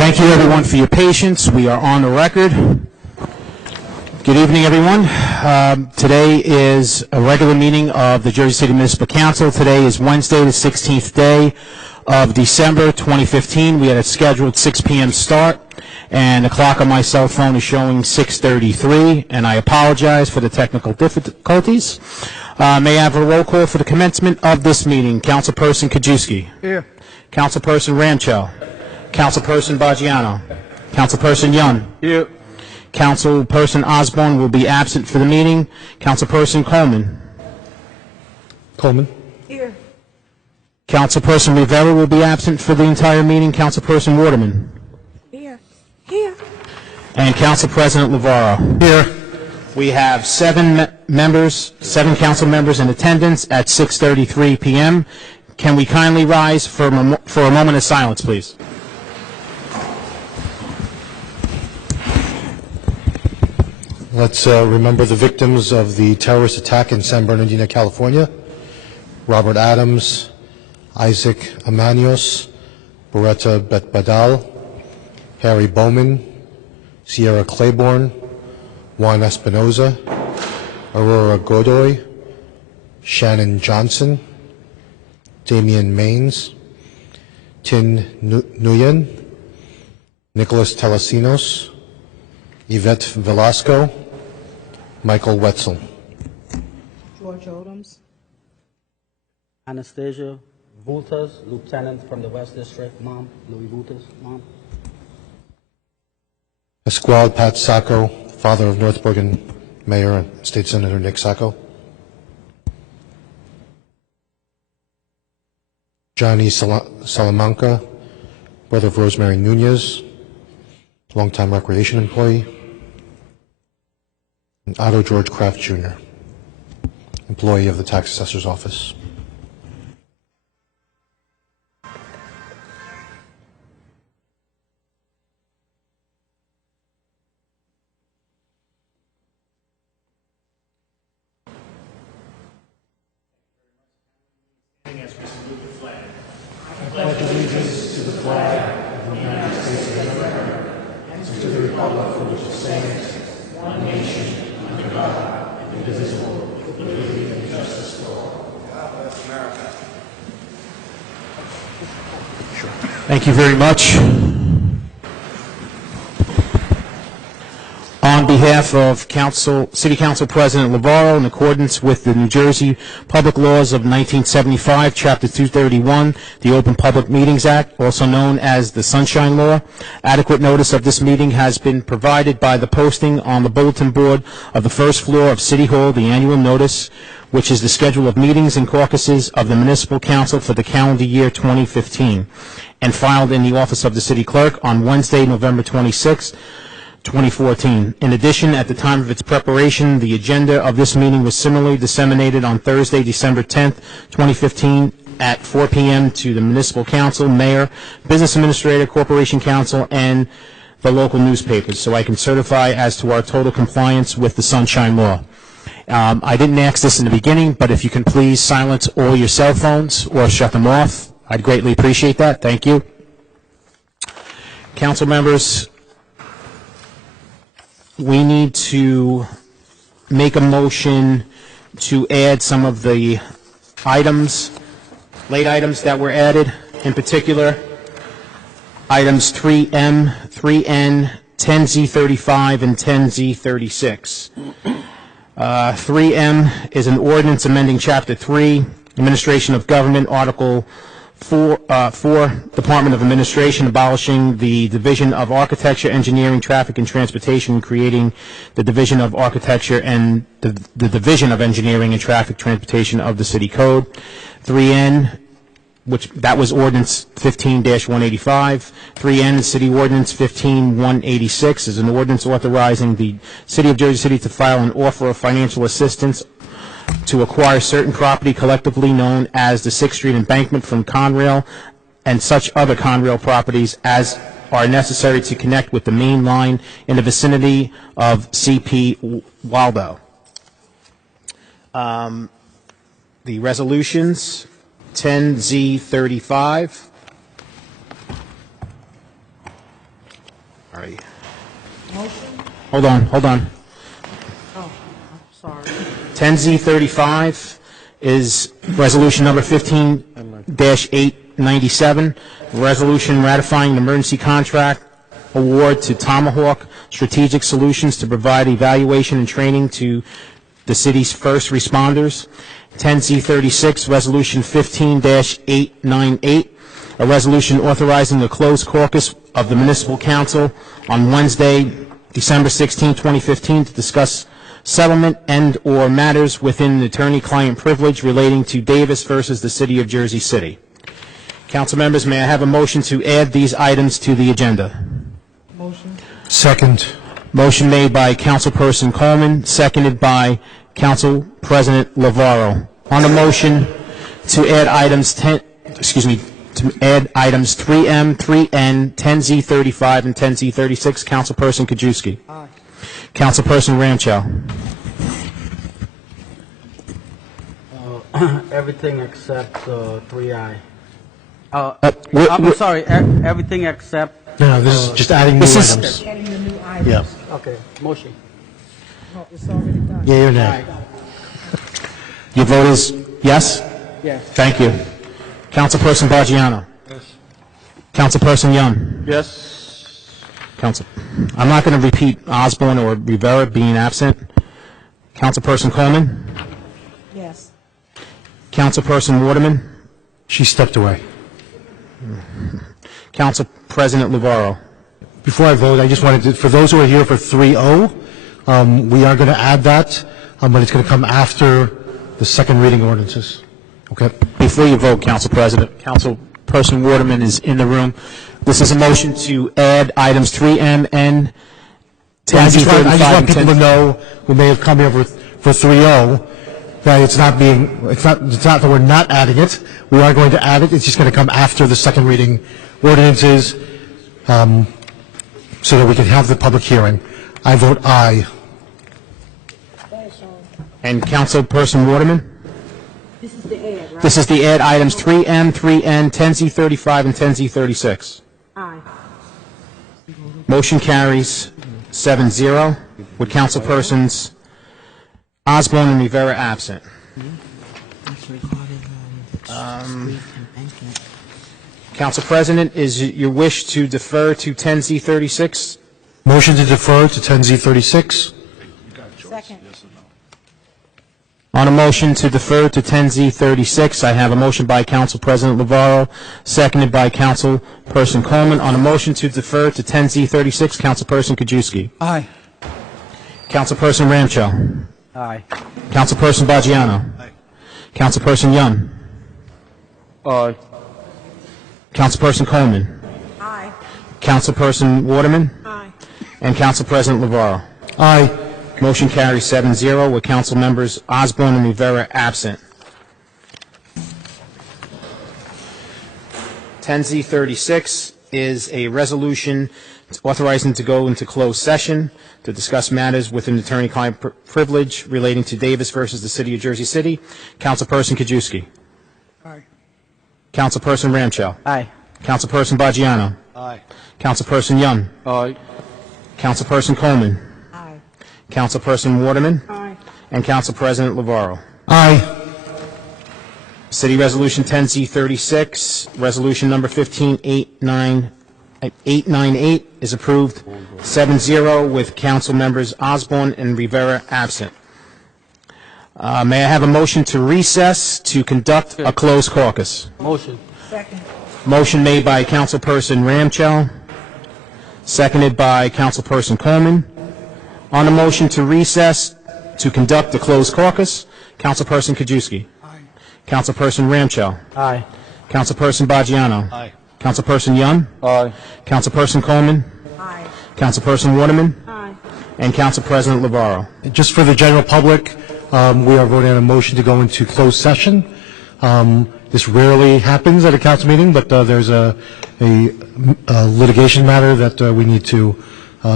Thank you, everyone, for your patience. We are on the record. Good evening, everyone. Today is a regular meeting of the Jersey City Municipal Council. Today is Wednesday, the 16th day of December 2015. We had a scheduled 6 p.m. start, and the clock on my cell phone is showing 6:33, and I apologize for the technical difficulties. May I have a roll call for the commencement of this meeting? Councilperson Kajewski. Here. Councilperson Rancho. Councilperson Baggiano. Councilperson Young. Here. Councilperson Osborne will be absent for the meeting. Councilperson Coleman. Coleman. Here. Councilperson Rivera will be absent for the entire meeting. Councilperson Waterman. Here. Here. And Council President Lavaro. Here. We have seven council members in attendance at 6:33 p.m. Can we kindly rise for a moment of silence, please? Let's remember the victims of the terrorist attack in San Bernardino, California. Robert Adams, Isaac Amanios, Beretta Betbadal, Harry Bowman, Sierra Claiborne, Juan Espinoza, Aurora Godoy, Shannon Johnson, Damian Maines, Tin Nguyen, Nicholas Telesinos, Yvette Velasco, Michael Wetzel. George Odoms. Anastasia Vultas, Lieutenant from the West District, Mom. Louis Vultas, Mom. Pasquale Pat Sacco, father of North Bergen Mayor and State Senator Nick Sacco. Johnny Salamanca, brother of Rosemary Nunez, longtime recreation employee. And Otto George Kraft Jr., employee of the Tax Assessor's Office. Thank you very much. On behalf of City Council President Lavaro, in accordance with the New Jersey Public Laws of 1975, Chapter 231, the Open Public Meetings Act, also known as the Sunshine Law, adequate notice of this meeting has been provided by the posting on the bulletin board of the first floor of City Hall, the annual notice, which is the schedule of meetings and caucuses of the Municipal Council for the calendar year 2015, and filed in the office of the City Clerk on Wednesday, November 26, 2014. In addition, at the time of its preparation, the agenda of this meeting was similarly disseminated on Thursday, December 10th, 2015, at 4 p.m. to the Municipal Council, Mayor, Business Administrator, Corporation Council, and the local newspapers, so I can certify as to our total compliance with the Sunshine Law. I didn't ask this in the beginning, but if you can please silence all your cell phones or shut them off, I'd greatly appreciate that. Thank you. Council members, we need to make a motion to add some of the late items that were added, in particular, items 3M, 3N, 10Z35, and 10Z36. 3M is an ordinance amending Chapter 3, Administration of Government, Article 4, Department of Administration, abolishing the Division of Architecture, Engineering, Traffic, and Transportation, creating the Division of Architecture and the Division of Engineering and Traffic Transportation of the City Code. 3N, that was Ordinance 15-185. 3N, City Ordinance 15-186, is an ordinance authorizing the City of Jersey City to file an offer of financial assistance to acquire certain property collectively known as the 6th Street Embankment from Conrail and such other Conrail properties as are necessary to connect with the main line in the vicinity of CP Waldo. The resolutions, 10Z35, All right. Motion? Hold on. Oh, I'm sorry. 10Z35 is resolution number 15-897, resolution ratifying an emergency contract award to Tomahawk Strategic Solutions to provide evaluation and training to the city's first responders. 10Z36, resolution 15-898, a resolution authorizing the closed caucus of the municipal council on Wednesday, December 16, 2015, to discuss settlement and/or matters within the attorney-client privilege relating to Davis versus the City of Jersey City. Council members, may I have a motion to add these items to the agenda? Motion? Second. Motion made by Councilperson Coleman, seconded by Council President Lavaro. On the motion to add items to add items 3M, 3N, 10Z35, and 10Z36, Councilperson Kajewski. Aye. Councilperson Ramchow. Everything except 3I. I'm sorry, everything except... No, this is just adding new This is- items. Adding the new items. Yeah. Okay, motion. No, it's already done. Yea or nay? Your vote is yes? Yes. Thank you. Councilperson Baggiano. Yes. Councilperson Young. Yes. I'm not going to repeat Osborne or Rivera being absent. Councilperson Coleman. Yes. Councilperson Waterman. She stepped away. Council President Lavaro. Before I vote, I just wanted to, for those who are here for 3O, we are going to add that, but it's going to come after the second reading ordinances. Okay? Before you vote, Council President, Councilperson Waterman is in the room. This is a motion to add items 3M and 10Z35. I just want people to know, who may have come here for 3O, that it's not that we're not adding it. We are going to add it. It's just going to come after the second reading ordinances, so that we can have the public hearing. I vote aye. And Councilperson Waterman? This is the ad, right? This is the add items 3M, 3N, 10Z35, and 10Z36. Aye. Motion carries 7-0 with Councilpersons Osborne and Rivera absent. Council President, is it your wish to defer to 10Z36? Motion to defer to 10Z36. Second. On a motion to defer to 10Z36, I have a motion by Council President Lavaro, seconded by Councilperson Coleman. On a motion to defer to 10Z36, Councilperson Kajewski. Aye. Councilperson Ramchow. Aye. Councilperson Baggiano. Councilperson Young. Aye. Councilperson Coleman. Aye. Councilperson Waterman. Aye. And Council President Lavaro. Aye. Motion carries 7-0 with Council members Osborne and Rivera absent. 10Z36 is a resolution authorizing to go into closed session to discuss matters within attorney-client privilege relating to Davis versus the City of Jersey City. Councilperson Kajewski. Aye. Councilperson Ramchow. Aye. Councilperson Baggiano. Aye. Councilperson Young. Aye. Councilperson Coleman. Aye. Councilperson Waterman. Aye. And Council President Lavaro. Aye. City Resolution 10Z36, Resolution number 15-898 is approved 7-0 with Council members Osborne and Rivera absent. May I have a motion to recess to conduct a closed caucus? Motion. Second. Motion made by Councilperson Ramchow, seconded by Councilperson Coleman. On the motion to recess to conduct a closed caucus, Councilperson Kajewski. Councilperson Ramchow. Aye. Councilperson Baggiano. Aye. Councilperson Young. Aye. Councilperson Coleman. Aye. Councilperson Waterman. Aye. And Council President Lavaro. Just for the general public, we are voting on a motion to go into closed session. This rarely happens at a council meeting, but there's a litigation matter that we need to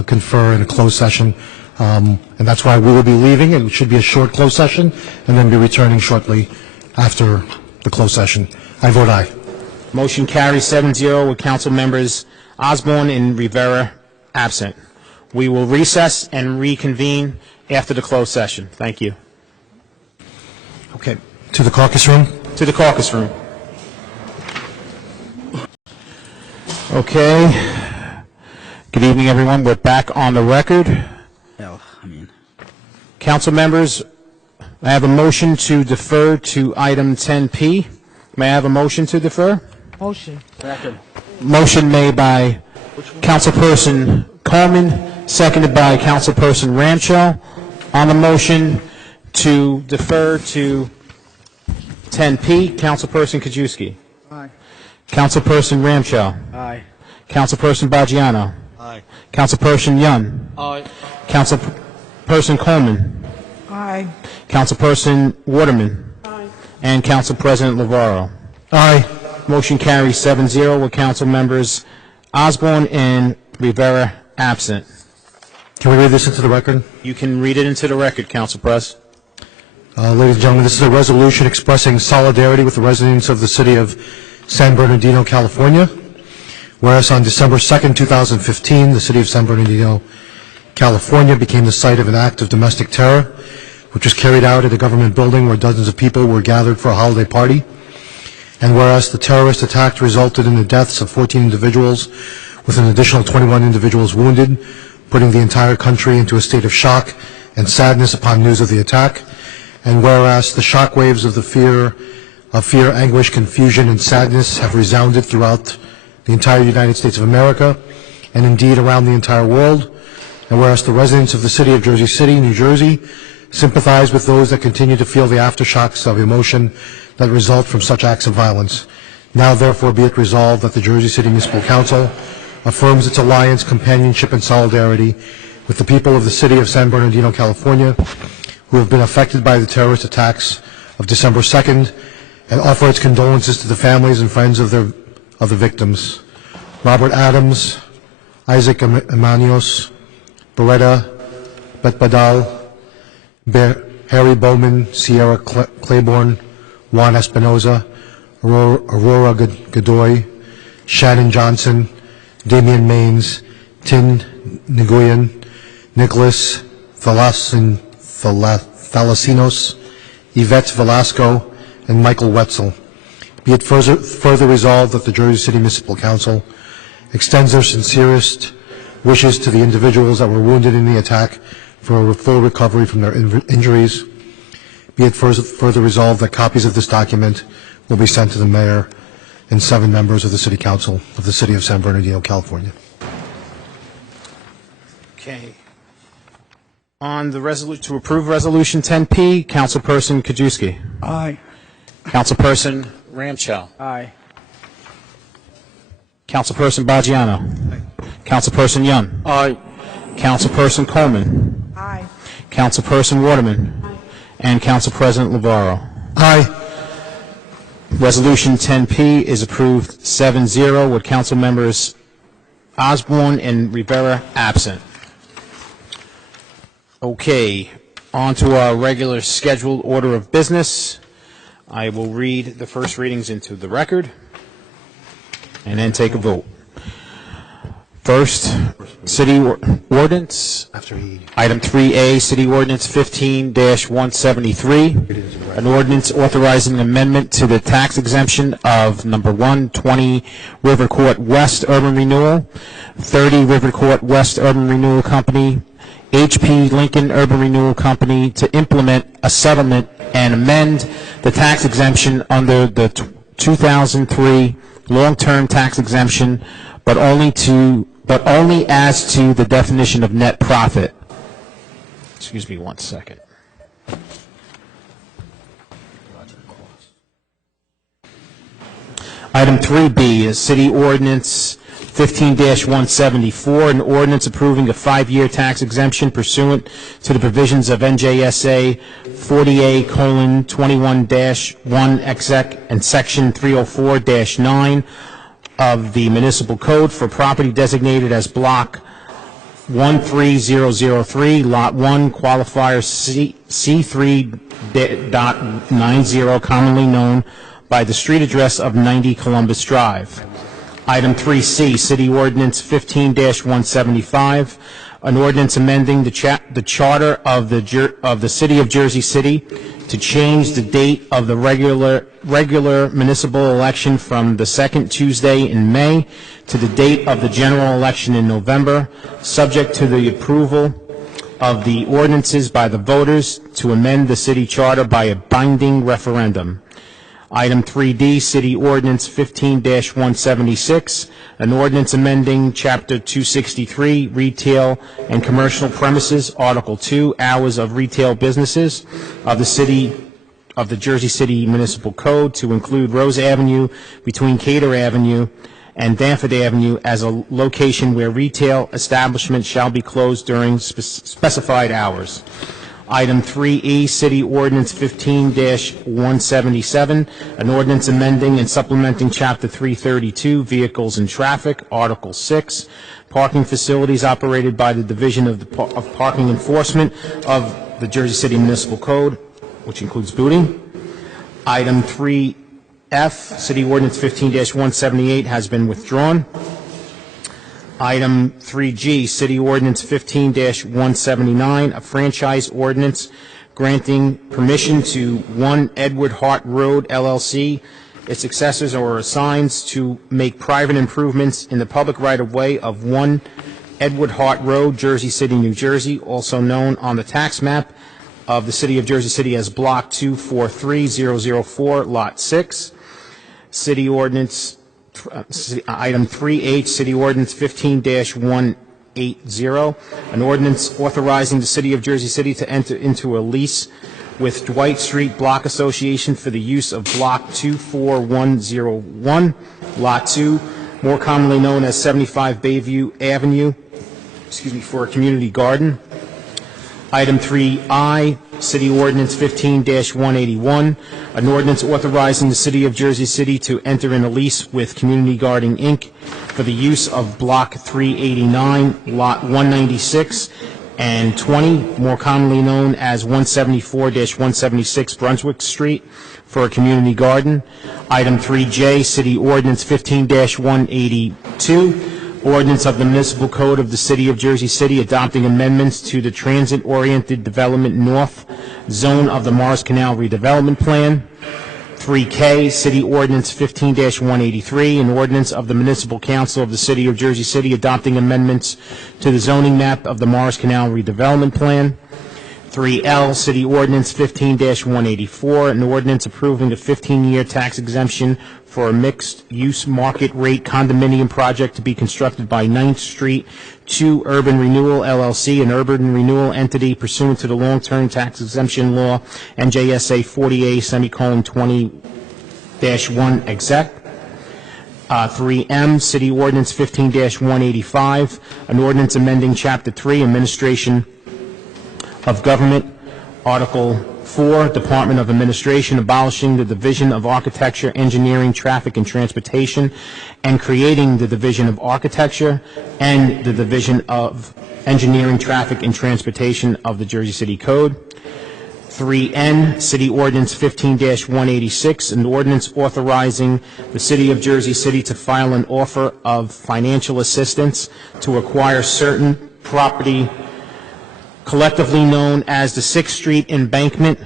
confer in a closed session, and that's why we will be leaving. It should be a short closed session, and then be returning shortly after the closed session. I vote aye. Motion carries 7-0 with Council members Osborne and Rivera absent. We will recess and reconvene after the closed session. Thank you. Okay, to the caucus room. To the caucus room. Okay. Good evening, everyone. We're back on the record. Council members, I have a motion to defer to item 10P. May I have a motion to defer? Motion. Motion made by Councilperson Coleman, seconded by Councilperson Ramcho. On the motion to defer to 10P, Councilperson Kajewski. Aye. Councilperson Ramcho. Aye. Councilperson Baggiano. Aye. Councilperson Yun. Aye. Councilperson Coleman. Aye. Councilperson Waterman. Aye. And Council President Navarro. Aye. Motion carries 7-0 with council members Osborne and Rivera absent. Can we read this into the record? You can read it into the record, Council Pres. Ladies and gentlemen, this is a resolution expressing solidarity with the residents of the city of San Bernardino, California. Whereas on December 2nd, 2015, the city of San Bernardino, California became the site of an act of domestic terror, which was carried out at a government building where dozens of people were gathered for a holiday party. And whereas the terrorist attack resulted in the deaths of 14 individuals, with an additional 21 individuals wounded, putting the entire country into a state of shock and sadness upon news of the attack. And whereas the shockwaves of fear, anguish, confusion, and sadness have resounded throughout the entire United States of America, and indeed around the entire world. And whereas the residents of the city of Jersey City, New Jersey, sympathize with those that continue to feel the aftershocks of emotion that result from such acts of violence. Now, therefore, be it resolved that the Jersey City Municipal Council affirms its alliance, companionship, and solidarity with the people of the city of San Bernardino, California, who have been affected by the terrorist attacks of December 2nd, and offer its condolences to the families and friends of the victims. Robert Adams, Isaac Emanios, Beretta Betbadal, Harry Bowman, Sierra Claiborne, Juan Espinoza, Aurora Godoy, Shannon Johnson, Damian Maines, Tin Nguyen, Nicholas Thalasinos, Yvette Velasco, and Michael Wetzel. Be it further resolved that the Jersey City Municipal Council extends their sincerest wishes to the individuals that were wounded in the attack for a full recovery from their injuries. Be it further resolved that copies of this document will be sent to the mayor and 7 members of the City Council of the City of San Bernardino, California. Okay. On the resolution to approve Resolution 10P, Councilperson Kajewski. Aye. Councilperson Ramcho. Aye. Councilperson Baggiano. Councilperson Yun. Aye. Councilperson Coleman. Aye. Councilperson Waterman. And Council President Navarro. Aye. Resolution 10P is approved 7-0 with council members Osborne and Rivera absent. Okay, on to our regular scheduled order of business. I will read the first readings into the record and then take a vote. First, City Ordinance, Item 3A, City Ordinance 15-173, an ordinance authorizing an amendment to the tax exemption of number 120 River Court West Urban Renewal, 30 River Court West Urban Renewal Company, HP Lincoln Urban Renewal Company to implement a settlement and amend the tax exemption under the 2003 long-term tax exemption, but only as to the definition of net profit. Excuse me 1 second. Item 3B is City Ordinance 15-174, an ordinance approving a 5-year tax exemption pursuant to the provisions of NJSA 40A:21-1 exec and Section 304-9 of the Municipal Code for property designated as Block 13003, Lot 1, Qualifier C3.90, commonly known by the street address of 90 Columbus Drive. Item 3C, City Ordinance 15-175, an ordinance amending the charter of the City of Jersey City to change the date of the regular municipal election from the second Tuesday in May to the date of the general election in November, subject to the approval of the ordinances by the voters to amend the city charter by a binding referendum. Item 3D, City Ordinance 15-176, an ordinance amending Chapter 263, Retail and Commercial Premises, Article 2, Hours of Retail Businesses of the Jersey City Municipal Code to include Rose Avenue between Cater Avenue and Danforth Avenue as a location where retail establishments shall be closed during specified hours. Item 3E, City Ordinance 15-177, an ordinance amending and supplementing Chapter 332, Vehicles and Traffic, Article 6, parking facilities operated by the Division of Parking Enforcement of the Jersey City Municipal Code, which includes booting. Item 3F, City Ordinance 15-178, has been withdrawn. Item 3G, City Ordinance 15-179, a franchise ordinance granting permission to 1 Edward Hart Road, LLC, its successors or assigns to make private improvements in the public right-of-way of 1 Edward Hart Road, Jersey City, New Jersey, also known on the tax map of the City of Jersey City as Block 243004, Lot 6. City Ordinance Item 3H, City Ordinance 15-180, an ordinance authorizing the City of Jersey City to enter into a lease with Dwight Street Block Association for the use of Block 24101, Lot 2, more commonly known as 75 Bayview Avenue, for a community garden. Item 3I, City Ordinance 15-181, an ordinance authorizing the City of Jersey City to enter in a lease with Community Gardening, Inc. for the use of Block 389, Lot 196 and 20, more commonly known as 174-176 Brunswick Street, for a community garden. Item 3J, City Ordinance 15-182, ordinance of the Municipal Code of the City of Jersey City adopting amendments to the Transit-Oriented Development North Zone of the Morris Canal Redevelopment Plan. 3K, City Ordinance 15-183, an ordinance of the Municipal Council of the City of Jersey City adopting amendments to the zoning map of the Morris Canal Redevelopment Plan. 3L, City Ordinance 15-184, an ordinance approving a 15-year tax exemption for a mixed-use market rate condominium project to be constructed by 9th Street 2 Urban Renewal LLC, an urban renewal entity pursuant to the long-term tax exemption law, NJSA 40A:20-1 exec. 3M, City Ordinance 15-185, an ordinance amending Chapter 3, Administration of Government, Article 4, Department of Administration, abolishing the Division of Architecture, Engineering, Traffic, and Transportation, and creating the Division of Architecture and the Division of Engineering, Traffic, and Transportation of the Jersey City Code. 3N, City Ordinance 15-186, an ordinance authorizing the City of Jersey City to file an offer of financial assistance to acquire certain property collectively known as the 6th Street Embankment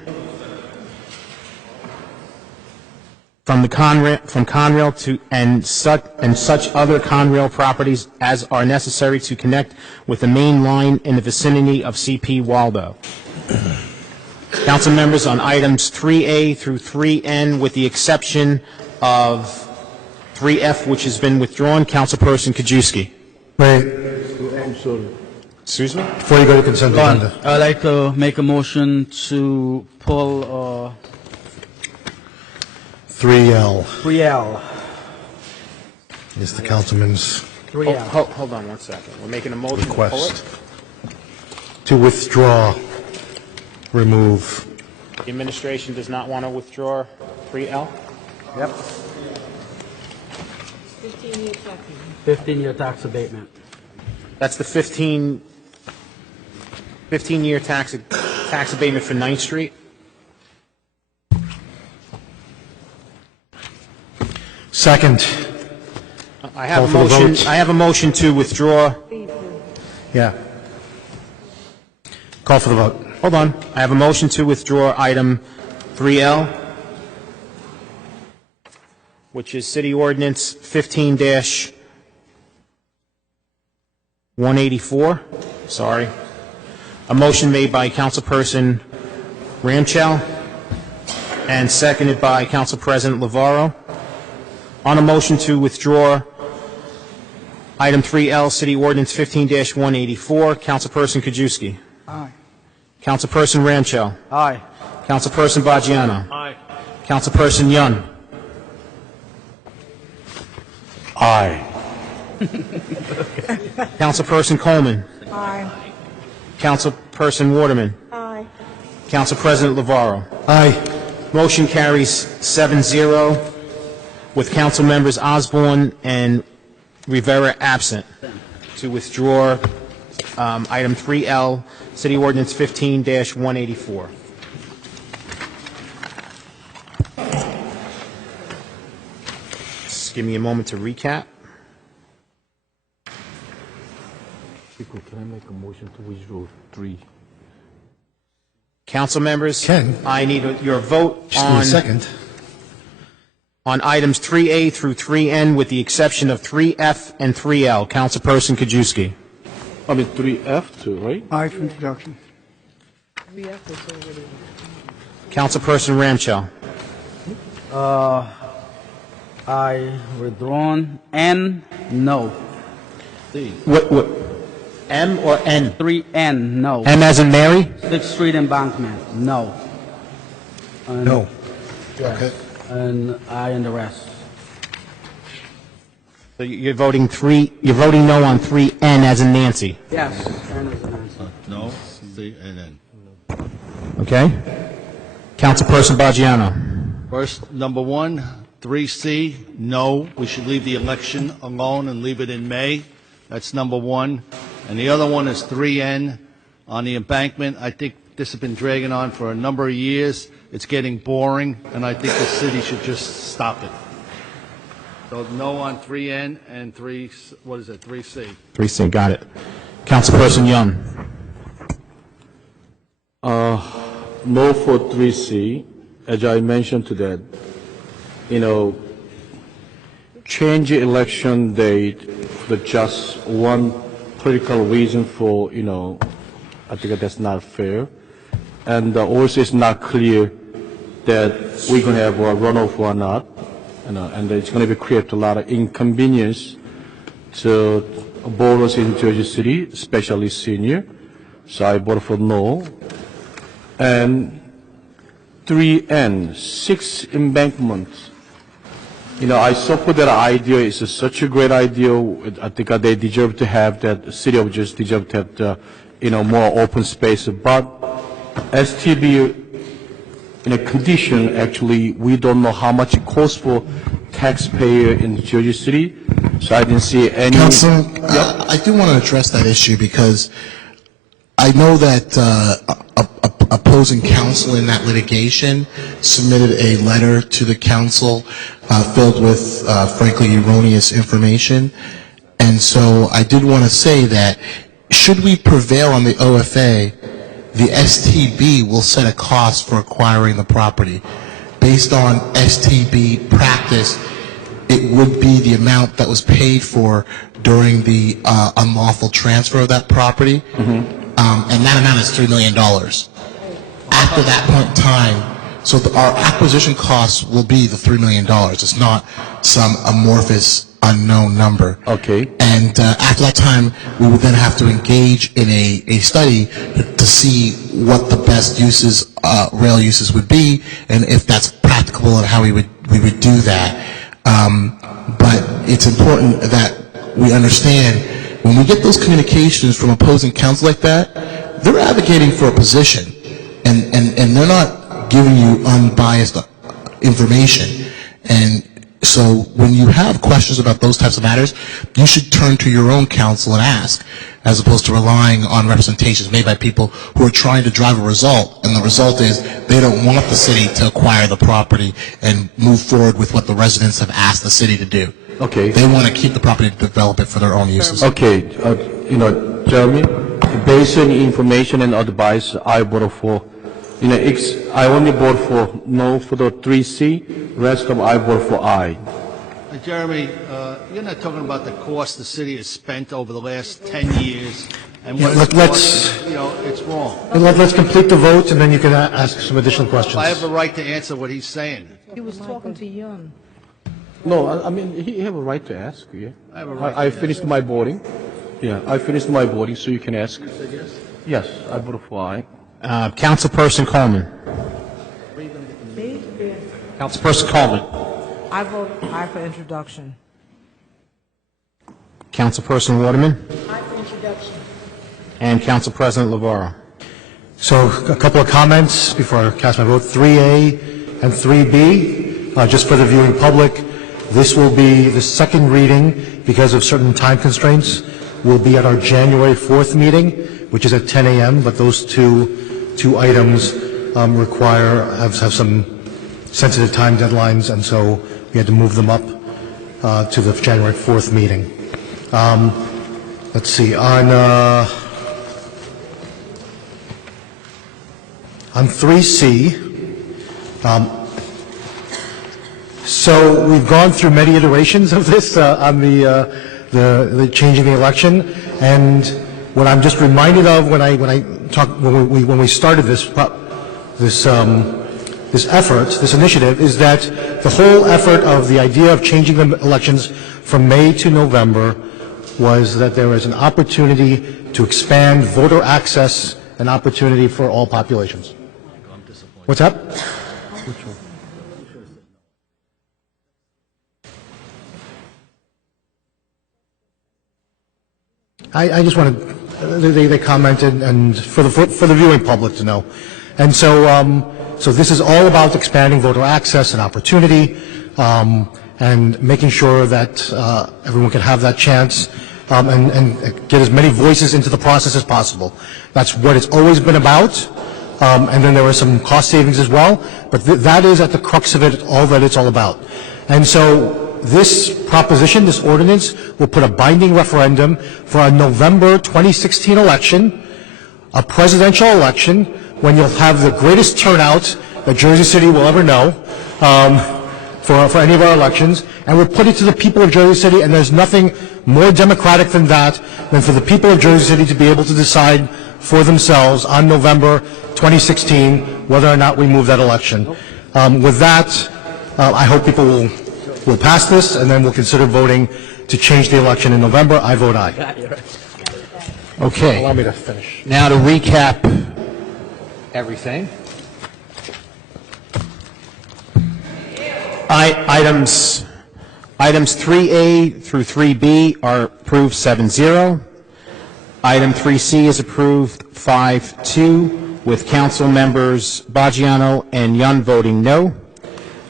from Conrail to and such other Conrail properties as are necessary to connect with the main line in the vicinity of CP Waldo. Council members, on items 3A through 3N, with the exception of 3F, which has been withdrawn, Councilperson Kajewski. Wait, Excuse me? before you go to consent agenda. I'd like to make a motion to pull 3L 3L. is the councilman's 3L. Hold on one second. We're making a motion to pull request it. to withdraw, remove. The administration does not want to withdraw 3L? Yep. 15-year tax abatement. That's the 15-year tax abatement for 9th Street? Second. I have a Call for the motion, vote. I have a motion to withdraw. Yeah. Call for the vote. Hold on. I have a motion to withdraw item 3L, which is City Ordinance 15-184. Sorry. A motion made by Councilperson Ramchow and seconded by Council President Lavarro. On a motion to withdraw item 3L, City Ordinance 15-184, Councilperson Kajewski. Aye. Councilperson Ramchow. Aye. Councilperson Baggiano. Aye. Councilperson Yun. Aye. Councilperson Coleman. Aye. Councilperson Waterman. Aye. Council President Lavarro. Aye. Motion carries 7-0 with council members Osborne and Rivera absent to withdraw item 3L, City Ordinance 15-184. Just give me a moment to recap. Chico, can I make a motion to withdraw 3? Council members, Ken. I need your vote Just give me a on second. items 3A through 3N with the exception of 3F and 3L. Councilperson Kajewski. I mean 3F too, right? Aye for introduction. Councilperson Ramchow. I withdrawn N, no. What, M or N? 3N, no. M as in Mary? 6th Street Embankment, no. And- No. Yeah. And I and the rest. So you're voting no on 3N as in Nancy. Yes. N is an answer. No, C, and N. Okay? Councilperson Baggiano. First, number 1, 3C, no, we should leave the election alone and leave it in May. That's number 1. And the other one is 3N on the embankment. I think this has been dragging on for a number of years. It's getting boring, and I think the city should just stop it. So no on 3N and 3C. 3C, got it. Councilperson Young. No for 3C. As I mentioned to that, change the election date for just one political reason for, I think that's not fair. And also it's not clear that we're going to have a runoff or not. And it's going to create a lot of inconvenience to voters in Jersey City, especially senior. So I voted for no. And 3N, 6 embankments. I support that idea. It's such a great idea. I think they deserve to have that. The city of Jersey deserve to have, more open space. But STB, in a condition, actually, we don't know how much it costs for taxpayer in Jersey City. So I didn't see any. Council, I do want to address that issue because I know that opposing counsel in that litigation submitted a letter to the council filled with, frankly, erroneous information. And so I did want to say that should we prevail on the OFA, the STB will set a cost for acquiring the property. Based on STB practice, it would be the amount that was paid for during the unlawful transfer of that property. And that amount is $3 million. After that point in time, so our acquisition costs will be the $3 million. It's not some amorphous, unknown number. Okay. And after that time, we would then have to engage in a study to see what the best uses, rail uses would be, and if that's practicable and how we would do that. But it's important that we understand when we get those communications from opposing counsel like that, they're advocating for a position, and they're not giving you unbiased information. And so when you have questions about those types of matters, you should turn to your own counsel and ask, as opposed to relying on representations made by people who are trying to drive a result. And the result is they don't want the city to acquire the property and move forward with what the residents have asked the city to do. Okay. They want to keep the property to develop it for their own uses. Okay, Jeremy, based on information and advice, I voted for, I only vote for no for the 3C, rest of I vote for I. Jeremy, you're not talking about the cost the city has spent over the last 10 years, and Yeah, what let's- it's wrong. Let's complete the vote, and then you can ask some additional questions. I have the right to answer what he's saying. He was talking to Young. No, I mean, he have a right to ask, yeah. I have a right I finished my voting. Yeah, I finished my voting, so you can ask. Yes, I voted for I. Councilperson Coleman. Me? Yes. Councilperson Coleman. I vote aye for introduction. Councilperson Waterman. Aye for introduction. And Council President Lavaro. So a couple of comments before I cast my vote. 3A and 3B, just for the viewing public, this will be the second reading because of certain time constraints. Will be at our January 4th meeting, which is at 10 a.m., but those two items have some sensitive time deadlines, and so we had to move them up to the January 4th meeting. Let's see, on 3C, so we've gone through many iterations of this on the changing the election, and what I'm just reminded of when we started this effort, this initiative, is that the whole effort of the idea of changing the elections from May to November was that there was an opportunity to expand voter access and opportunity for all populations. What's up? I just wanted, they commented, and for the viewing public to know. And so this is all about expanding voter access and opportunity, and making sure that everyone can have that chance, and get as many voices into the process as possible. That's what it's always been about, and then there were some cost savings as well, but that is at the crux of it, all that it's all about. And so this proposition, this ordinance, will put a binding referendum for a November 2016 election, a presidential election, when you'll have the greatest turnout that Jersey City will ever know for any of our elections, and we'll put it to the people of Jersey City, and there's nothing more democratic than that, than for the people of Jersey City to be able to decide for themselves on November 2016 whether or not we move that election. With that, I hope people will pass this, and then we'll consider voting to change the election in November. I vote aye. Okay. Allow me to finish. Now to recap everything. Items 3A through 3B are approved 7-0. Item 3C is approved 5-2, with council members Baggiano and Yun voting no.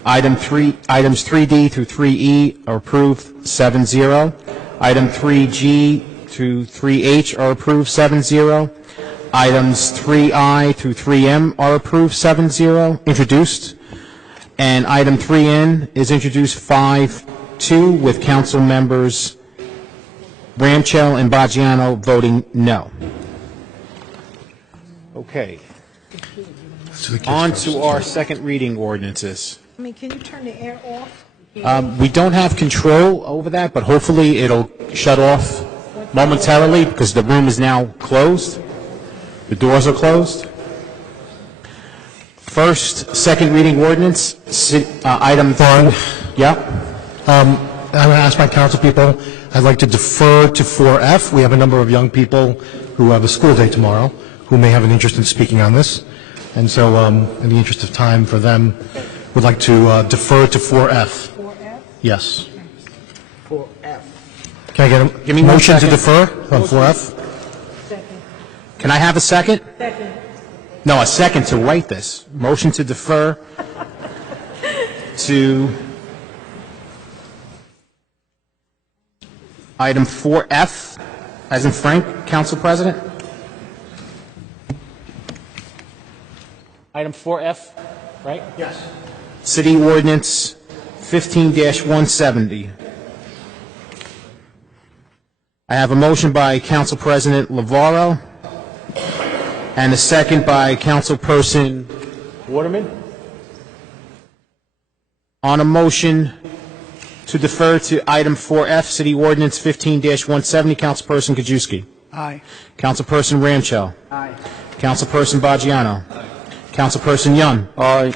Items 3D through 3E are approved 7-0. Item 3G through 3H are approved 7-0. Items 3I through 3M are approved 7-0, introduced. And item 3N is introduced 5-2, with council members Ramchell and Baggiano voting no. Okay. On to our second reading ordinances. Can you turn the air off? We don't have control over that, but hopefully it'll shut off momentarily because the room is now closed. The doors are closed. First, second reading ordinance, item 4. Yeah. I'm going to ask my council people, I'd like to defer to 4F. We have a number of young people who have a school day tomorrow who may have an interest in speaking on this. And so, in the interest of time for them, would like to defer to 4F. 4F? Yes. 4F. Can I get a Give me 1 motion to second. defer on 4F? Second. Can I have a second? Second. No, a second to write this. Motion to defer to item 4F, as in Frank, Council President. Item 4F, right? Yes. City Ordinance 15-170. I have a motion by Council President Lavaro and a second by Councilperson Waterman. On a motion to defer to item 4F, City Ordinance 15-170, Councilperson Kajewski. Aye. Councilperson Ramchell. Aye. Councilperson Baggiano. Councilperson Young. Aye.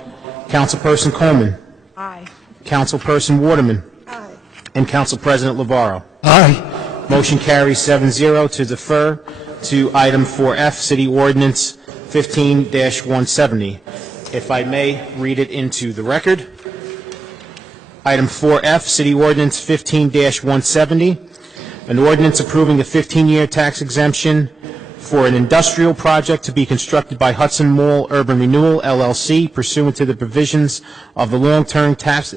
Councilperson Coleman. Aye. Councilperson Waterman. Aye. And Council President Lavaro. Aye. Motion carries 7-0 to defer to item 4F, City Ordinance 15-170. If I may read it into the record. Item 4F, City Ordinance 15-170, an ordinance approving a 15-year tax exemption for an industrial project to be constructed by Hudson Mall Urban Renewal, LLC, pursuant to the provisions of the long-term tax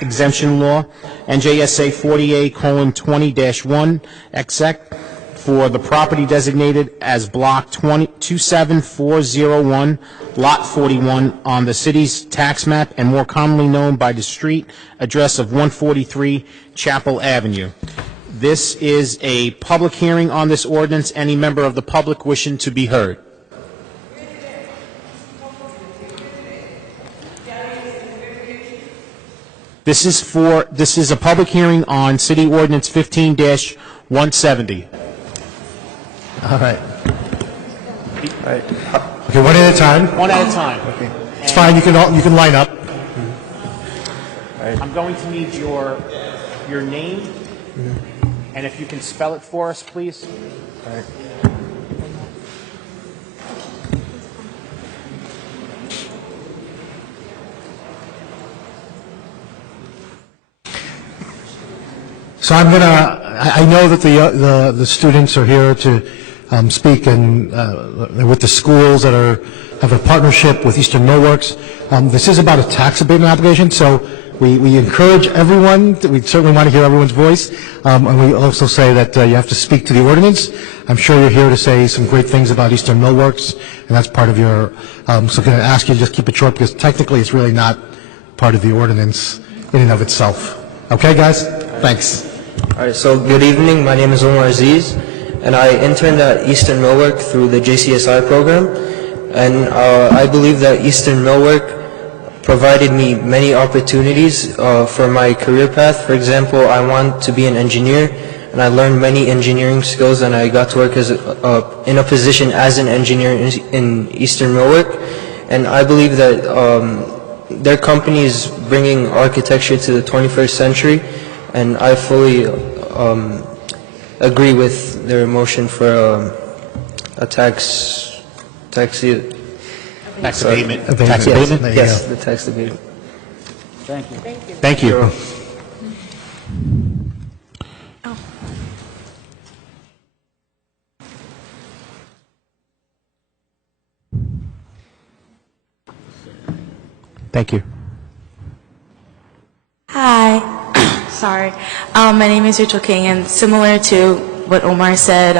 exemption law, NJSA 48:20-1, exec, for the property designated as Block 27401, Lot 41, on the city's tax map, and more commonly known by the street address of 143 Chapel Avenue. This is a public hearing on this ordinance. Any member of the public wishing to be heard? This is a public hearing on City Ordinance 15-170. All right. Okay, one at a time. One at a time. It's fine, you can line up. I'm going to need your name, and if you can spell it for us, please. So I know that the students are here to speak and with the schools that have a partnership with Eastern Millworks. This is about a tax abatement application, so we encourage everyone, we certainly want to hear everyone's voice, and we also say that you have to speak to the ordinance. I'm sure you're here to say some great things about Eastern Millworks, and that's part of your, so I'm going to ask you to just keep it short, because technically it's really not part of the ordinance in and of itself. Okay, guys? Thanks. All right, so good evening. My name is Omar Aziz, and I interned at Eastern Millwork through the JCSI program. And I believe that Eastern Millwork provided me many opportunities for my career path. For example, I want to be an engineer, and I learned many engineering skills, and I got to work as in a position as an engineer in Eastern Millwork. And I believe that their company is bringing architecture to the 21st century, and I fully agree with their motion for a tax abatement. Tax Yes, abatement? There you yes, go. the tax abatement. Thank you. Thank you. Hi. Sorry. My name is Rachel King, and similar to what Omar said,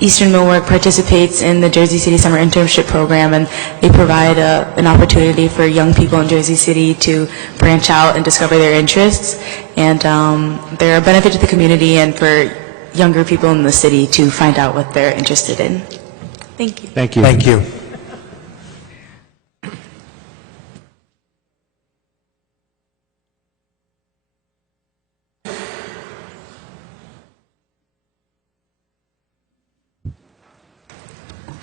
Eastern Millwork participates in the Jersey City Summer Internship Program, and they provide an opportunity for young people in Jersey City to branch out and discover their interests. And they're a benefit to the community and for younger people in the city to find out what they're interested in. Thank you. Thank you. Thank you.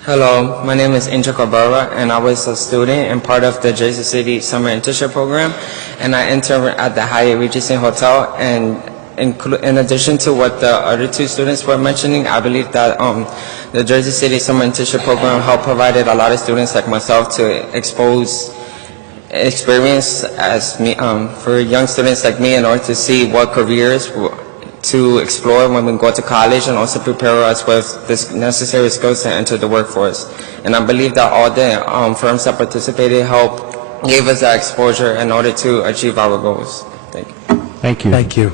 Hello, my name is Angel Cabrera, and I was a student and part of the Jersey City Summer Internship Program, and I interned at the Hyatt Regency Hotel. And in addition to what the other two students were mentioning, I believe that the Jersey City Summer Internship Program helped provided a lot of students like myself to experience as me for young students like me in order to see what careers to explore when we go to college, and also prepare us with this necessary skills to enter the workforce. And I believe that all the firms that participated gave us that exposure in order to achieve our goals. Thank you. Thank you. Thank you.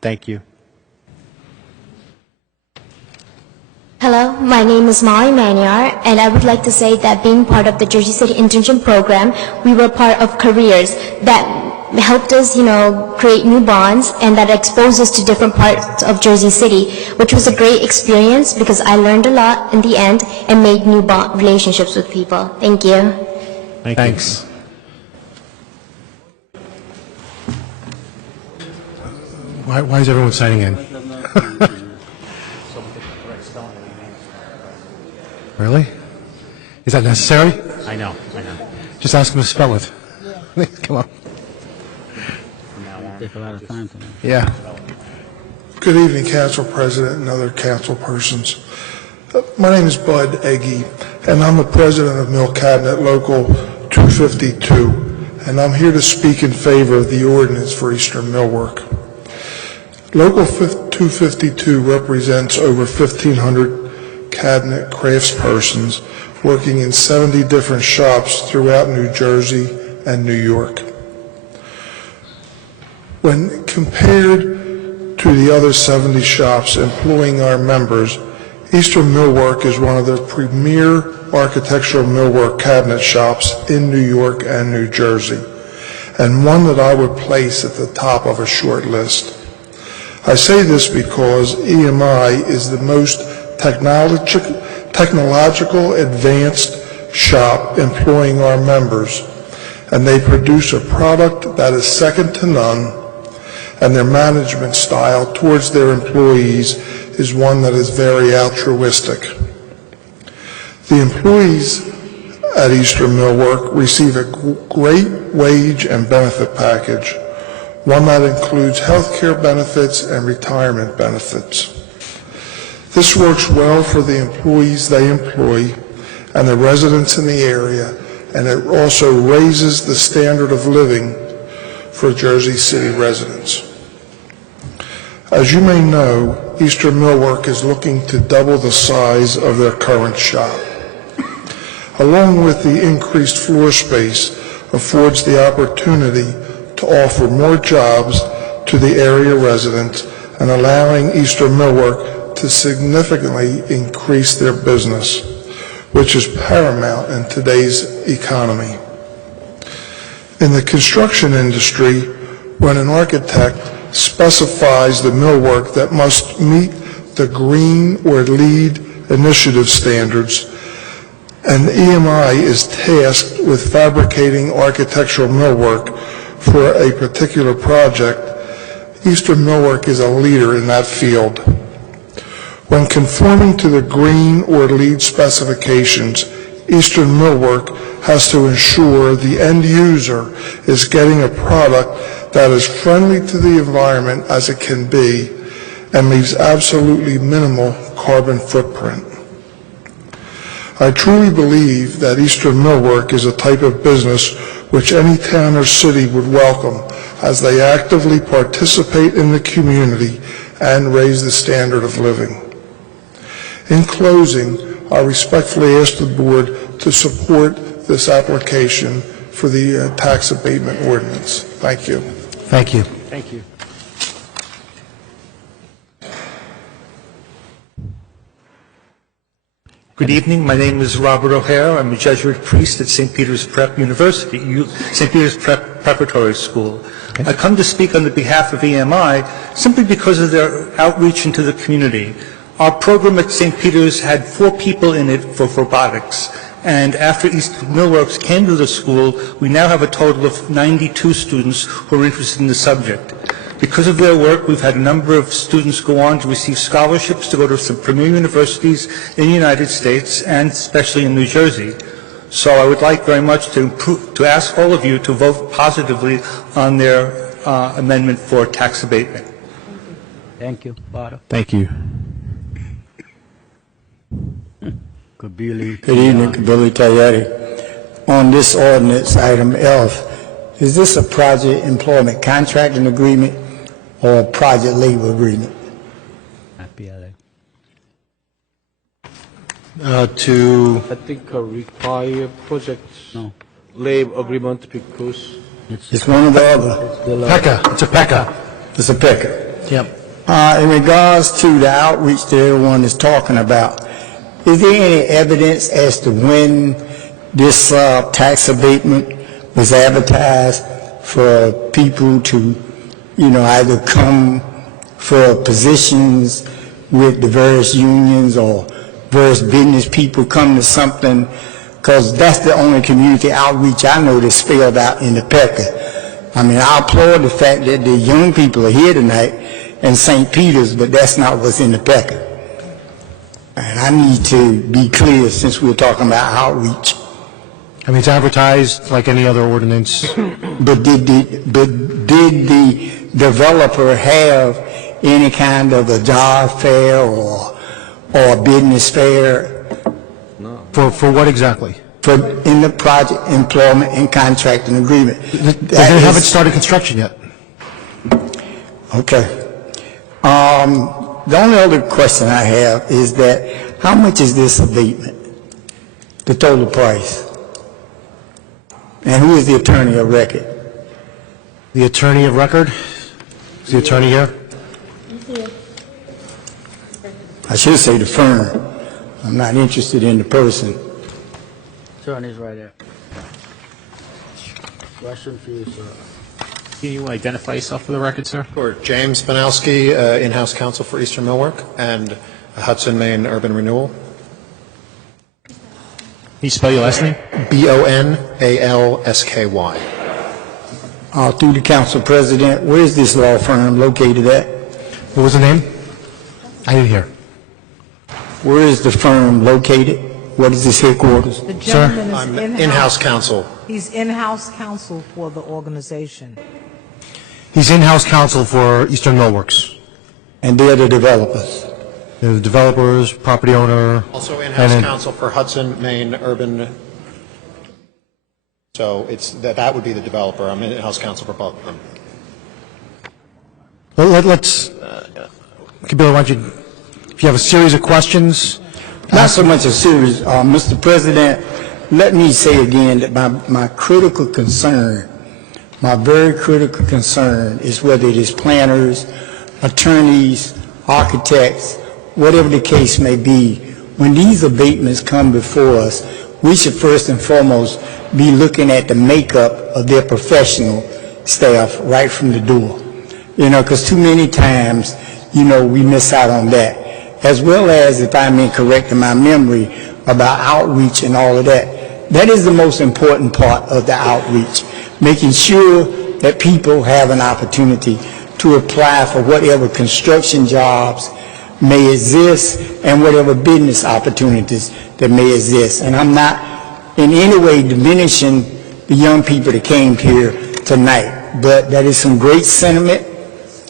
Thank you. Hello, my name is Molly Maniar, and I would like to say that being part of the Jersey City Internship Program, we were part of careers that helped us, create new bonds, and that exposed us to different parts of Jersey City, which was a great experience because I learned a lot in the end and made new relationships with people. Thank you. Thanks. Why is everyone signing in? Really? Is that necessary? I know. Just ask them to spell it. Come on. Take a lot of time tonight. Yeah. Good evening, Council President and other council persons. My name is Bud Eggy, and I'm the president of Mill Cabinet Local 252, and I'm here to speak in favor of the ordinance for Eastern Millwork. Local 252 represents over 1,500 cabinet craftspersons working in 70 different shops throughout New Jersey and New York. When compared to the other 70 shops employing our members, Eastern Millwork is one of the premier architectural millwork cabinet shops in New York and New Jersey, and one that I would place at the top of a short list. I say this because EMI is the most technological advanced shop employing our members, and they produce a product that is second to none, and their management style towards their employees is one that is very altruistic. The employees at Eastern Millwork receive a great wage and benefit package, one that includes health care benefits and retirement benefits. This works well for the employees they employ and the residents in the area, and it also raises the standard of living for Jersey City residents. As you may know, Eastern Millwork is looking to double the size of their current shop. Along with the increased floor space affords the opportunity to offer more jobs to the area residents and allowing Eastern Millwork to significantly increase their business, which is paramount in today's economy. In the construction industry, when an architect specifies the millwork that must meet the Green or LEED initiative standards, and EMI is tasked with fabricating architectural millwork for a particular project, Eastern Millwork is a leader in that field. When conforming to the Green or LEED specifications, Eastern Millwork has to ensure the end user is getting a product that is friendly to the environment as it can be and leaves absolutely minimal carbon footprint. I truly believe that Eastern Millwork is a type of business which any town or city would welcome as they actively participate in the community and raise the standard of living. In closing, I respectfully ask the board to support this application for the tax abatement ordinance. Thank you. Thank you. Thank you. Good evening. My name is Robert O'Hare. I'm a Jesuit priest at St. Peter's Prep University, St. Peter's Prep Preparatory School. I come to speak on the behalf of EMI simply because of their outreach into the community. Our program at St. Peter's had 4 people in it for robotics, and after Eastern Millworks came to the school, we now have a total of 92 students who are interested in the subject. Because of their work, we've had a number of students go on to receive scholarships to go to some premier universities in the United States and especially in New Jersey. So I would like very much to ask all of you to vote positively on their amendment for tax abatement. Thank you, Bada. Thank you. Kabili. Good evening, Kabili Tayari. On this ordinance, item F, is this a project employment contracting agreement or a project labor agreement? PLA. I think require project labor agreement because It's one or the other. PECA. It's a PECA. It's a PECA. Yep. In regards to the outreach that everyone is talking about, is there any evidence as to when this tax abatement was advertised for people to, either come for positions with the various unions or various business people come to something? Because that's the only community outreach I know that's spelled out in the PECA. I mean, I applaud the fact that the young people are here tonight in St. Peter's, but that's not what's in the PECA. And I need to be clear since we're talking about outreach. I mean, it's advertised like any other ordinance. But did the developer have any kind of a job fair or a business fair? For what exactly? In the project employment and contracting agreement. They haven't started construction yet. Okay. The only other question I have is that how much is this abatement? The total price? And who is the attorney of record? The attorney of record? Is the attorney here? I should say the firm. I'm not interested in the person. Attorney's right there. Question for you, sir. Can you identify yourself for the record, sir? Sure. James Banowski, in-house counsel for Eastern Millwork and Hudson, Maine Urban Renewal. Can you spell your last name? Bonalsky. Through the council president, where is this law firm located at? What was the name? I didn't hear. Where is the firm located? What is this headquarters? The gentleman I'm is in-house counsel. He's in-house counsel for the organization. He's in-house counsel for Eastern Millworks. And they're the developers? They're the developers, property owner. Also in-house counsel for Hudson, Maine Urban. So that would be the developer. I'm in-house counsel for both of them. Let's, Kabila, why don't you, if you have a series of questions. Not so much a series. Mr. President, let me say again that my critical concern, my very critical concern is whether it is planners, attorneys, architects, whatever the case may be, when these abatements come before us, we should first and foremost be looking at the makeup of their professional staff right from the door. Because too many times, we miss out on that. As well as, if I'm incorrect in my memory, about outreach and all of that. That is the most important part of the outreach, making sure that people have an opportunity to apply for whatever construction jobs may exist and whatever business opportunities that may exist. And I'm not in any way diminishing the young people that came here tonight, but that is some great sentiment.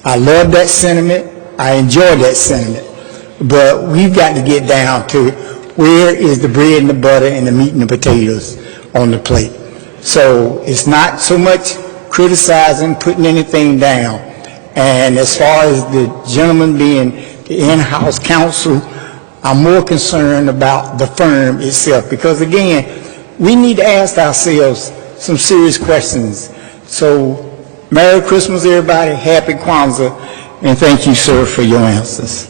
I love that sentiment. I enjoy that sentiment. But we've got to get down to where is the bread and the butter and the meat and the potatoes on the plate. So it's not so much criticizing, putting anything down. And as far as the gentleman being the in-house counsel, I'm more concerned about the firm itself. Because again, we need to ask ourselves some serious questions. So Merry Christmas, everybody. Happy Kwanzaa. And thank you, sir, for your answers.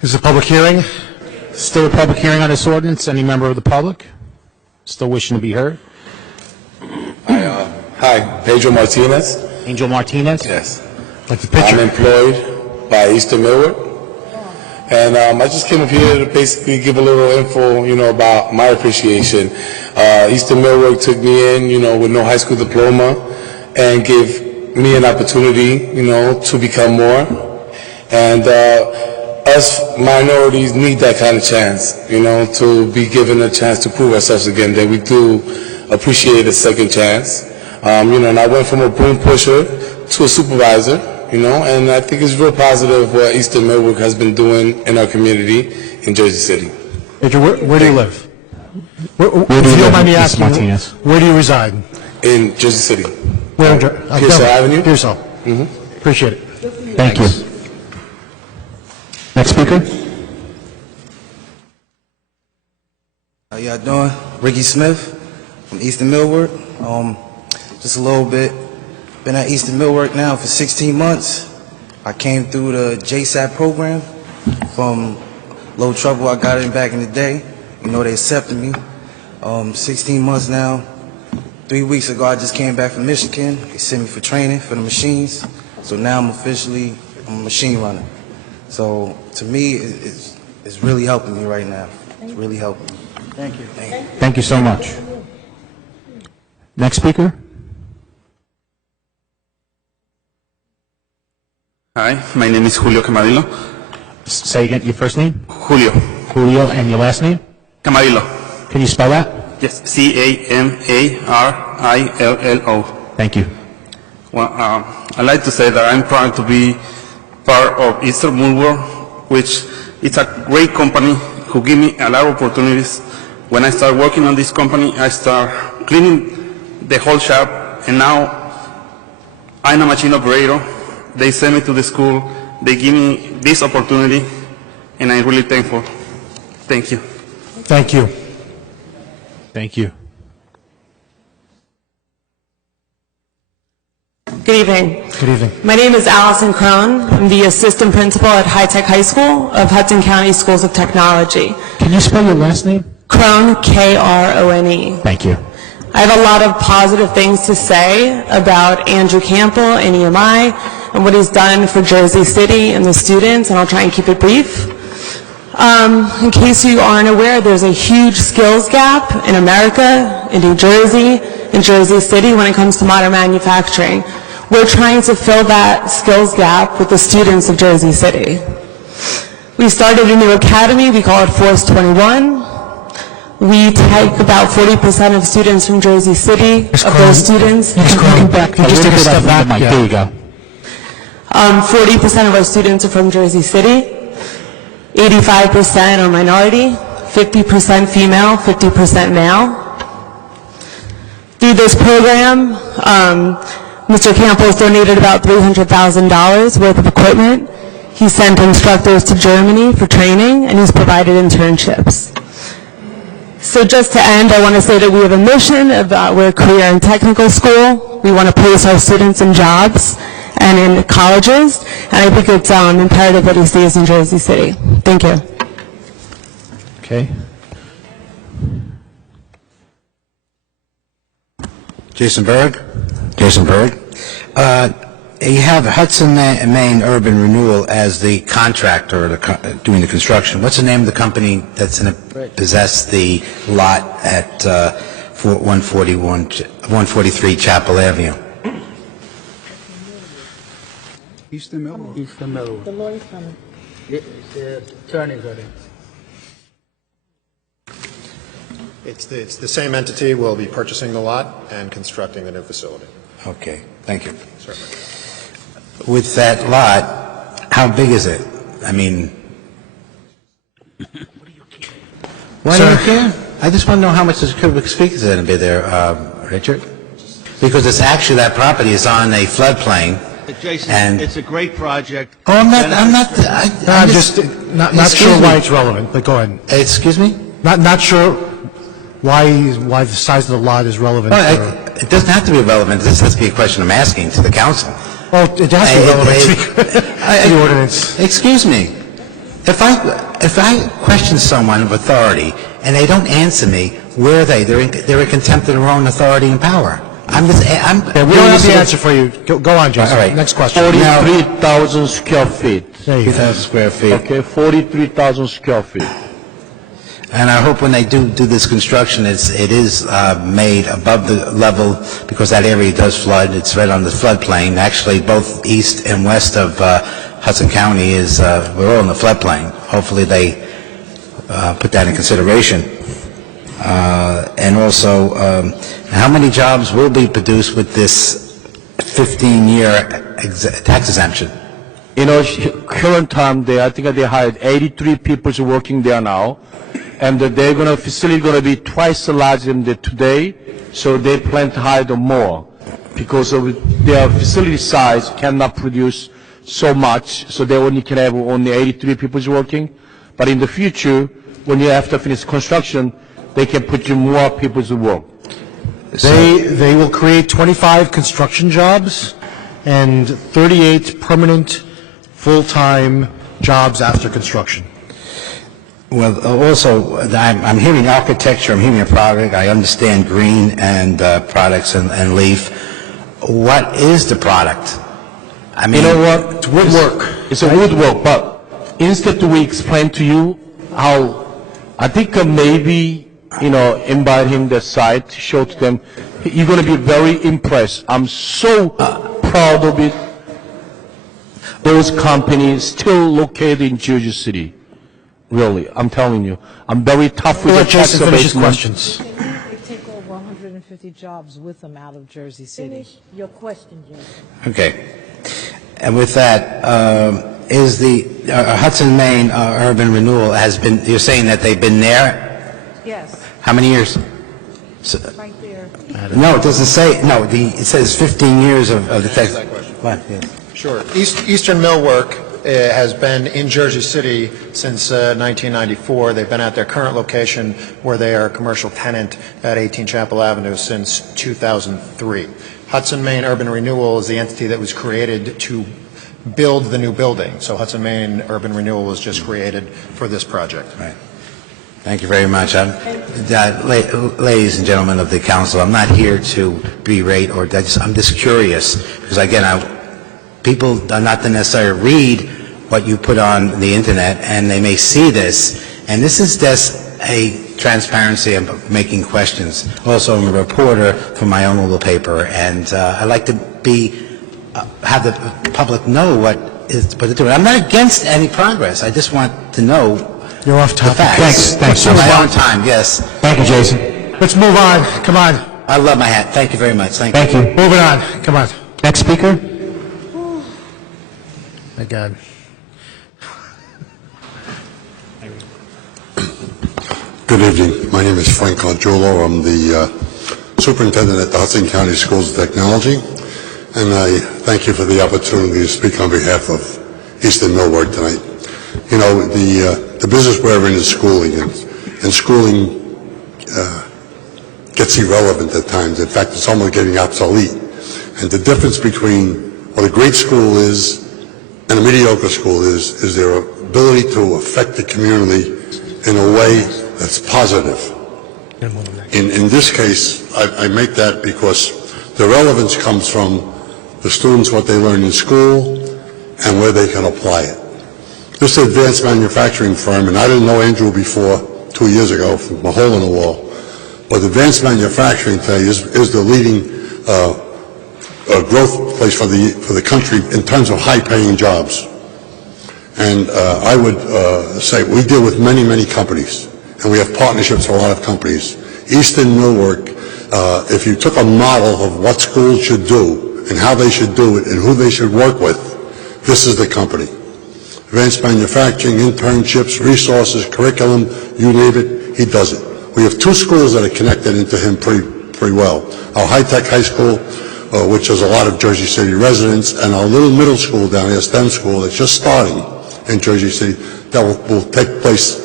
This is a public hearing. Still a public hearing on this ordinance. Any member of the public still wishing to be heard? Hi, Pedro Martinez. Angel Martinez? Yes. Like the picture. I'm employed by Eastern Millwork. And I just came up here to basically give a little info, about my appreciation. Eastern Millwork took me in, with no high school diploma and gave me an opportunity, to become more. And us minorities need that kind of chance, to be given a chance to prove ourselves again, that we do appreciate a second chance. And I went from a broom pusher to a supervisor, and I think it's real positive what Eastern Millwork has been doing in our community in Jersey City. Adrian, where do you live? Where do you live, mind me Mr. asking, Martinez? where do you reside? In Jersey City. Where? Pearsall Avenue. Pearsall. Appreciate it. Thank you. Next speaker? How y'all doing? Ricky Smith from Eastern Millwork. Just a little bit. Been at Eastern Millwork now for 16 months. I came through the JSAT program from Low Trouble. I got in back in the day. You know, they accepted me. 16 months now. 3 weeks ago, I just came back from Michigan. They sent me for training for the machines. So now I'm officially a machine runner. So to me, it's really helping me right now. It's really helping me. Thank you. Thank you so much. Next speaker. Hi, my name is Julio Camarillo. Say again your first name. Julio. Julio, and your last name? Camarillo. Can you spell that? Yes, C-A-M-A-R-I-L-L-O. Thank you. Well, I'd like to say that I'm proud to be part of Eastern Millwork, which it's a great company who give me a lot of opportunities. When I start working on this company, I start cleaning the whole shop, and now I'm a machine operator. They send me to the school. They give me this opportunity, and I'm really thankful. Thank you. Thank you. Thank you. Good evening. Good evening. My name is Allison Crone. I'm the assistant principal at High Tech High School of Hudson County Schools of Technology. Can you spell your last name? Crone, K-R-O-N-E. Thank you. I have a lot of positive things to say about Andrew Campbell and EMI and what he's done for Jersey City and the students, and I'll try and keep it brief. In case you aren't aware, there's a huge skills gap in America, in New Jersey, in Jersey City when it comes to modern manufacturing. We're trying to fill that skills gap with the students of Jersey City. We started a new academy, we call it Force 21. We take about 40% of students from Jersey City, of those students. Just take a step back. There you go. 40% of our students are from Jersey City. 85% are minority, 50% female, 50% male. Through this program, Mr. Campbell has donated about $300,000 worth of equipment. He sent instructors to Germany for training, and he's provided internships. So just to end, I want to say that we have a mission of we're a career and technical school. We want to place our students in jobs and in colleges, and I think it's imperative that he stays in Jersey City. Thank you. Okay. Jason Berg. You have Hudson Maine Urban Renewal as the contractor doing the construction. What's the name of the company that's going to possess the lot at 143 Chapel Avenue? Eastern Millwork. Eastern Millwork. The lawyer's coming. The attorney's ready. It's the same entity will be purchasing the lot and constructing the new facility. Okay, thank you. Certainly. With that lot, how big is it? I mean, why do you care? I just want to know how much the cubic feet is going to be there, Richard. Because it's actually, that property is on a floodplain. Jason, it's a great project. Oh, I'm not sure why it's relevant, but go ahead. Excuse me? Not sure why the size of the lot is relevant. Well, it doesn't have to be relevant. This has to be a question I'm asking to the council. Well, it has to be relevant to the ordinance. Excuse me. If I question someone of authority and they don't answer me, where are they? They're in contempt of their own authority and power. We don't have the answer for you. Go on, Jason. All right. Next question. 43,000 square feet. 3,000 square feet. Okay, 43,000 square feet. And I hope when they do this construction, it is made above the level, because that area does flood. It's right on the floodplain. Actually, both east and west of Hudson County we're all in the floodplain. Hopefully they put that in consideration. And also, how many jobs will be produced with this 15-year tax exemption? You know, current time, I think they hired 83 people working there now. And the facility going to be twice the large than today, so they plan to hire more because of their facility size cannot produce so much, so they only can have only 83 people working. But in the future, when you have to finish construction, they can put more people to work. They will create 25 construction jobs and 38 permanent, full-time jobs after construction. Well, also, I'm hearing architecture, I'm hearing a product, I understand green and products and leaf. What is the product? I mean, You know what? It's woodwork. It's a woodwork, but instead we explain to you how, I think maybe, invite him the site, show to them. You're going to be very impressed. I'm so proud of it. Those companies still located in Jersey City. Really, I'm telling you. I'm very tough with We'll the let Jason tax finish his abatement. questions. They take over 150 jobs with them out of Jersey City. Finish your question, Jason. okay. And with that, is the Hudson Maine Urban Renewal has been, you're saying that they've been there? Yes, How many years? right there. No, it doesn't say, no, it says 15 years of the tax. What? Yeah. Sure. Eastern Millwork has been in Jersey City since 1994. They've been at their current location where they are a commercial tenant at 18 Chapel Avenue since 2003. Hudson Maine Urban Renewal is the entity that was created to build the new building. So Hudson Maine Urban Renewal was just created for this project. Right. Thank you very much. Ladies and gentlemen of the council, I'm not here to berate or I'm just curious because again, people are not necessarily read what you put on the internet and they may see this, and this is just a transparency of making questions. Also, I'm a reporter for my own little paper, and I like to have the public know what they're doing. I'm not against any progress. I just want to know. You're off topic. The facts. Thanks. On my own time, yes. Thank you, Jason. Let's move on. Come on. I love my hat. Thank you very much. Thank you. Moving on. Come on. Next speaker? My God. Good evening. My name is Frank Congiulo. I'm the superintendent at the Hudson County Schools of Technology, and I thank you for the opportunity to speak on behalf of Eastern Millwork tonight. You know, the business we're in is schooling, and schooling gets irrelevant at times. In fact, it's almost getting obsolete. And the difference between what a great school is and a mediocre school is their ability to affect the community in a way that's positive. In this case, I make that because the relevance comes from the students, what they learn in school, and where they can apply it. This advanced manufacturing firm, and I didn't know Andrew before 2 years ago from a hole in the wall, but advanced manufacturing today is the leading growth place for the country in terms of high-paying jobs. And I would say we deal with many, many companies, and we have partnerships with a lot of companies. Eastern Millwork, if you took a model of what schools should do and how they should do it and who they should work with, this is the company. Advanced manufacturing, internships, resources, curriculum, you name it, he does it. We have two schools that are connected into him pretty well. Our high-tech high school, which has a lot of Jersey City residents, and our little middle school down here, STEM school, that's just starting in Jersey City, that will take place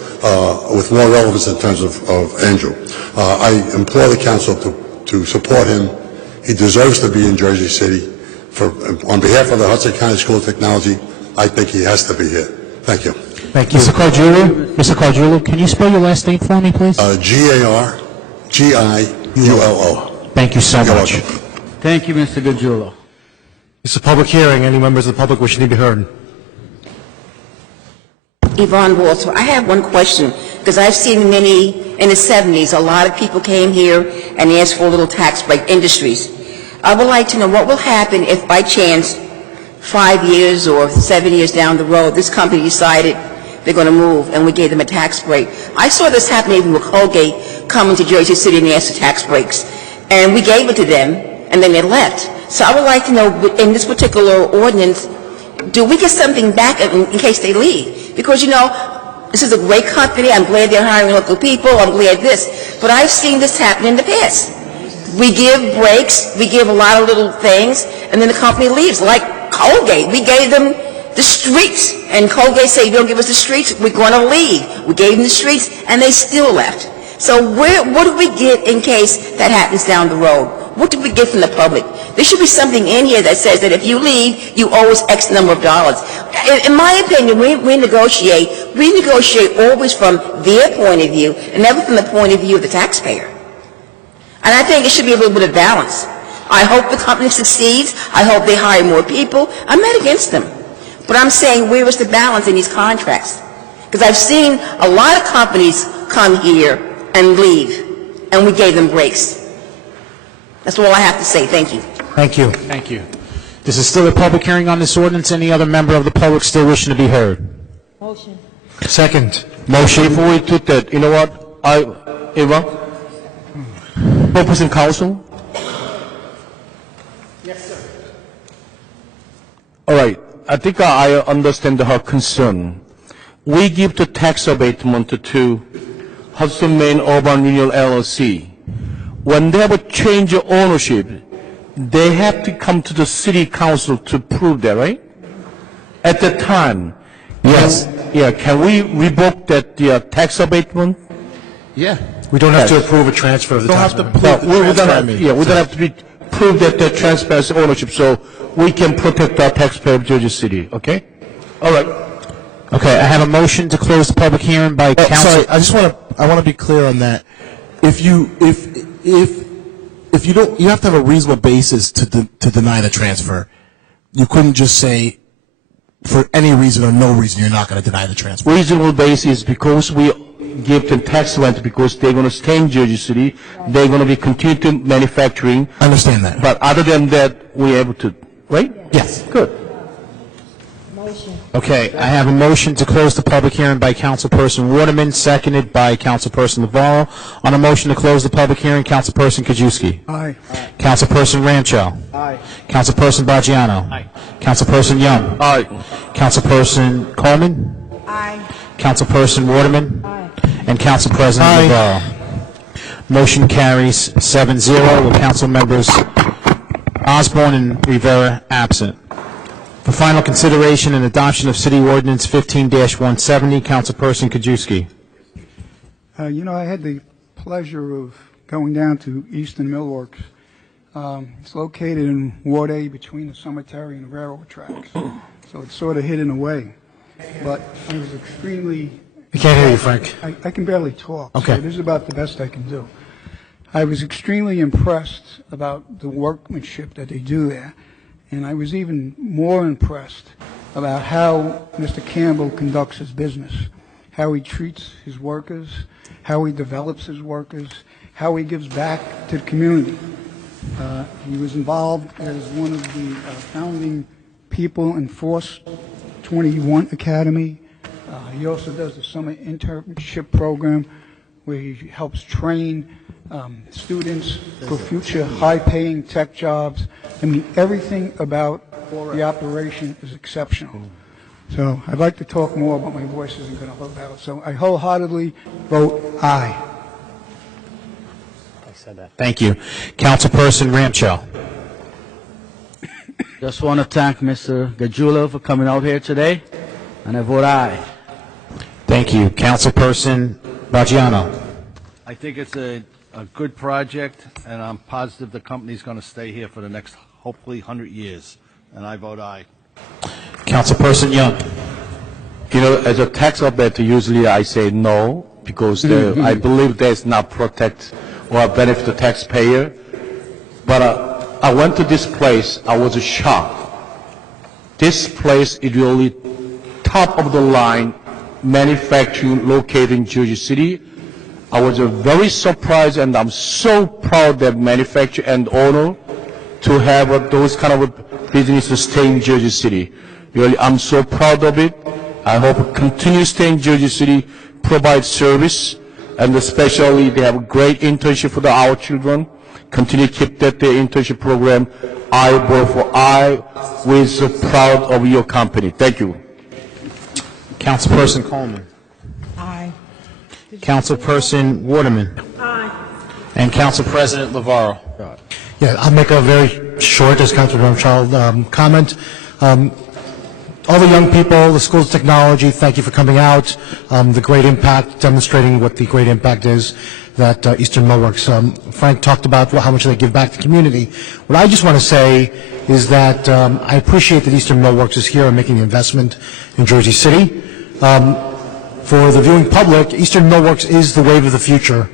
with more relevance in terms of Andrew. I implore the council to support him. He deserves to be in Jersey City. On behalf of the Hudson County School of Technology, I think he has to be here. Thank you. Thank you. Mr. Cargiulo, can you spell your last name for me, please? Gargiulo. Thank you so much. Thank you, Mr. Gargiulo. It's a public hearing. Any members of the public wishing to be heard? Yvonne Walter. I have one question, because I've seen many, in the 70s, a lot of people came here and asked for a little tax break, industries. I would like to know what will happen if by chance 5 years or 7 years down the road, this company decided they're going to move and we gave them a tax break. I saw this happen even with Colgate coming to Jersey City and asked for tax breaks. And we gave it to them, and then they left. So I would like to know, in this particular ordinance, do we get something back in case they leave? Because, you know, this is a great company. I'm glad they're hiring local people. I'm glad this. But I've seen this happen in the past. We give breaks. We give a lot of little things, and then the company leaves. Like Colgate, we gave them the streets, and Colgate said, if you don't give us the streets, we're going to leave. We gave them the streets, and they still left. So what do we get in case that happens down the road? What do we get from the public? There should be something in here that says that if you leave, you owe us X number of dollars. In my opinion, we negotiate always from their point of view and never from the point of view of the taxpayer. And I think it should be a little bit of balance. I hope the company succeeds. I hope they hire more people. I'm not against them. But I'm saying, where is the balance in these contracts? Because I've seen a lot of companies come here and leave, and we gave them breaks. That's all I have to say. Thank you. Thank you. Thank you. This is still a public hearing on this ordinance. Any other member of the public still wishing to be heard? Motion. Second. Motion. Before we do that, you know what? Eva? Purpose council? Yes, sir. All right. I think I understand her concern. We give the tax abatement to Hudson Main Urban Renewal LLC. When they have a change of ownership, they have to come to the city council to prove that, right? At the time. Yes. Can we revoke that tax abatement? Yeah. We don't have to approve a transfer of the tax. We don't have to prove that the transparency ownership, so we can protect our taxpayer of Jersey City. Okay? All right. Okay, I have a motion to close the public hearing by council. Sorry, I want to be clear on that. If you don't, you have to have a reasonable basis to deny the transfer. You couldn't just say, for any reason or no reason, you're not going to deny the transfer. Reasonable basis because we give them tax rent because they're going to stay in Jersey City. They're going to be continuing manufacturing. I understand that. But other than that, we're able to, right? Yes. Good. Motion. Okay, I have a motion to close the public hearing by Councilperson Waterman, seconded by Councilperson Navarro. On a motion to close the public hearing, Councilperson Kajewski. Aye. Councilperson Ramcho. Aye. Councilperson Baggiano. Aye. Councilperson Young. Aye. Councilperson Coleman. Aye. Councilperson Waterman. Aye. And Council President Navarro. Motion carries 7-0 with Council members Osborne and Rivera absent. For final consideration and adoption of City Ordinance 15-170, Councilperson Kajewski. I had the pleasure of going down to Eastern Millworks. It's located in Ward A between the cemetery and the railroad tracks, so it's sort of hidden away. But I was extremely... I can't hear you, Frank. I can barely talk, Okay. so this is about the best I can do. I was extremely impressed about the workmanship that they do there, and I was even more impressed about how Mr. Campbell conducts his business, how he treats his workers, how he develops his workers, how he gives back to the community. He was involved as one of the founding people in Force 21 Academy. He also does the summer internship program where he helps train students for future high-paying tech jobs. I mean, everything about the operation is exceptional. So I'd like to talk more, but my voice isn't going to hold out. So I wholeheartedly vote aye. Thank you. Councilperson Ramcho. Just want to thank Mr. Gajula for coming out here today, and I vote aye. Thank you. Councilperson Baggiano. I think it's a good project, and I'm positive the company's going to stay here for the next, hopefully, 100 years, and I vote aye. Councilperson Young. As a tax abatement, usually I say no, because I believe that's not protect or benefit the taxpayer. But I went to this place, I was shocked. This place is really top of the line manufacturing located in Jersey City. I was very surprised, and I'm so proud that manufacturer and owner to have those kind of businesses stay in Jersey City. Really, I'm so proud of it. I hope it continues to stay in Jersey City, provide service, and especially they have a great internship for our children. Continue to keep that their internship program. I vote for aye. We're so proud of your company. Thank you. Councilperson Coleman. Aye. Councilperson Waterman. Aye. And Council President Navarro. Yeah, I'll make a very short, as Councilor Ramchal comment. All the young people, the Schools of Technology, thank you for coming out. The great impact, demonstrating what the great impact is that Eastern Millworks. Frank talked about how much they give back to the community. What I just want to say is that I appreciate that Eastern Millworks is here and making the investment in Jersey City. For the viewing public, Eastern Millworks is the wave of the future,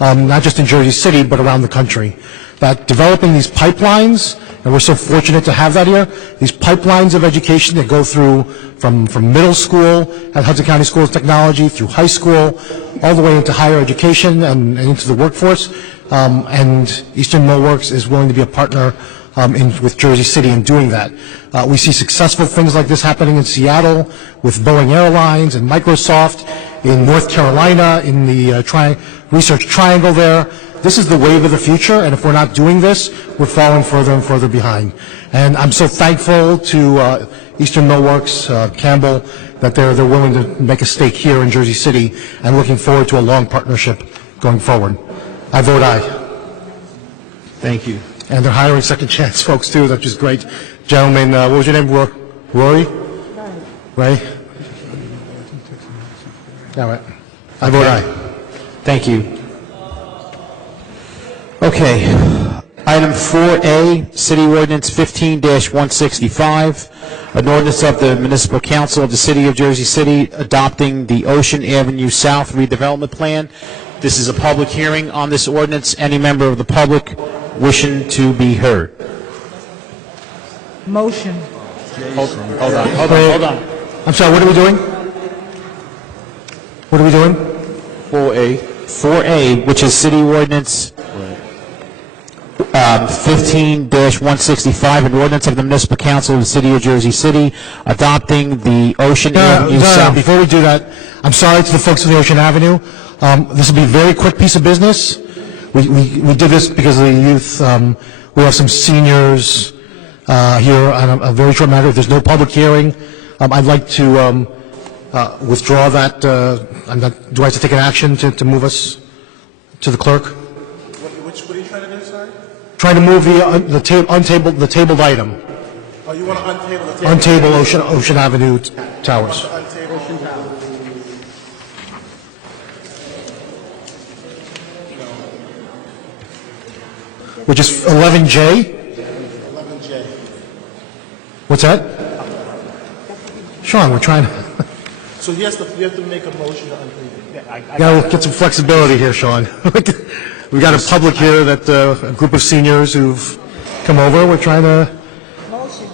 not just in Jersey City, but around the country. That developing these pipelines, and we're so fortunate to have that here, these pipelines of education that go through from middle school at Hudson County School of Technology, through high school, all the way into higher education and into the workforce. And Eastern Millworks is willing to be a partner with Jersey City in doing that. We see successful things like this happening in Seattle with Boeing Airlines and Microsoft, in North Carolina, in the Research Triangle there. This is the wave of the future, and if we're not doing this, we're falling further and further behind. And I'm so thankful to Eastern Millworks, Campbell, that they're willing to make a stake here in Jersey City, and looking forward to a long partnership going forward. I vote aye. Thank you. And they're hiring second chance folks too, which is great. Gentlemen, what was your name? Rory? Ray? All right. I vote aye. Thank you. Okay. Item 4A, City Ordinance 15-165, an ordinance of the Municipal Council of the City of Jersey City adopting the Ocean Avenue South redevelopment plan. This is a public hearing on this ordinance. Any member of the public wishing to be heard? Motion. Hold on. I'm sorry, what are we doing? What are we doing? 4A, which is City Ordinance 15-165, an ordinance of the Municipal Council of the City of Jersey City adopting the Ocean Avenue South. Before we do that, I'm sorry to the folks on the Ocean Avenue. This will be a very quick piece of business. We did this because of the youth. We have some seniors here on a very short matter. If there's no public hearing, I'd like to withdraw that. Do I have to take an action to move us to the clerk? What are you trying to do, sorry? Trying to move the tabled item. Oh, you want to untable the table? Untable Ocean Avenue Towers. Which is 11J? 11J. What's that? Sean, we're trying to... So you have to make a motion to untable. Gotta get some flexibility here, Sean. We got a public here, that a group of seniors who've come over. We're trying to... Motion.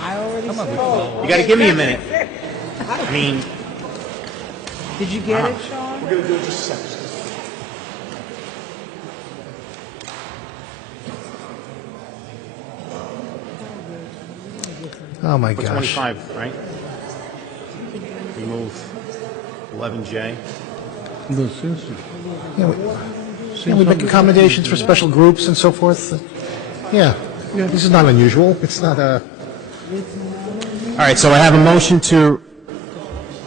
I already said. You got to give me a minute. I mean... Did you get it, Sean? We're going to do it just a second. Oh, my For gosh. 25, right? Remove 11J. Yeah, we make accommodations for special groups and so forth. Yeah, this is not unusual. It's not a... All right, so I have a motion to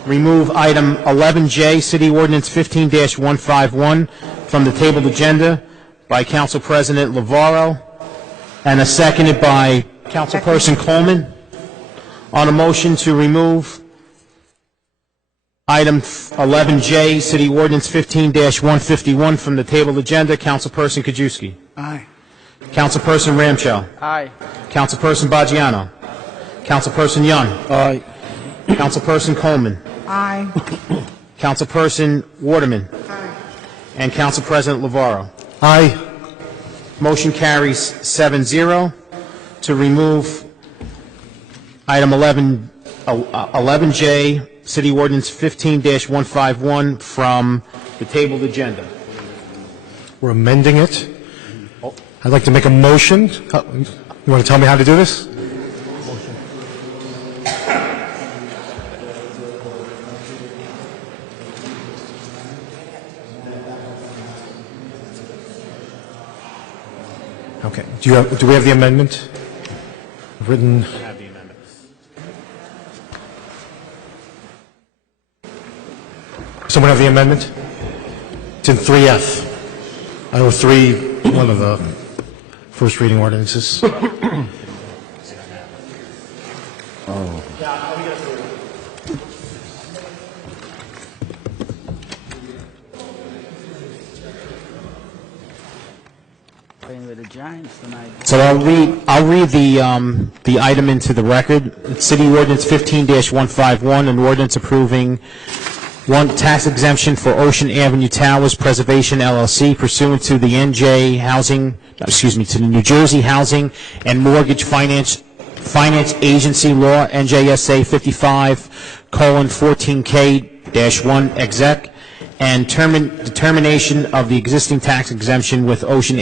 remove item 11J, City Ordinance 15-151, from the tabled agenda by Council President Lavaro, and a seconded by Councilperson Coleman. On a motion to remove item 11J, City Ordinance 15-151, from the tabled agenda, Councilperson Kajewski. Aye. Councilperson Ramchow. Aye. Councilperson Baggiano. Councilperson Young. Aye. Councilperson Coleman. Aye. Councilperson Waterman. And Council President Lavaro. Aye. Motion carries 7-0 to remove item 11J, City Ordinance 15-151, from the tabled agenda. We're amending it. I'd like to make a motion. You want to tell me how to do this? Okay. Do we have the amendment written? Someone have the amendment? It's in 3F. I know one of the first reading ordinances. Giants tonight. So I'll read the item into the record. It's City Ordinance 15-151, an ordinance approving one tax exemption for Ocean Avenue Towers Preservation LLC pursuant to the to the New Jersey Housing and Mortgage Finance Agency Law, NJSA 55:14K-1 exec, and determination of the existing tax exemption with Ocean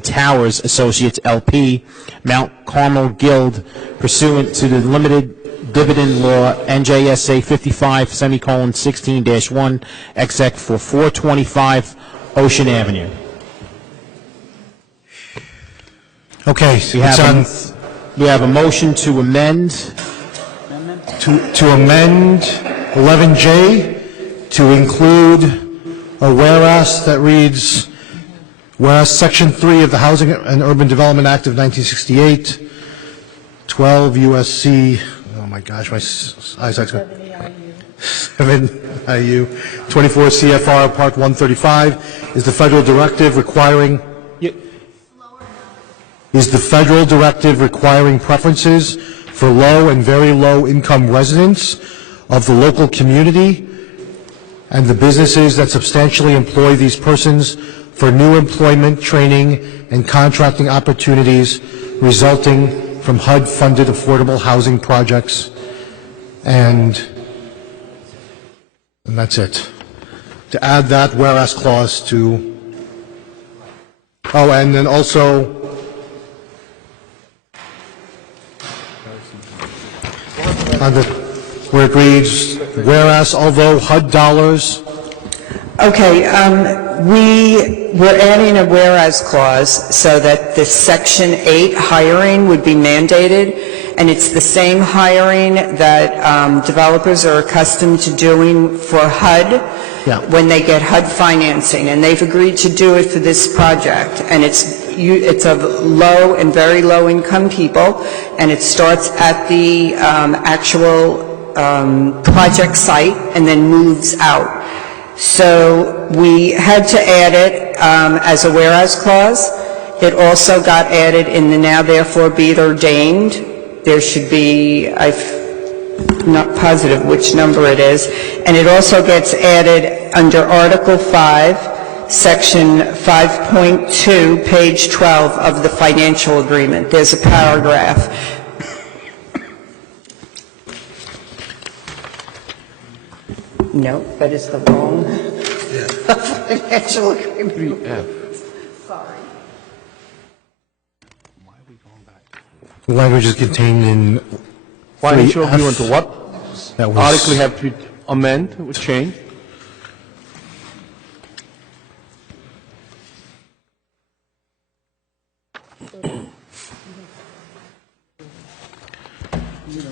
Towers Associates LP, Mount Carmel Guild, pursuant to the limited dividend law, NJSA 55:16-1 exec for 425 Ocean Avenue. Okay, We have a motion to amend. To amend 11J to include a whereas that reads, whereas Section 3 of the Housing and Urban Development Act of 1968, 12 U.S.C., oh my gosh, my eyesight's going. 7 IU, 24 CFR Part 135 is the federal directive requiring preferences for low and very low income residents of the local community and the businesses that substantially employ these persons for new employment, training, and contracting opportunities resulting from HUD-funded affordable housing projects. And that's it. To add that whereas clause to, and then also where it reads, whereas although HUD dollars. Okay, we're adding a whereas clause so that the Section 8 hiring would be mandated, and it's the same hiring that developers are accustomed to doing for HUD when they get HUD financing, and they've agreed to do it for this project, and it's of low and very low income people, and it starts at the actual project site and then moves out. So we had to add it as a whereas clause. It also got added in the now therefore be it ordained. There should be, I'm not positive which number it is, and it also gets added under Article 5, Section 5.2, page 12 of the financial agreement. There's a paragraph. No, that is the wrong financial agreement. Sorry. The language is contained in Financial agreement to what? That was Article have to amend, change?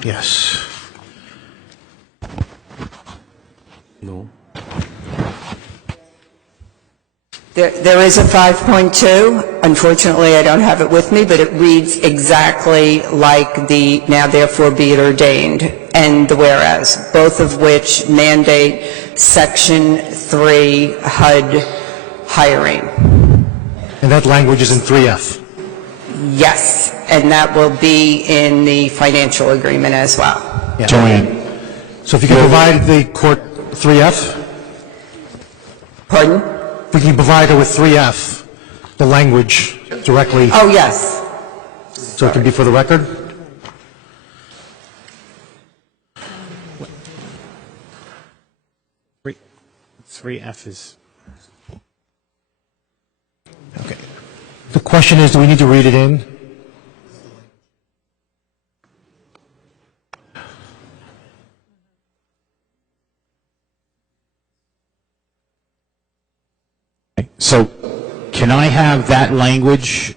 Yes. No. There is a 5.2. Unfortunately, I don't have it with me, but it reads exactly like the now therefore be it ordained and the whereas, both of which mandate Section 3 HUD hiring. And that language is in 3F. Yes, and that will be in the financial agreement as well. Yeah. Joanne. So if you can provide the court 3F? Pardon? We can provide her with 3F, the language directly. Oh, yes. So it can be for the record? Three F is. Okay. The question is, do we need to read it in? So, can I have that language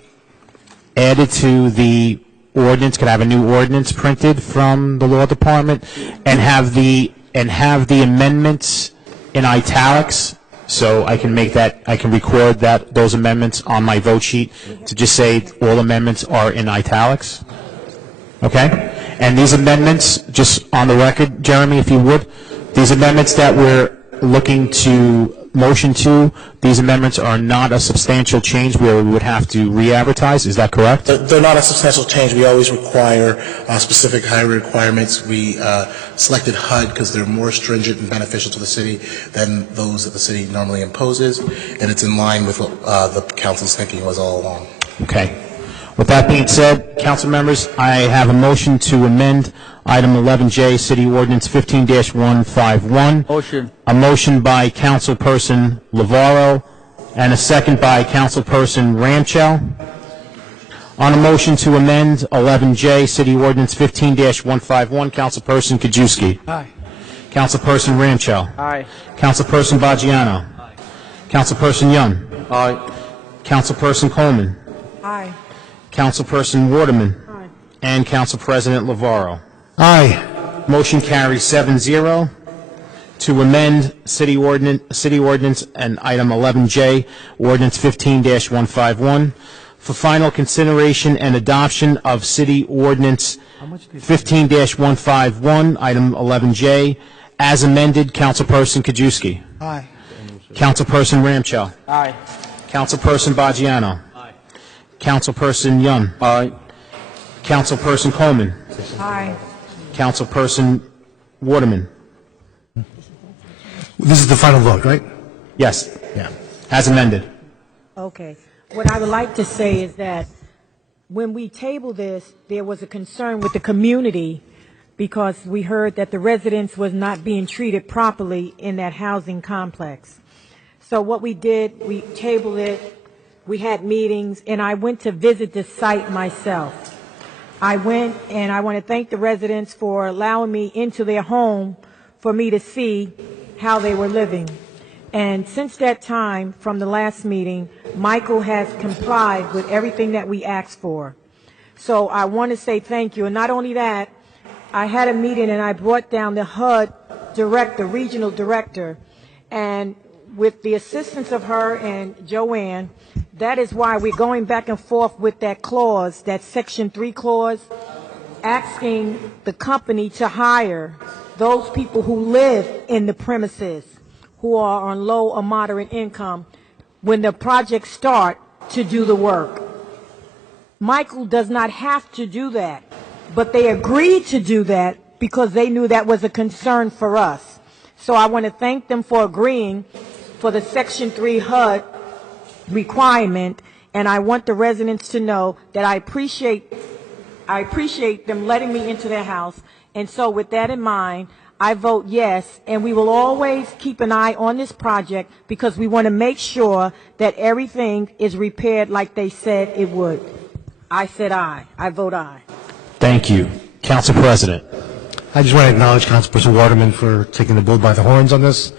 added to the ordinance? Could I have a new ordinance printed from the law department and have the amendments in italics? So I can make that, I can record those amendments on my vote sheet to just say all amendments are in italics. Okay? And these amendments, just on the record, Jeremy, if you would, these amendments that we're looking to motion to, these amendments are not a substantial change where we would have to re-advertise. Is that correct? They're not a substantial change. We always require specific hiring requirements. We selected HUD because they're more stringent and beneficial to the city than those that the city normally imposes, and it's in line with what the council's thinking was all along. Okay. With that being said, council members, I have a motion to amend item 11J, City Ordinance 15-151. Motion. A motion by Councilperson Lavaro and a second by Councilperson Ramchell. On a motion to amend 11J, City Ordinance 15-151, Councilperson Kajewski. Aye. Councilperson Ramchell. Aye. Councilperson Baggiano. Councilperson Young. Aye. Councilperson Coleman. Aye. Councilperson Waterman. And Council President Lavaro. Aye. Motion carries 7-0 to amend City Ordinance and item 11J, Ordinance 15-151, for final consideration and adoption of City Ordinance 15-151, item 11J, as amended. Councilperson Kajewski. Aye. Councilperson Ramchell. Aye. Councilperson Baggiano. Aye. Councilperson Young. Aye. Councilperson Coleman. Aye. Councilperson Waterman. This is the final vote, right? Yes, Yeah. as amended. Okay. What I would like to say is that when we tabled this, there was a concern with the community because we heard that the residents was not being treated properly in that housing complex. So what we did, we tabled it, we had meetings, and I went to visit the site myself. I went, and I want to thank the residents for allowing me into their home for me to see how they were living. And since that time, from the last meeting, Michael has complied with everything that we asked for. So I want to say thank you. And not only that, I had a meeting and I brought down the HUD director, regional director, and with the assistance of her and Joanne, that is why we're going back and forth with that clause, that Section 3 clause, asking the company to hire those people who live in the premises, who are on low or moderate income, when the projects start, to do the work. Michael does not have to do that, but they agreed to do that because they knew that was a concern for us. So I want to thank them for agreeing for the Section 3 HUD requirement, and I want the residents to know that I appreciate them letting me into their house. And so with that in mind, I vote yes, and we will always keep an eye on this project because we want to make sure that everything is repaired like they said it would. I said aye. I vote aye. Thank you. Council President. I just want to acknowledge Councilperson Waterman for taking the bull by the horns on this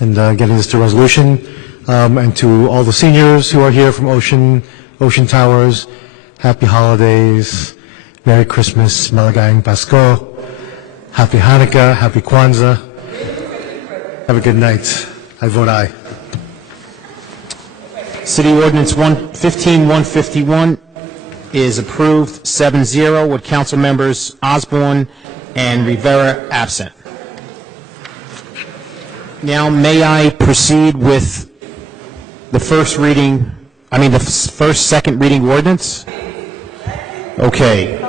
and getting this to resolution. And to all the seniors who are here from Ocean Towers, happy holidays, Merry Christmas, Malagayang Pasko, Happy Hanukkah, Happy Kwanzaa. Have a good night. I vote aye. City Ordinance 15-151 is approved 7-0 with council members Osborne and Rivera absent. Now may I proceed with the second reading ordinance? Okay.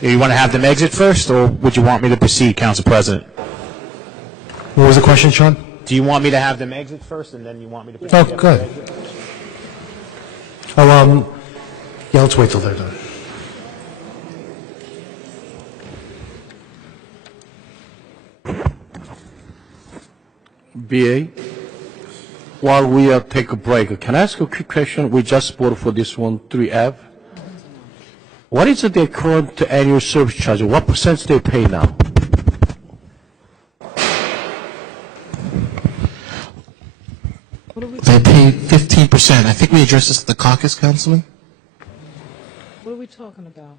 You want to have them exit first, or would you want me to proceed, Council President? What was the question, Sean? Do you want me to have them exit first, and then you want me to proceed? Oh, good. Yeah, let's wait till they're done. BA, while we take a break, can I ask a quick question? We just voted for this one, 3F. What is the current annual service charge? What percentage they pay now? They pay 15%. I think we addressed this at the caucus, Councilman. What are we talking about?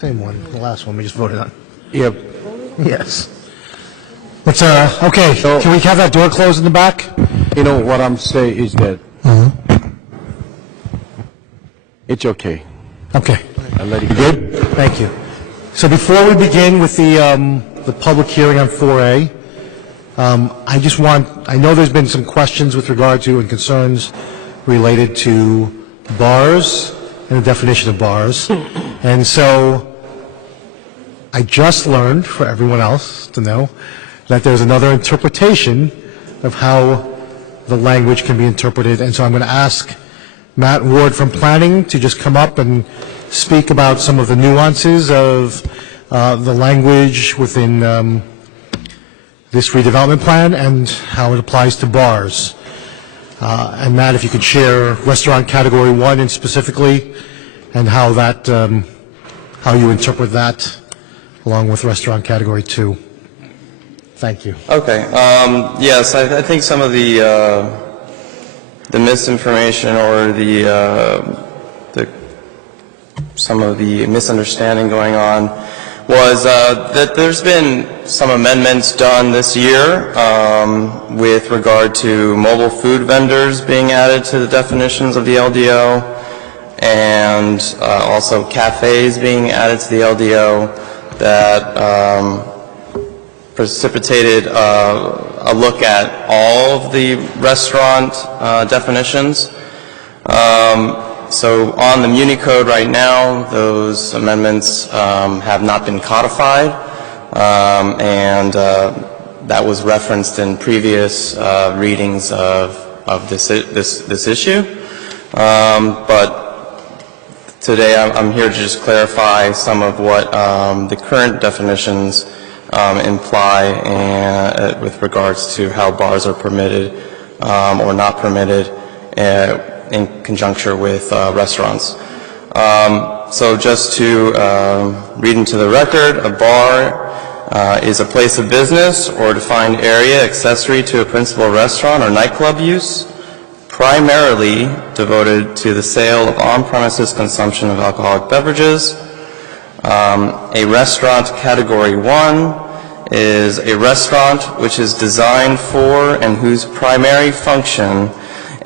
Same one, the last one we just voted on. Yep. Yes. Let's, okay, can we have that door closed in the back? You know, what I'm saying is that it's okay. Okay. I'll let it go. Good? Thank you. So before we begin with the public hearing on 4A, I know there's been some questions with regard to and concerns related to bars and the definition of bars. And so I just learned, for everyone else to know, that there's another interpretation of how the language can be interpreted. And so I'm going to ask Matt Ward from Planning to just come up and speak about some of the nuances of the language within this redevelopment plan and how it applies to bars. And Matt, if you could share restaurant category 1 and specifically, and how that, how you interpret that along with restaurant category 2. Thank you. Okay. Yes, I think some of the misinformation or some of the misunderstanding going on was that there's been some amendments done this year with regard to mobile food vendors being added to the definitions of the LDO, and also cafes being added to the LDO that precipitated a look at all of the restaurant definitions. So on the Muni Code right now, those amendments have not been codified, and that was referenced in previous readings of this issue. But today I'm here to just clarify some of what the current definitions imply with regards to how bars are permitted or not permitted in conjunction with restaurants. So just to read into the record, a bar is a place of business or defined area accessory to a principal restaurant or nightclub use, primarily devoted to the sale of on-premises consumption of alcoholic beverages. A restaurant category 1 is a restaurant which is designed for and whose primary function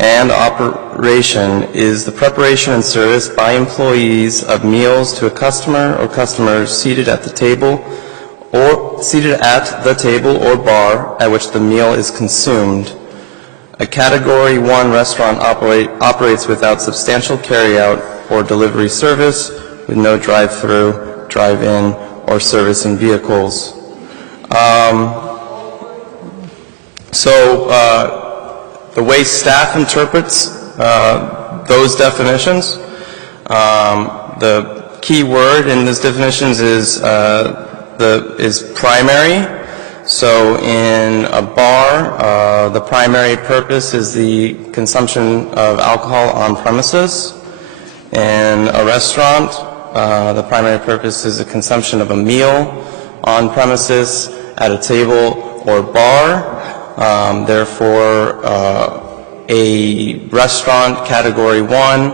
and operation is the preparation and service by employees of meals to a customer or customers seated at the table or bar at which the meal is consumed. A Category 1 restaurant operates without substantial carryout or delivery service, with no drive-through, drive-in, or servicing vehicles. The way staff interprets those definitions, the key word in these definitions is primary. So in a bar, the primary purpose is the consumption of alcohol on premises. In a restaurant, the primary purpose is the consumption of a meal on premises at a table or bar. Therefore, a restaurant category 1,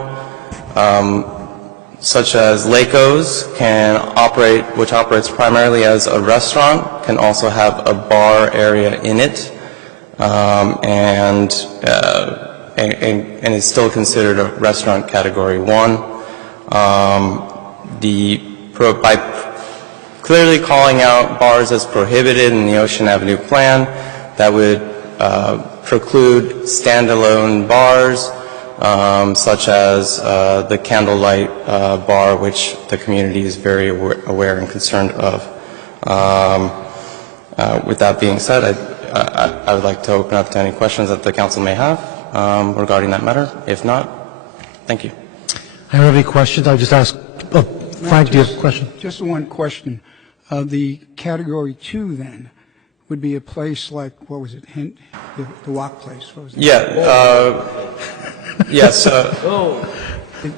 such as Laco's, which operates primarily as a restaurant, can also have a bar area in it, and is still considered a restaurant category 1. By clearly calling out bars as prohibited in the Ocean Avenue plan, that would preclude standalone bars, such as the Candlelight Bar, which the community is very aware and concerned of. With that being said, I would like to open up to any questions that the council may have regarding that matter. If not, thank you. I don't have any questions. I'll just ask. Oh, Frank, do you have a question? Just one question. The Category 2, then, would be a place like, what was it, the Wok place? What was it? Yeah. Yes.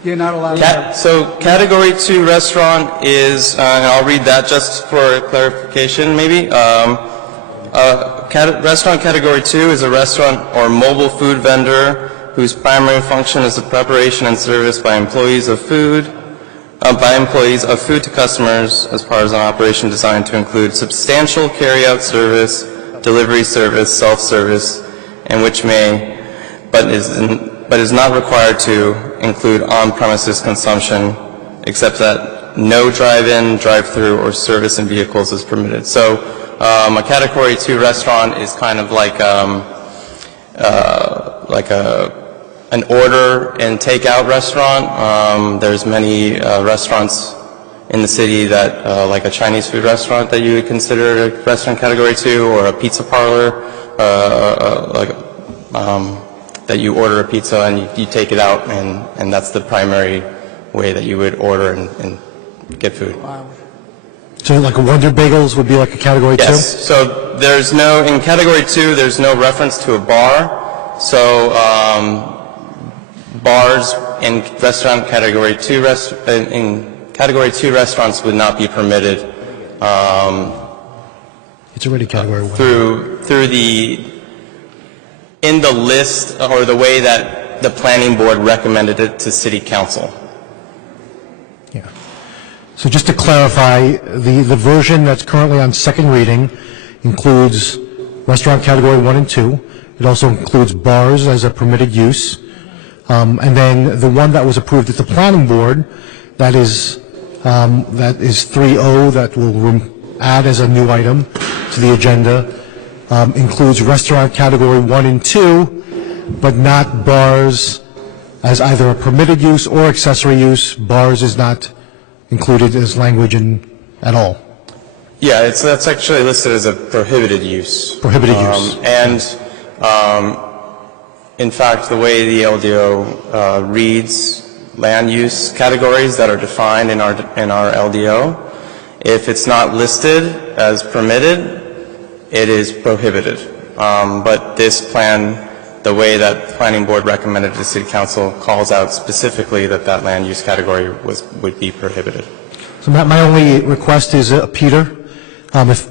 You're not allowed to. So Category 2 restaurant is, and I'll read that just for clarification maybe. Restaurant Category 2 is a restaurant or mobile food vendor whose primary function is the preparation and service by employees of food to customers as part of an operation designed to include substantial carry-out service, delivery service, self-service, and which may, but is not required to include on-premises consumption, except that no drive-in, drive-through, or service in vehicles is permitted. So A Category 2 restaurant is kind of like an order and takeout restaurant. There's many restaurants in the city that, like a Chinese food restaurant that you would consider a restaurant Category 2, or a pizza parlor, that you order a pizza and you take it out, and that's the primary way that you would order and get food. So like a Wonder Bagels would be like a Category 2? Yes. So there's no, in Category 2, there's no reference to a bar. So bars in restaurant Category 2, in Category 2 restaurants would not be permitted. It's already Category 1. Through in the list, or the way that the planning board recommended it to city council. Yeah. So just to clarify, the version that's currently on second reading includes restaurant Category 1 and 2. It also includes bars as a permitted use. And then the one that was approved at the planning board, that is 3O, that will add as a new item to the agenda, includes restaurant Category 1 and 2, but not bars as either a permitted use or accessory use. Bars is not included as language at all. Yeah, that's actually listed as a prohibited use. Prohibited use. In fact, the way the LDO reads land use categories that are defined in our LDO, if it's not listed as permitted, it is prohibited. But this plan, the way that the planning board recommended to city council, calls out specifically that land use category would be prohibited. So my only request is, Peter, if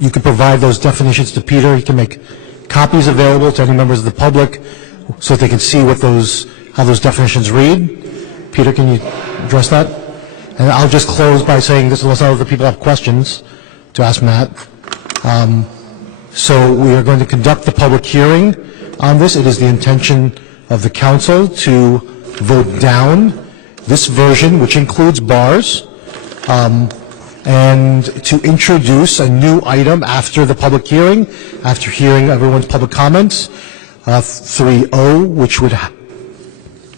you could provide those definitions to Peter, he can make copies available to any members of the public so that they can see how those definitions read. Peter, can you address that? And I'll just close by saying this, unless other people have questions to ask Matt. So we are going to conduct the public hearing on this. It is the intention of the council to vote down this version, which includes bars, and to introduce a new item after the public hearing, after hearing everyone's public comments, 3O, which would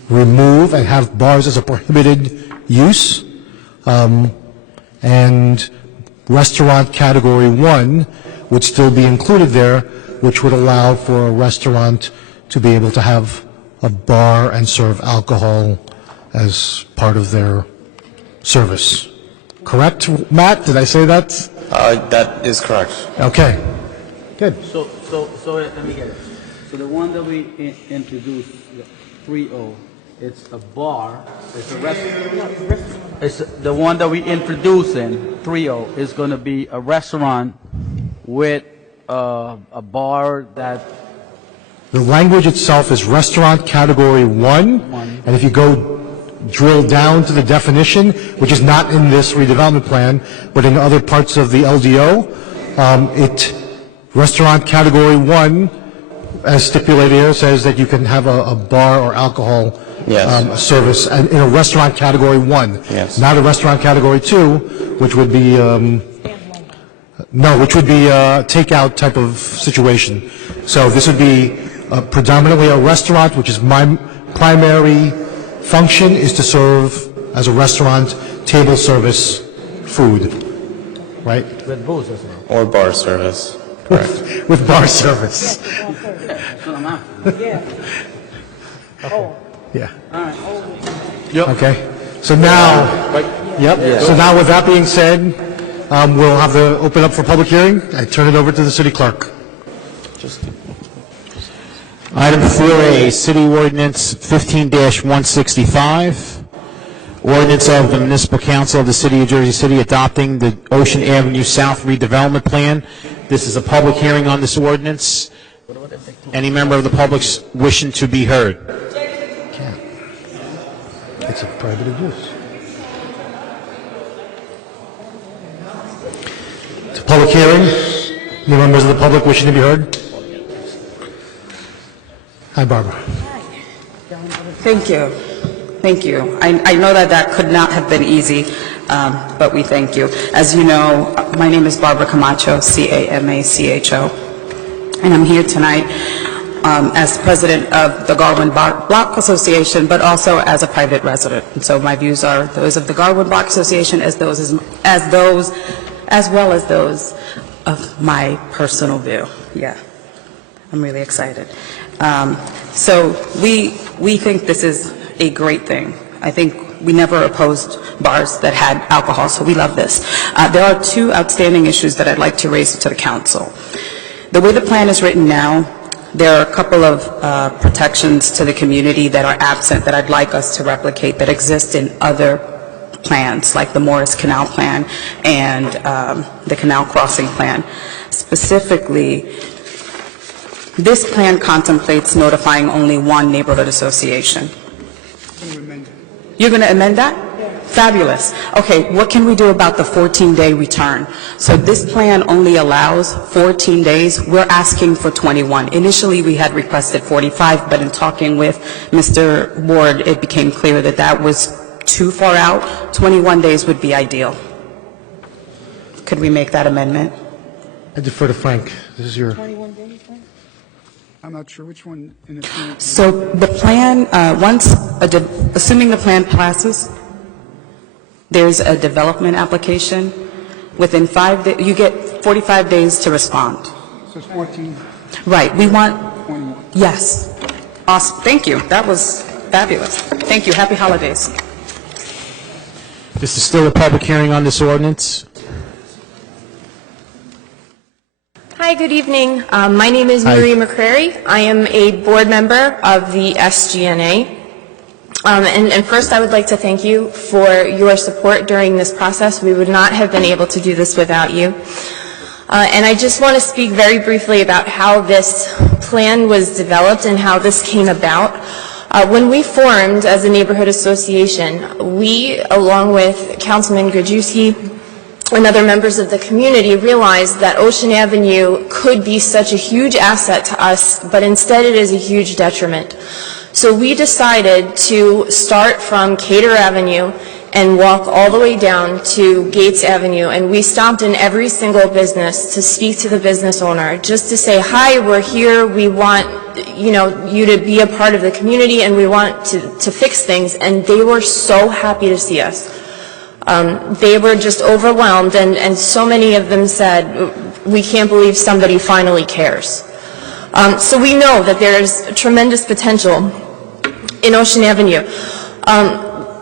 remove and have bars as a prohibited use, and restaurant Category 1 would still be included there, which would allow for a restaurant to be able to have a bar and serve alcohol as part of their service. Correct, Matt? Did I say that? That is correct. Okay. Good. So let me get it. So the one that we introduced, 3O, it's a bar, it's a restaurant. It's the one that we introduced in 3O is going to be a restaurant with a bar that. The language itself is restaurant Category 1, and if you go drill down to the definition, which is not in this redevelopment plan, but in other parts of the LDO, restaurant Category 1, as stipulated here, says that you can have a bar or alcohol service in a restaurant Category 1. Yes. Not a restaurant Category 2, which would be a takeout type of situation. So this would be predominantly a restaurant, which is my primary function is to serve as a restaurant, table service, food, right? With booze as well. Or bar service. Correct. With bar service. That's what I'm after. Yeah. All right. Yep. Okay. So now, So now with that being said, we'll have to open up for public hearing. I turn it over to the city clerk. Item 4A, City Ordinance 15-165, ordinance of the Municipal Council of the City of Jersey City adopting the Ocean Avenue South redevelopment plan. This is a public hearing on this ordinance. Any member of the public wishing to be heard? It's a prohibited use. It's a public hearing. Any members of the public wishing to be heard? Hi, Barbara. Thank you. Thank you. I know that could not have been easy. but we thank you. As you know, my name is Barbara Camacho, C-A-M-A-C-H-O, and I'm here tonight as president of the Garwood Block Association, but also as a private resident. And so my views are those of the Garwood Block Association as well as those of my personal view. Yeah, I'm really excited. So we think this is a great thing. I think we never opposed bars that had alcohol, so we love this. There are two outstanding issues that I'd like to raise to the council. The way the plan is written now, there are a couple of protections to the community that are absent that I'd like us to replicate that exist in other plans, like the Morris Canal Plan and the Canal Crossing Plan. Specifically, this plan contemplates notifying only one neighborhood association. You're going to amend that? Fabulous. Okay, what can we do about the 14-day return? So this plan only allows 14 days. We're asking for 21. Initially, we had requested 45, but in talking with Mr. Ward, it became clear that that was too far out. 21 days would be ideal. Could we make that amendment? I defer to Frank. This is your... 21 days, Frank? I'm not sure which one in the plan. So the plan, assuming the plan passes, there's a development application. Within 5 days, you get 45 days to respond. So it's 14. Right. We want. 21. Yes. Awesome. Thank you. That was fabulous. Thank you. Happy holidays. This is still a public hearing on this ordinance. Hi, good evening. My name is Marie McCrary. I am a board member of the SGNA. And first, I would like to thank you for your support during this process. We would not have been able to do this without you. And I just want to speak very briefly about how this plan was developed and how this came about. When we formed as a neighborhood association, we, along with Councilman Grajewski and other members of the community, realized that Ocean Avenue could be such a huge asset to us, but instead it is a huge detriment. So we decided to start from Cater Avenue and walk all the way down to Gates Avenue, and we stopped in every single business to speak to the business owner, just to say, hi, we're here, we want you to be a part of the community, and we want to fix things, and they were so happy to see us. They were just overwhelmed, and so many of them said, we can't believe somebody finally cares. So we know that there's tremendous potential in Ocean Avenue.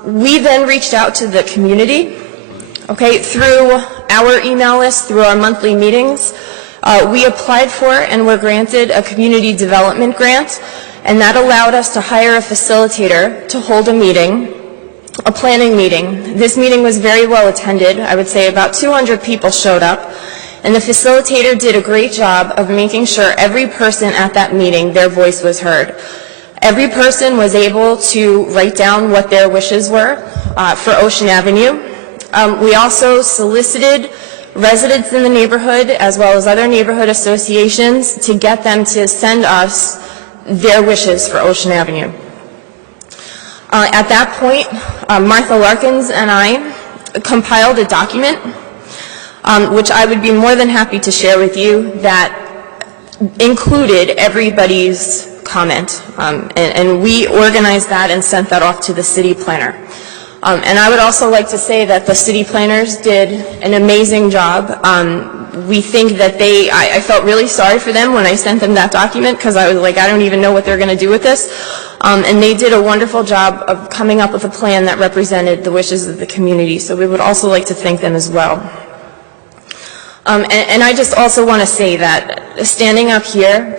We then reached out to the community, through our email list, through our monthly meetings. We applied for and were granted a community development grant, and that allowed us to hire a facilitator to hold a meeting, a planning meeting. This meeting was very well attended. I would say about 200 people showed up, and the facilitator did a great job of making sure every person at that meeting, their voice was heard. Every person was able to write down what their wishes were for Ocean Avenue. We also solicited residents in the neighborhood as well as other neighborhood associations to get them to send us their wishes for Ocean Avenue. At that point, Martha Larkins and I compiled a document which I would be more than happy to share with you that included everybody's comment, and we organized that and sent that off to the city planner. And I would also like to say that the city planners did an amazing job. We think that I felt really sorry for them when I sent them that document, because I was like, I don't even know what they're going to do with this. And they did a wonderful job of coming up with a plan that represented the wishes of the community. So we would also like to thank them as well. And I just also want to say that standing up here,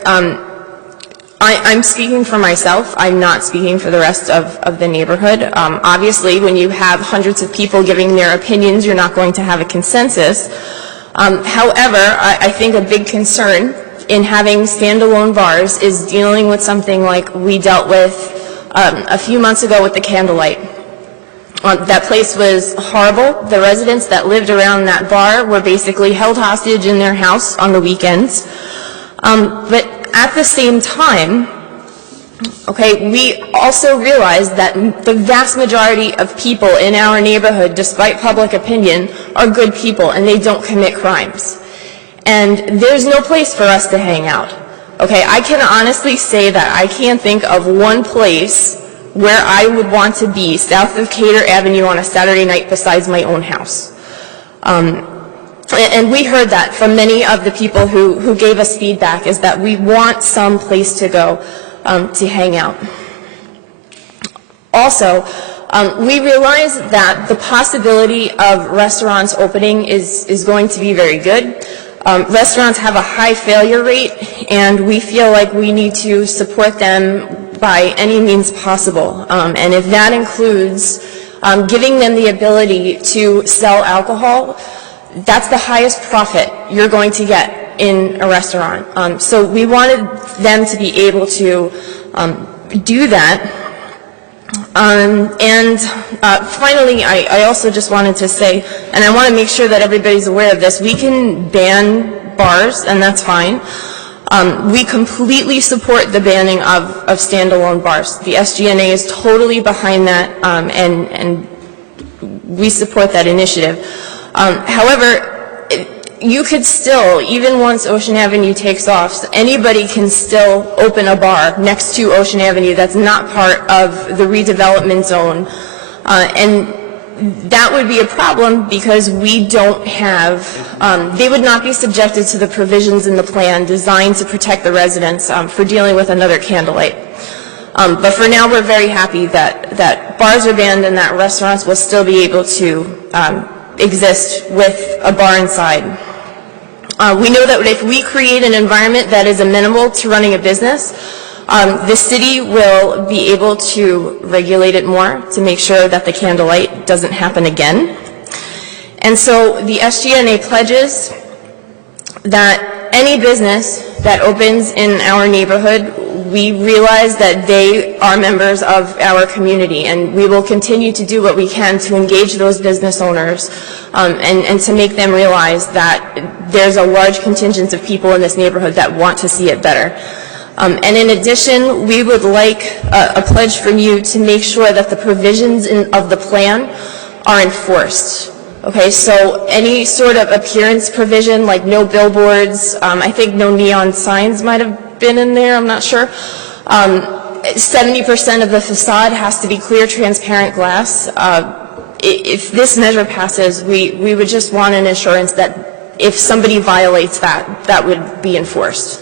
I'm speaking for myself. I'm not speaking for the rest of the neighborhood. Obviously, when you have hundreds of people giving their opinions, you're not going to have a consensus. However, I think a big concern in having standalone bars is dealing with something like we dealt with a few months ago with the Candlelight. That place was horrible. The residents that lived around that bar were basically held hostage in their house on the weekends. But at the same time, Okay, we also realize that the vast majority of people in our neighborhood, despite public opinion, are good people and they don't commit crimes. And there's no place for us to hang out. Okay, I can honestly say that I can't think of one place where I would want to be south of Cater Avenue on a Saturday night besides my own house. And we heard that from many of the people who gave us feedback, is that we want some place to go to hang out. Also, we realize that the possibility of restaurants opening is going to be very good. Restaurants have a high failure rate, and we feel like we need to support them by any means possible. And if that includes giving them the ability to sell alcohol, that's the highest profit you're going to get in a restaurant. So we wanted them to be able to do that. Finally, I also just wanted to say, and I want to make sure that everybody's aware of this, we can ban bars, and that's fine. We completely support the banning of standalone bars. The SGNA is totally behind that, and we support that initiative. However, you could still, even once Ocean Avenue takes off, anybody can still open a bar next to Ocean Avenue that's not part of the redevelopment zone. And that would be a problem because we don't have, they would not be subjected to the provisions in the plan designed to protect the residents for dealing with another Candlelight. But for now, we're very happy that bars are banned and that restaurants will still be able to exist with a bar inside. We know that if we create an environment that is amenable to running a business, the city will be able to regulate it more to make sure that the Candlelight doesn't happen again. And so the SGNA pledges that any business that opens in our neighborhood, we realize that they are members of our community, and we will continue to do what we can to engage those business owners and to make them realize that there's a large contingent of people in this neighborhood that want to see it better. And in addition, we would like a pledge from you to make sure that the provisions of the plan are enforced. Okay, so any sort of appearance provision, like no billboards, I think no neon signs might have been in there, I'm not sure. 70% of the facade has to be clear, transparent glass. If this measure passes, we would just want an assurance that if somebody violates that, that would be enforced.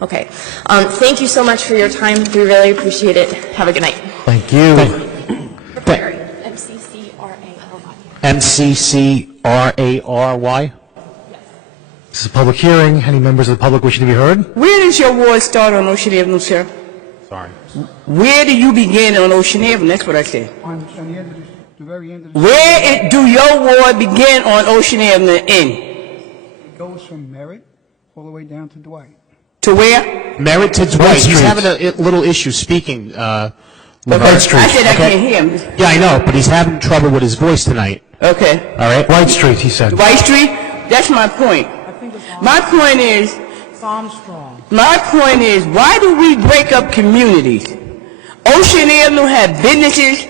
Okay. Thank you so much for your time. We really appreciate it. Have a good night. Thank you. MCCRARY. This is a public hearing. Any members of the public wishing to be heard? Where does your ward start on Ocean Avenue, sir? Sorry. Where do you begin on Ocean Avenue? That's what I said. On the end of the very end of the... Where do your ward begin on Ocean Avenue and end? It goes from Merritt all the way down to Dwight. To where? Merritt to Dwight. He's having a little issue speaking. Street. I said I can't hear him. Yeah, I know, but he's having trouble with his voice tonight. Okay. All right. White Street, he said. Dwight Street? That's my point. My point is, why do we break up communities? Ocean Avenue had businesses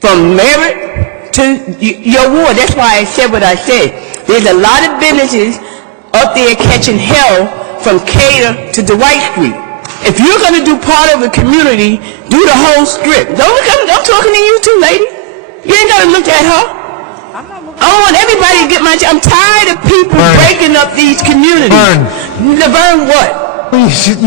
from Merritt to your ward. That's why I said what I said. There's a lot of businesses up there catching hell from Cater to Dwight Street. If you're going to do part of a community, do the whole strip. I'm talking to you too, lady. You ain't got to look at her. I want everybody to get my... I'm tired of people breaking up these communities. Laverne what? Please,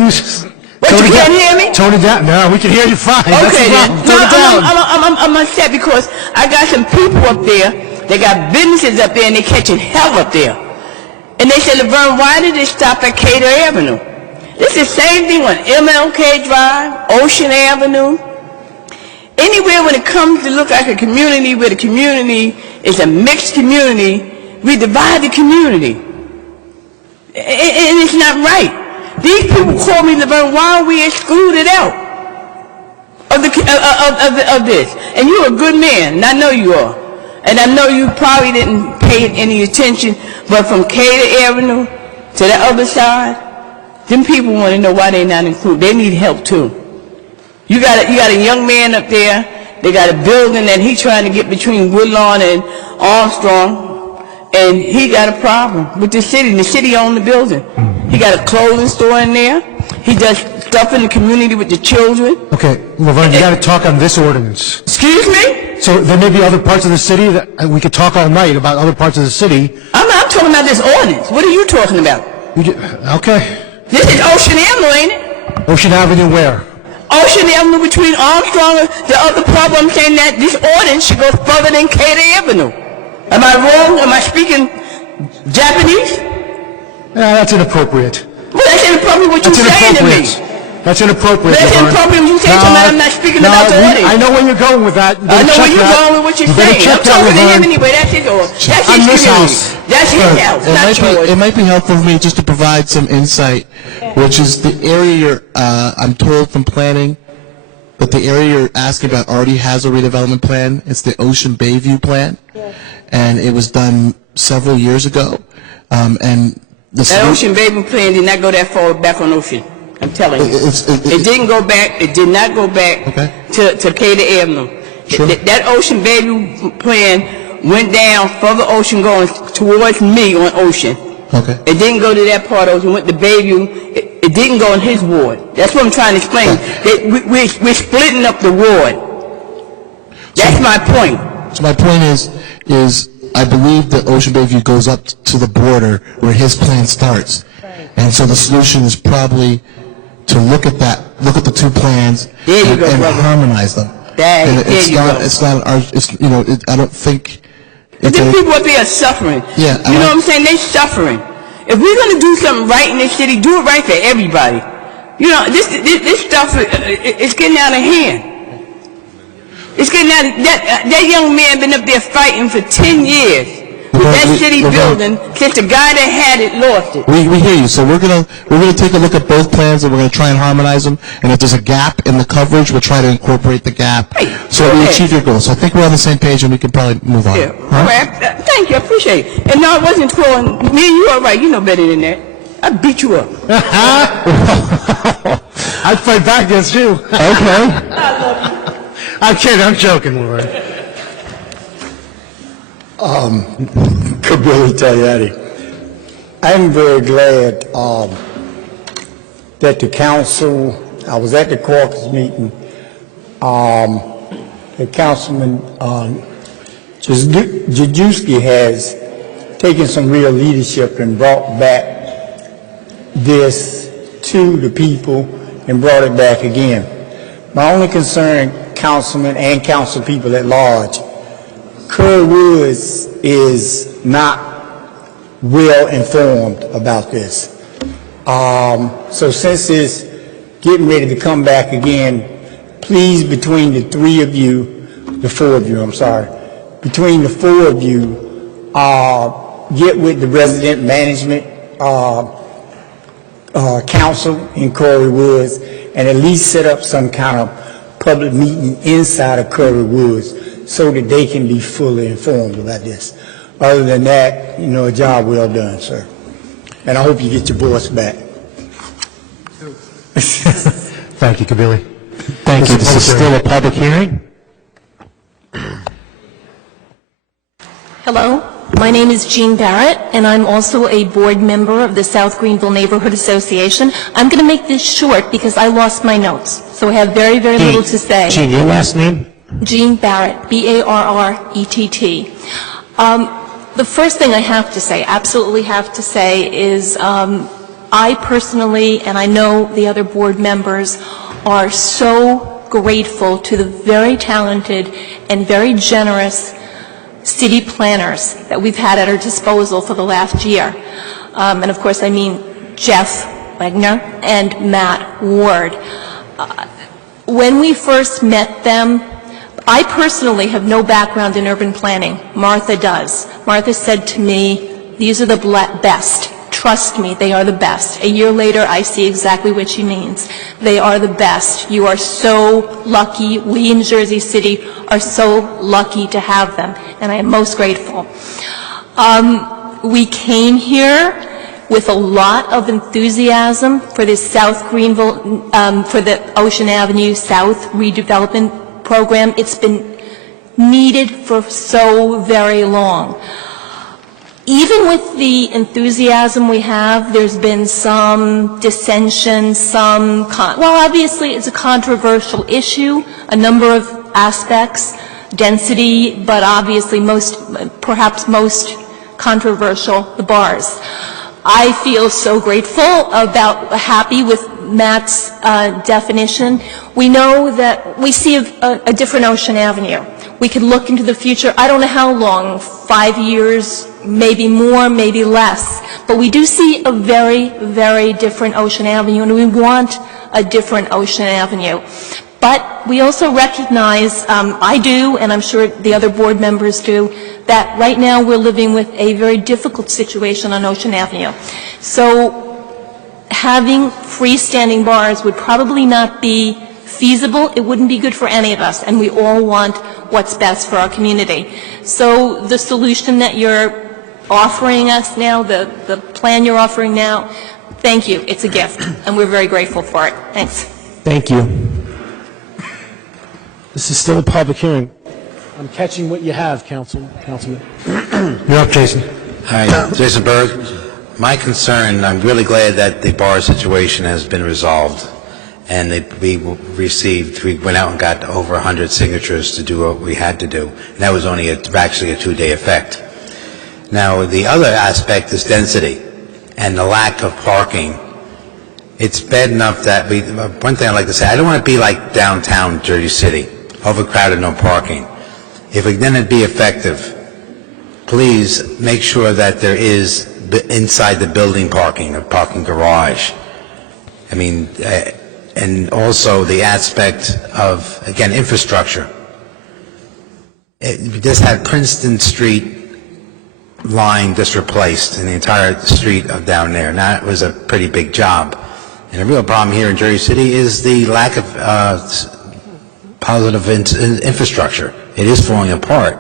What, you can't hear me? Tone it down. No, we can hear you fine. Okay, then. Tone it down. I'm upset because I got some people up there, they got businesses up there, and they catching hell up there. And they said, Laverne, why did it stop at Cater Avenue? It's the same thing on MLK Drive, Ocean Avenue. Anywhere when it comes to look like a community where the community is a mixed community, we divide the community. And it's not right. These people call me, Laverne, why are we excluded out of this? And you're a good man, and I know you are. And I know you probably didn't pay it any attention, but from Cater Avenue to the other side, them people want to know why they're not included. They need help too. You got a young man up there. They got a building that he's trying to get between Woodlawn and Armstrong, and he got a problem with the city. The city owned the building. He got a clothing store in there. He does stuff in the community with the children. Okay, Laverne, you got to talk on this ordinance. Excuse me? So there may be other parts of the city that we could talk all night about other parts of the city. I'm talking about this ordinance. What are you talking about? Okay. This is Ocean Avenue, ain't it? Ocean Avenue where? Ocean Avenue between Armstrong and the other part. I'm saying that this ordinance should go further than Cater Avenue. Am I wrong? Am I speaking Japanese? That's inappropriate. Well, that's inappropriate what you're saying to me. That's inappropriate. That's inappropriate when you say something. I'm not speaking about the ordinance. I know where you're going with that. I know where you're going with what you're saying. I'm talking to him anyway. That's his ordinance. That's his community. That's his house. Not yours. It might be helpful for me just to provide some insight, which is the area you're, I'm told from planning, that the area you're asking about already has a redevelopment plan. It's the Ocean Bayview plan, and it was done several years ago. And that Ocean Bayview plan did not go that far back on Ocean. I'm telling you. It didn't go back. It did not go back to Cater Avenue. Sure. That Ocean Bayview plan went down further Ocean going towards me on Ocean. Okay. It didn't go to that part of Ocean. It went to Bayview. It didn't go in his ward. That's what I'm trying to explain. We're splitting up the ward. That's my point. So my point is I believe that Ocean Bayview goes up to the border where his plan starts. And so the solution is probably to look at the two plans and harmonize them. I don't think. But the people up there are suffering. Yeah. You know what I'm saying? They're suffering. If we're going to do something right in this city, do it right for everybody. You know, this stuff, it's getting out of hand. It's getting out of, that young man been up there fighting for 10 years. With that city building, since the guy that had it lost it. We hear you. So we're gonna take a look at both plans and we're gonna try and harmonize them. And if there's a gap in the coverage, we'll try to incorporate the gap so we achieve your goals. So I think we're on the same page and we can probably move on. Yeah. All right. Thank you. I appreciate it. And no, I wasn't trolling. Me and you are right. You know better than that. I beat you up. I'd fight back against you. Okay. I love you. I'm kidding. I'm joking, Lauren. Kabili Tayari. I'm very glad that the council, I was at the caucus meeting, the councilman Jajewski has taken some real leadership and brought back this to the people and brought it back again. My only concern, councilman and council people at large, Curry Woods is not well informed about this. So since it's getting ready to come back again, please, between the four of you, between the four of you, get with the resident management council in Curry Woods and at least set up some kind of public meeting inside of Curry Woods so that they can be fully informed about this. Other than that, you know, a job well done, sir. And I hope you get your voice back. Thank you, Kabili. Thank you. This is still a public hearing. Hello, my name is Jean Barrett, and I'm also a board member of the South Greenville Neighborhood Association. I'm going to make this short because I lost my notes, so I have very, very little to say. Jean, your last name? Jean Barrett, B-A-R-R-E-T-T. The first thing I have to say, absolutely have to say, is I personally, and I know the other board members, are so grateful to the very talented and very generous city planners that we've had at our disposal for the last year. And of course, I mean Jeff Wagner and Matt Ward. When we first met them, I personally have no background in urban planning. Martha does. Martha said to me, these are the best. Trust me, they are the best. A year later, I see exactly what she means. They are the best. You are so lucky. We in Jersey City are so lucky to have them, and I am most grateful. We came here with a lot of enthusiasm for this South Greenville, for the Ocean Avenue South redevelopment program. It's been needed for so very long. Even with the enthusiasm we have, there's been some dissension, well, obviously it's a controversial issue, a number of aspects, density, but obviously perhaps most controversial, the bars. I feel so grateful happy with Matt's definition. We know that we see a different Ocean Avenue. We could look into the future. I don't know how long, 5 years, maybe more, maybe less. But we do see a very, very different Ocean Avenue, and we want a different Ocean Avenue. But we also recognize, I do, and I'm sure the other board members do, that right now we're living with a very difficult situation on Ocean Avenue. So having freestanding bars would probably not be feasible. It wouldn't be good for any of us, and we all want what's best for our community. So the solution that you're offering us now, the plan you're offering now, thank you. It's a gift, and we're very grateful for it. Thanks. Thank you. This is still a public hearing. I'm catching what you have, Councilman. You're up, Jason. Hi, Jason Berg. My concern, I'm really glad that the bar situation has been resolved, and we went out and got over 100 signatures to do what we had to do. And that was only actually a 2-day effect. Now, the other aspect is density and the lack of parking. It's bad enough that one thing I'd like to say, I don't want to be like downtown Jersey City, overcrowded, no parking. If we're going to be effective, please make sure that there is inside the building parking, a parking garage. I mean, and also the aspect of, again, infrastructure. We just had Princeton Street line just replaced in the entire street of down there. Now, it was a pretty big job. And the real problem here in Jersey City is the lack of positive infrastructure. It is falling apart.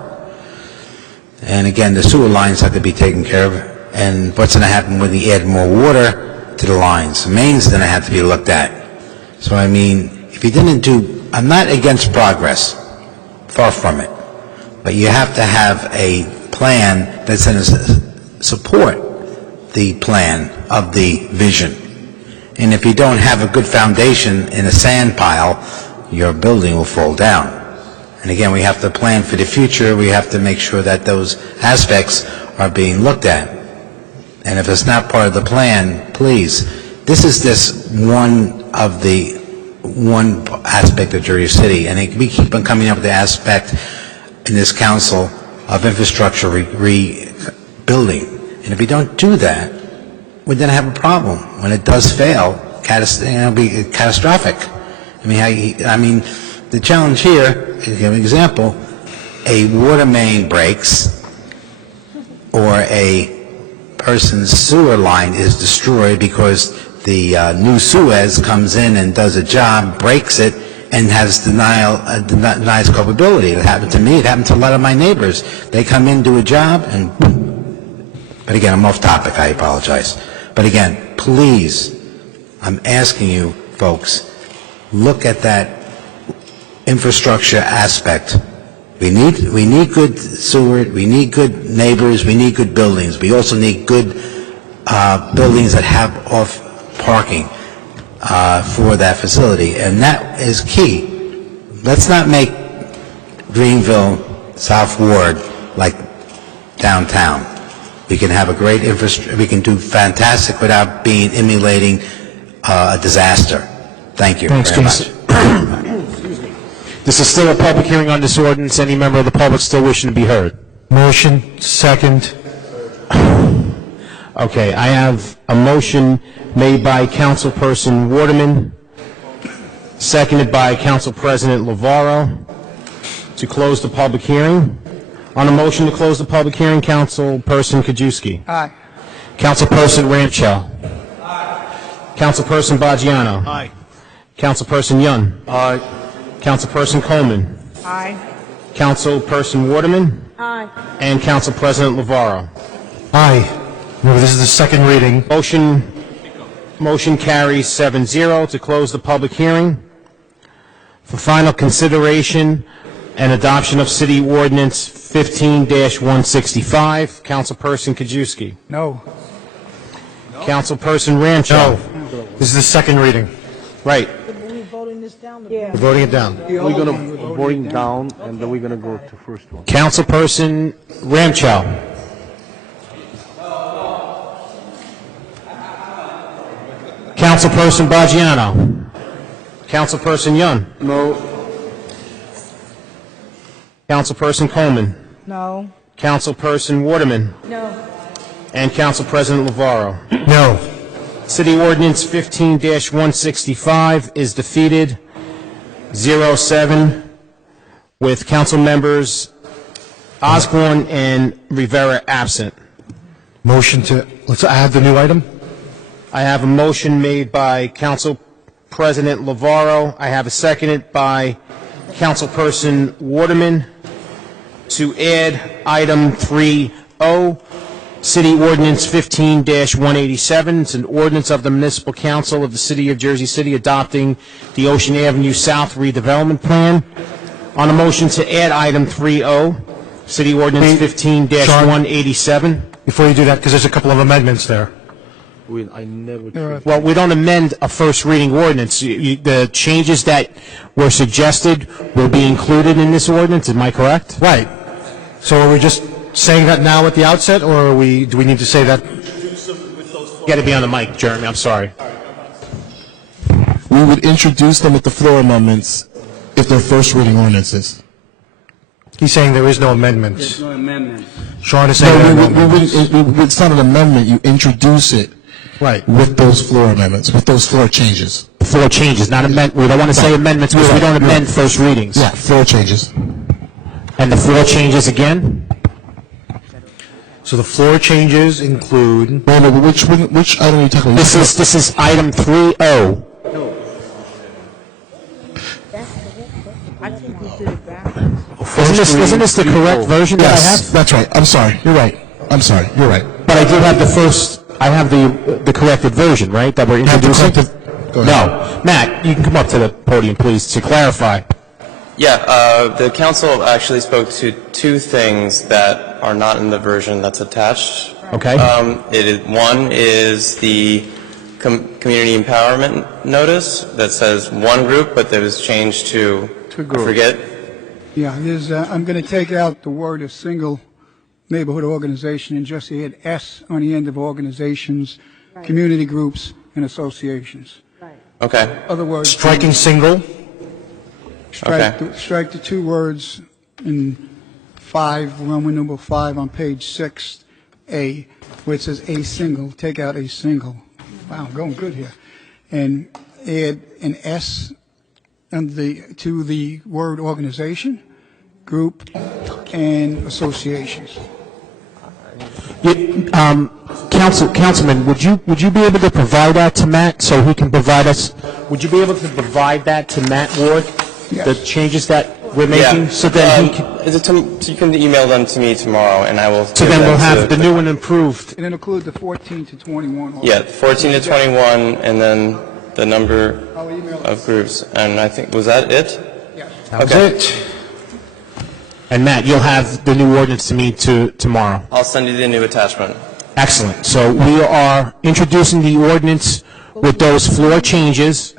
And again, the sewer lines have to be taken care of. And what's going to happen when you add more water to the lines? The main's going to have to be looked at. So, I mean, if you didn't do, I'm not against progress, far from it. But you have to have a plan that's going to support the plan of the vision. And if you don't have a good foundation in a sand pile, your building will fall down. And again, we have to plan for the future. We have to make sure that those aspects are being looked at. And if it's not part of the plan, please, this is just one aspect of Jersey City. And we keep on coming up with the aspect in this council of infrastructure rebuilding. And if we don't do that, we're going to have a problem. When it does fail, it'll be catastrophic. I mean, the challenge here, to give an example, a water main breaks or a person's sewer line is destroyed because the new Suez comes in and does a job, breaks it, and denies culpability. It happened to me. It happened to a lot of my neighbors. They come in, do a job, and boom. But again, I'm off topic. I apologize. But again, please, I'm asking you, folks, look at that infrastructure aspect. We need good sewer. We need good neighbors. We need good buildings. We also need good buildings that have off parking for that facility, and that is key. Let's not make Greenville, South Ward like downtown. We can have a great infrastructure. We can do fantastic without emulating a disaster. Thank you. Thanks, very Jason. much. This is still a public hearing on this ordinance. Any member of the public still wishing to be heard? Motion, second. Okay, I have a motion made by Councilperson Waterman, seconded by Council President Lavaro, to close the public hearing. On a motion to close the public hearing, Councilperson Kajewski. Aye. Councilperson Ramchell. Aye. Councilperson Baggiano. Aye. Councilperson Yun. Aye. Councilperson Coleman. Aye. Councilperson Waterman. Aye. And Council President Lavaro. Aye. Remember, this is the second reading. Motion carries 7-0 to close the public hearing. For final consideration and adoption of City Ordinance 15-165, Councilperson Kajewski. No. Councilperson Ramchow. No. This is the second reading. Right. We're voting it down. We're going to vote it down, and then we're going to go to first one. Councilperson Ramchow. Councilperson Baggiano. Councilperson Yun. No. Councilperson Coleman. No. Councilperson Waterman. No. And Council President Navarro. No. City Ordinance 15-165 is defeated 0-7 with council members Osborne and Rivera absent. Let's add the new item. I have a motion made by Council President Navarro. I have a seconded by Councilperson Waterman to add item 3O, City Ordinance 15-187. It's an ordinance of the Municipal Council of the City of Jersey City adopting the Ocean Avenue South redevelopment plan. On a motion to add item 3O, City Ordinance 15-187. Before you do that, because there's a couple of amendments there. I never. Well, we don't amend a first reading ordinance. The changes that were suggested will be included in this ordinance. Am I correct? Right. So are we just saying that now at the outset, or do we need to say that? You got to be on the mic, Jeremy. I'm sorry. We would introduce them with the floor amendments if they're first reading ordinances. He's saying there is no amendment. There's no amendment. Sean is saying there are no amendments. It's not an amendment. You introduce it right with those floor amendments, with those floor changes. Floor changes, not amend. We don't want to say amendments because we don't amend first readings. Yeah, floor changes. And the floor changes again? So the floor changes include. No, which item are you talking about? This is item 3O. Isn't this the correct version that I have? That's right. I'm sorry. You're right. You're right. But I do have the first. I have the corrected version, right? That we're introducing. Go ahead. No, Matt, you can come up to the podium, please, to clarify. Yeah, the council actually spoke to two things that are not in the version that's attached. Okay. One is the community empowerment notice that says one group, but that was changed to I forget. Yeah, I'm going to take out the word "a single neighborhood organization" and just add S on the end of organizations, community groups, and associations. Okay. Other words, striking single. Strike the two words in 5, Roman numeral 5 on page 6A, where it says a single. Take out a single. Wow, I'm going good here. And add an S to the word organization, group, and associations. Councilman, would you be able to provide that to Matt so he can provide us? Would you be able to provide that to Matt Ward? Yes. The changes that we're making, so that he can. So you can email them to me tomorrow, and I will. So then we'll have the new and improved. And include the 14 to 21. Yeah, 14 to 21, and then the number of groups. And I think, was that it? Yes. That was it. And Matt, you'll have the new ordinance to me tomorrow. I'll send you the new attachment. Excellent. So we are introducing the ordinance with those floor changes.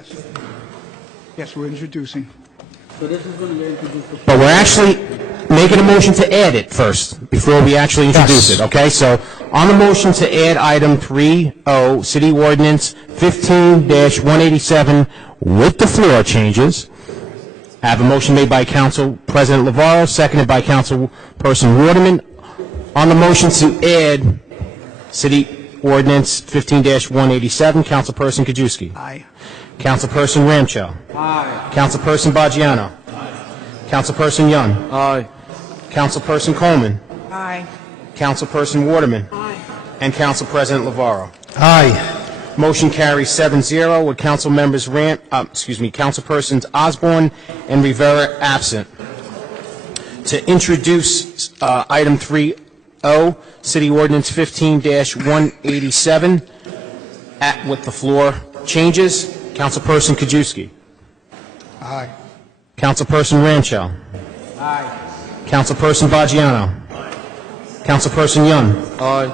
Yes, we're introducing. So this is going to be introduced. But we're actually making a motion to add it first, before we actually introduce it, okay? So, on the motion to add item 3O, City Ordinance 15-187, with the floor changes, I have a motion made by Council President Navarro, seconded by Councilperson Waterman. On the motion to add City Ordinance 15-187, Councilperson Kajewski. Aye. Councilperson Ramchow. Aye. Councilperson Baggiano. Aye. Councilperson Yun. Aye. Councilperson Coleman. Aye. Councilperson Waterman. Aye. And Council President Navarro. Aye. Motion carries 7-0 with Council members Councilpersons Osborne and Rivera absent. To introduce item 3 3-0, City Ordinance 15-187, with the floor changes. Councilperson Kajewski. Aye. Councilperson Ramchow. Aye. Councilperson Baggiano. Councilperson Young. Aye.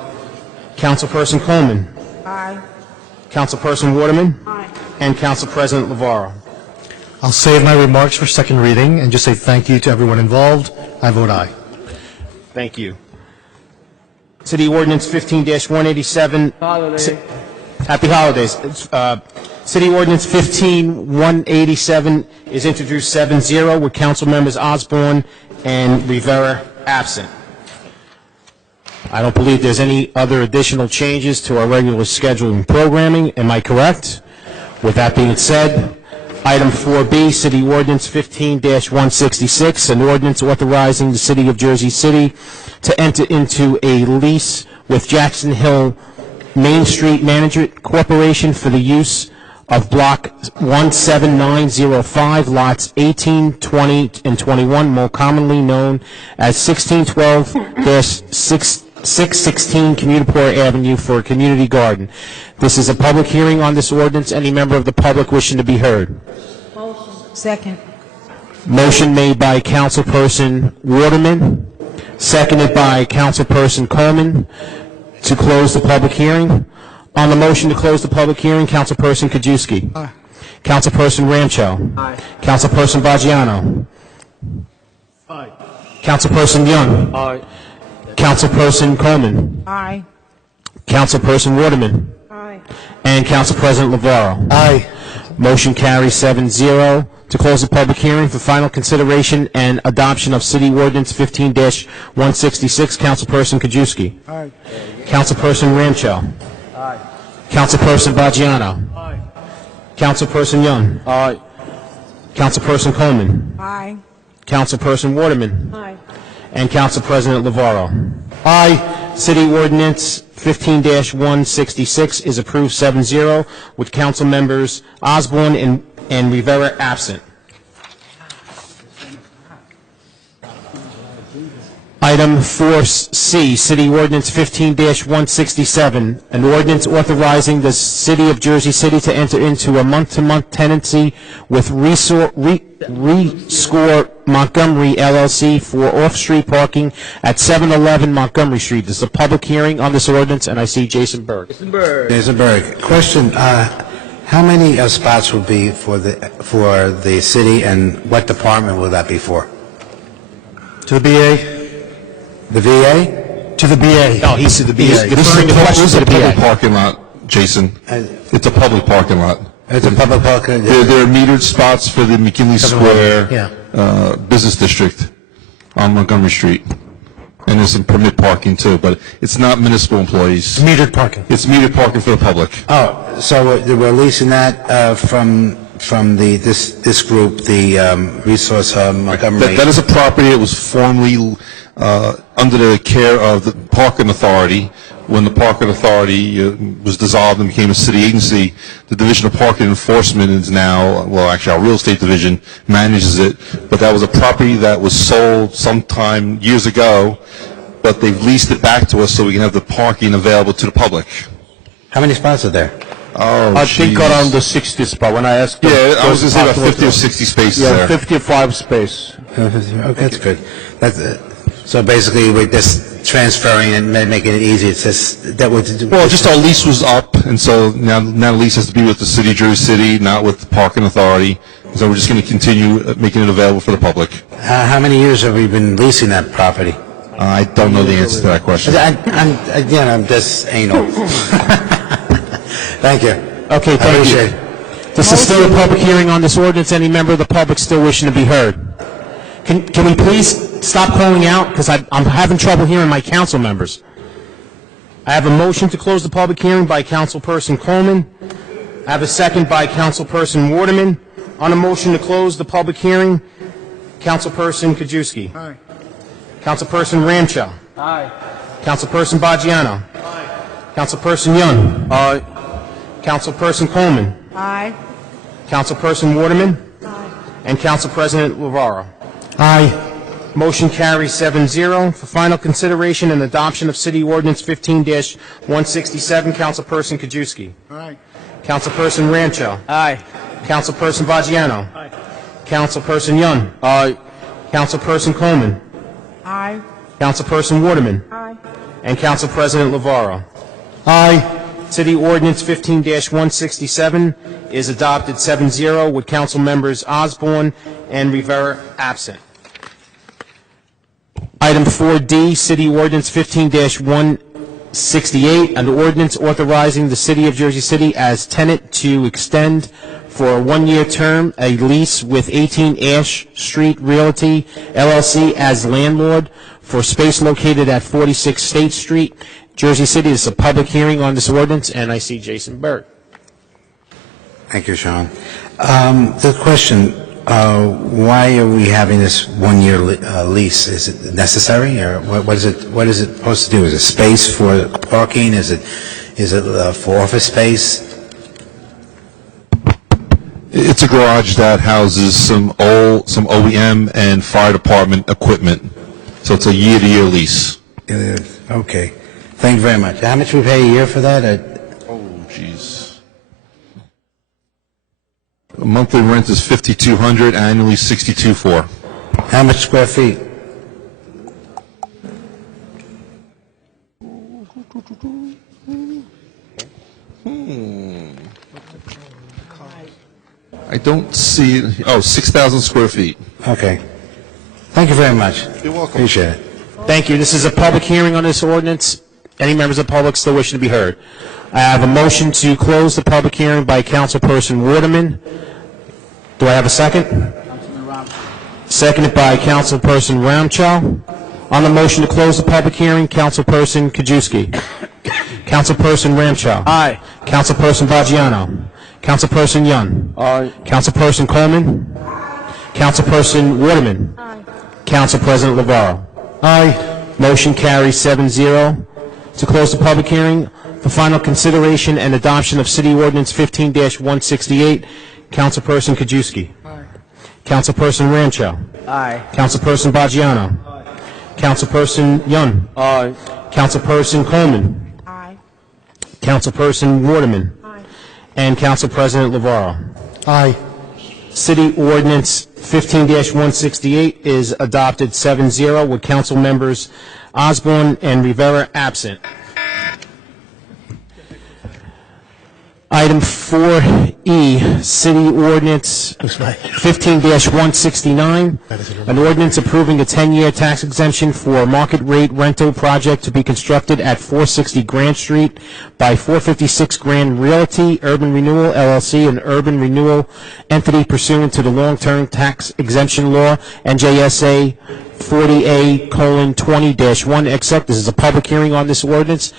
Councilperson Coleman. Aye. Councilperson Waterman. And Council President Lavarro. I'll save my remarks for second reading and just say thank you to everyone involved. I vote aye. Thank you. City Ordinance 15-187. Holiday. Happy holidays. City Ordinance 15-187 is introduced 7-0 with Council Members Osborne and Rivera absent. I don't believe there's any other additional changes to our regular scheduling programming. Am I correct? With that being said, item 4B, City Ordinance 15-166, an ordinance authorizing the City of Jersey City to enter into a lease with Jackson Hill Main Street Management Corporation for the use of Block 17905, lots 18, 20, and 21, more commonly known as 1612-616 Commutapore Avenue for a community garden. This is a public hearing on this ordinance. Any member of the public wishing to be heard? Second. Motion made by Councilperson Waterman, seconded by Councilperson Coleman, to close the public hearing. On the motion to close the public hearing, Councilperson Kajewski. Aye. Councilperson Ramchow. Aye. Councilperson Baggiano. Aye. Councilperson Young. Aye. Councilperson Coleman. Aye. Councilperson Waterman. Aye. And Council President Lavarro. Aye. Motion carries 7-0 to close the public hearing for final consideration and adoption of City Ordinance 15-166. Councilperson Kajewski. Aye. Councilperson Ramchow. Aye. Councilperson Baggiano. Aye. Councilperson Young. Aye. Councilperson Coleman. Aye. Councilperson Waterman. Aye. And Council President Lavarro. Aye. City Ordinance 15-166 is approved 7-0 with Council Members Osborne and Rivera absent. Item 4C, City Ordinance 15-167, an ordinance authorizing the City of Jersey City to enter into a month-to-month tenancy with Rescore Montgomery LLC for off-street parking at 711 Montgomery Street. This is a public hearing on this ordinance, and I see Jason Berg. Jason Berg. Question, how many spots will be for the city, and what department will that be for? To the BA? The VA? To the BA. No, he's to the BA. This This is a public parking lot, Jason. It's a public parking lot. It's a public parking lot? There are metered spots for the McKinley Square Business District on Montgomery Street. And there's some permit parking too, but it's not municipal employees. Metered parking. It's metered parking for the public. Oh, so we're leasing that from this group, the Resource Hub Montgomery? That is a property that was formerly under the care of the Parking Authority. When the Parking Authority was dissolved and became a city agency, the Division of Parking Enforcement is now, well, actually our real estate division manages it, but that was a property that was sold sometime years ago, but they've leased it back to us so we can have the parking available to the public. How many spots are there? Oh, I think around the 60 spot when I asked. Yeah, I was going to say about 50 or 60 spaces yeah, there. 55 space. Okay, that's good. So basically, we're just transferring and making it easy. It's just that would. Well, just our lease was up, and so now the lease has to be with the City of Jersey City, not with the Parking Authority. So we're just going to continue making it available for the public. How many years have we been leasing that property? I don't know the answer to that question. I'm just anal. Thank you. Okay, thank you. This is still a public hearing on this ordinance. Any member of the public still wishing to be heard? Can we please stop calling out? Because I'm having trouble hearing my council members. I have a motion to close the public hearing by Councilperson Coleman. I have a second by Councilperson Waterman. On a motion to close the public hearing, Councilperson Kajewski. Aye. Councilperson Ramchow. Aye. Councilperson Baggiano. Aye. Councilperson Young. Aye. Councilperson Coleman. Aye. Councilperson Waterman. Aye. And Council President Lavarro. Aye. Motion carries 7-0. For final consideration and adoption of City Ordinance 15-167, Councilperson Kajewski. Aye. Councilperson Rancho. Aye. Councilperson Baggiano. Aye. Councilperson Yun. Aye. Councilperson Coleman. Aye. Councilperson Waterman. Aye. And Council President Lavarro. Aye. City Ordinance 15-167 is adopted 7-0 with council members Osborne and Rivera absent. Item 4D, City Ordinance 15-168, an ordinance authorizing the City of Jersey City as tenant to extend for a one-year term a lease with 18 Ash Street Realty LLC as landlord for space located at 46 State Street, Jersey City. This is a public hearing on this ordinance, and I see Jason Berg. Thank you, Sean. The question, why are we having this one-year lease? Is it necessary, or what is it supposed to do? Is it space for parking? Is it for office space? It's a garage that houses some OEM and fire department equipment. So it's a year-to-year lease. Okay. Thank you very much. How much we pay a year for that? Oh, jeez. Monthly rent is $5,200, annually $6,240. How much square feet? I don't see, 6,000 square feet. Okay. Thank you very much. You're welcome. Appreciate it. Thank you. This is a public hearing on this ordinance. Any members of the public still wishing to be heard? I have a motion to close the public hearing by Councilperson Waterman. Do I have a second? Seconded by Councilperson Ramchow. On the motion to close the public hearing, Councilperson Kajewski. Councilperson Ramchow. Aye. Councilperson Baggiano. Councilperson Yun. Aye. Councilperson Coleman. Councilperson Waterman. Aye. Council President Lavarro. Aye. Motion carries 7-0. To close the public hearing, for final consideration and adoption of City Ordinance 15-168, Councilperson Kajewski. Aye. Councilperson Rancho. Aye. Councilperson Baggiano. Councilperson Yun. Aye. Councilperson Coleman. Aye. Councilperson Waterman. Aye. And Council President Lavarro. Aye. City Ordinance 15-168 is adopted 7-0 with council members Osborne and Rivera absent. Item 4E, City Ordinance 15-169, an ordinance approving a 10-year tax exemption for a market rate rental project to be constructed at 460 Grant Street by 456 Grand Realty, Urban Renewal LLC, an urban renewal entity pursuant to the long-term tax exemption law, NJSA 40A:20-1 except. This is a public hearing on this ordinance.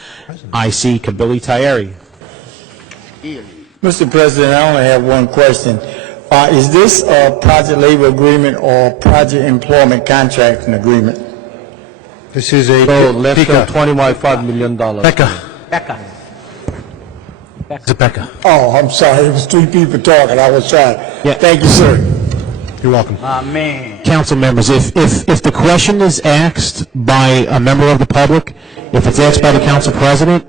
I see Kabili Tayeri. Mr. President, I only have one question. Is this a project labor agreement or project employment contracting agreement? This is a Less than $25 million. Becca. Becca. It's a Becca. Oh, I'm sorry. It was three people talking. I was trying. Yeah. Thank you, sir. You're welcome. Man. Council members, if the question is asked by a member of the public, if it's asked by the council president,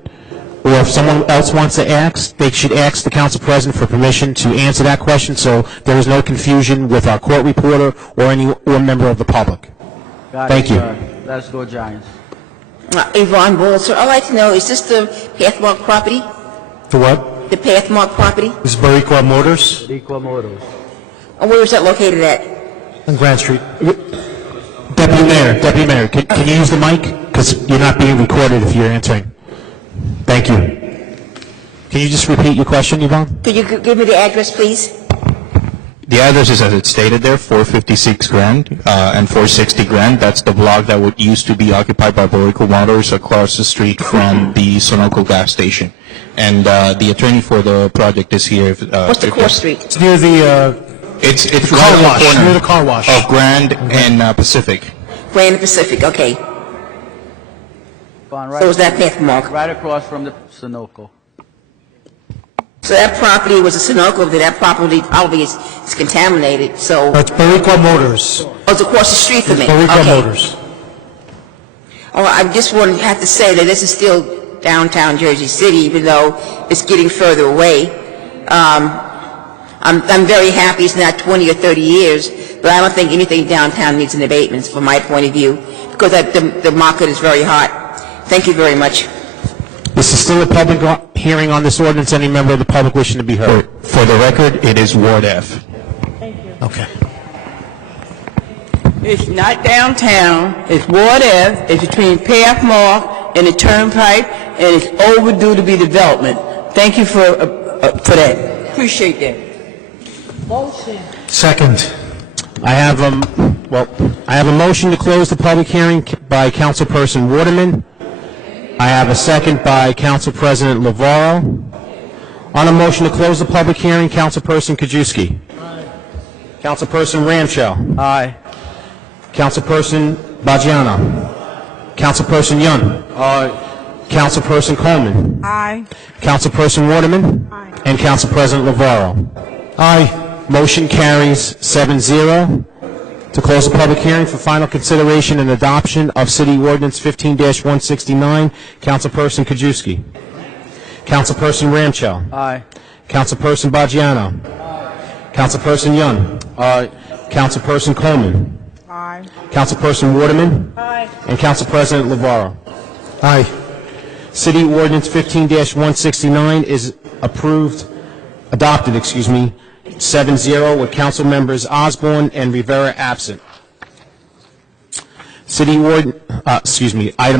or if someone else wants to ask, they should ask the council president for permission to answer that question, so there is no confusion with our court reporter or member of the public. Thank you. Let's go Giants. Yvonne Bull, sir, I'd like to know, is this the Pathmark property? The what? The Pathmark property? This is Barriqua Motors Equal Motors. And where is that located at? on Grant Street. Deputy Mayor, can you use the mic? Because you're not being recorded if you're answering. Thank you. Can you just repeat your question, Yvonne? Could you give me the address, please? The address is as it's stated there, 456 Grand and 460 Grand. That's the block that used to be occupied by Barriqua Motors across the street from the Sunoco gas station. And the attorney for the project is here. What's the Court Street? It's near the It's car right on wash, the corner near the car wash. of Grand and Pacific. Grand Pacific, okay. Right, So is that Pathmark? right across from the Sunoco. So So that property was a Sunoco, that property probably is contaminated, so... That's Boricua Motors. Oh, it's across the street from me? Boricua Okay. Motors. Oh, I just have to say that this is still downtown Jersey City, even though it's getting further away. I'm very happy it's not 20 or 30 years, but I don't think anything downtown needs an abatement from my point of view, because the market is very hot. Thank you very much. This is still a public hearing on this ordinance. Any member of the public wishing to be heard? For the record, it is Ward F. Okay. It's not downtown, it's Ward F, it's between Pathmark and the Turnpike, and it's overdue to be development. Thank you for that. Appreciate that. Second. I have a motion to close the public hearing by Councilperson Waterman. I have a second by Council President Lavaro. On a motion to close the public hearing, Councilperson Kajewski. Aye. Councilperson Ramchow. Aye. Councilperson Bajiano. Councilperson Yun. Aye. Councilperson Coleman. Aye. Councilperson Waterman. Aye. And Council President Lavaro. Aye. Motion carries 7-0 to close the public hearing for final consideration and adoption of City Ordinance 15-169. Councilperson Kajewski. Councilperson Ramchow. Aye. Councilperson Bajiano. Councilperson Yun. Aye. Councilperson Coleman. Aye. Councilperson Waterman. Aye. And Council President Lavaro. Aye. City Ordinance 15-169 is adopted, 7-0 with council members Osborne and Rivera absent. Item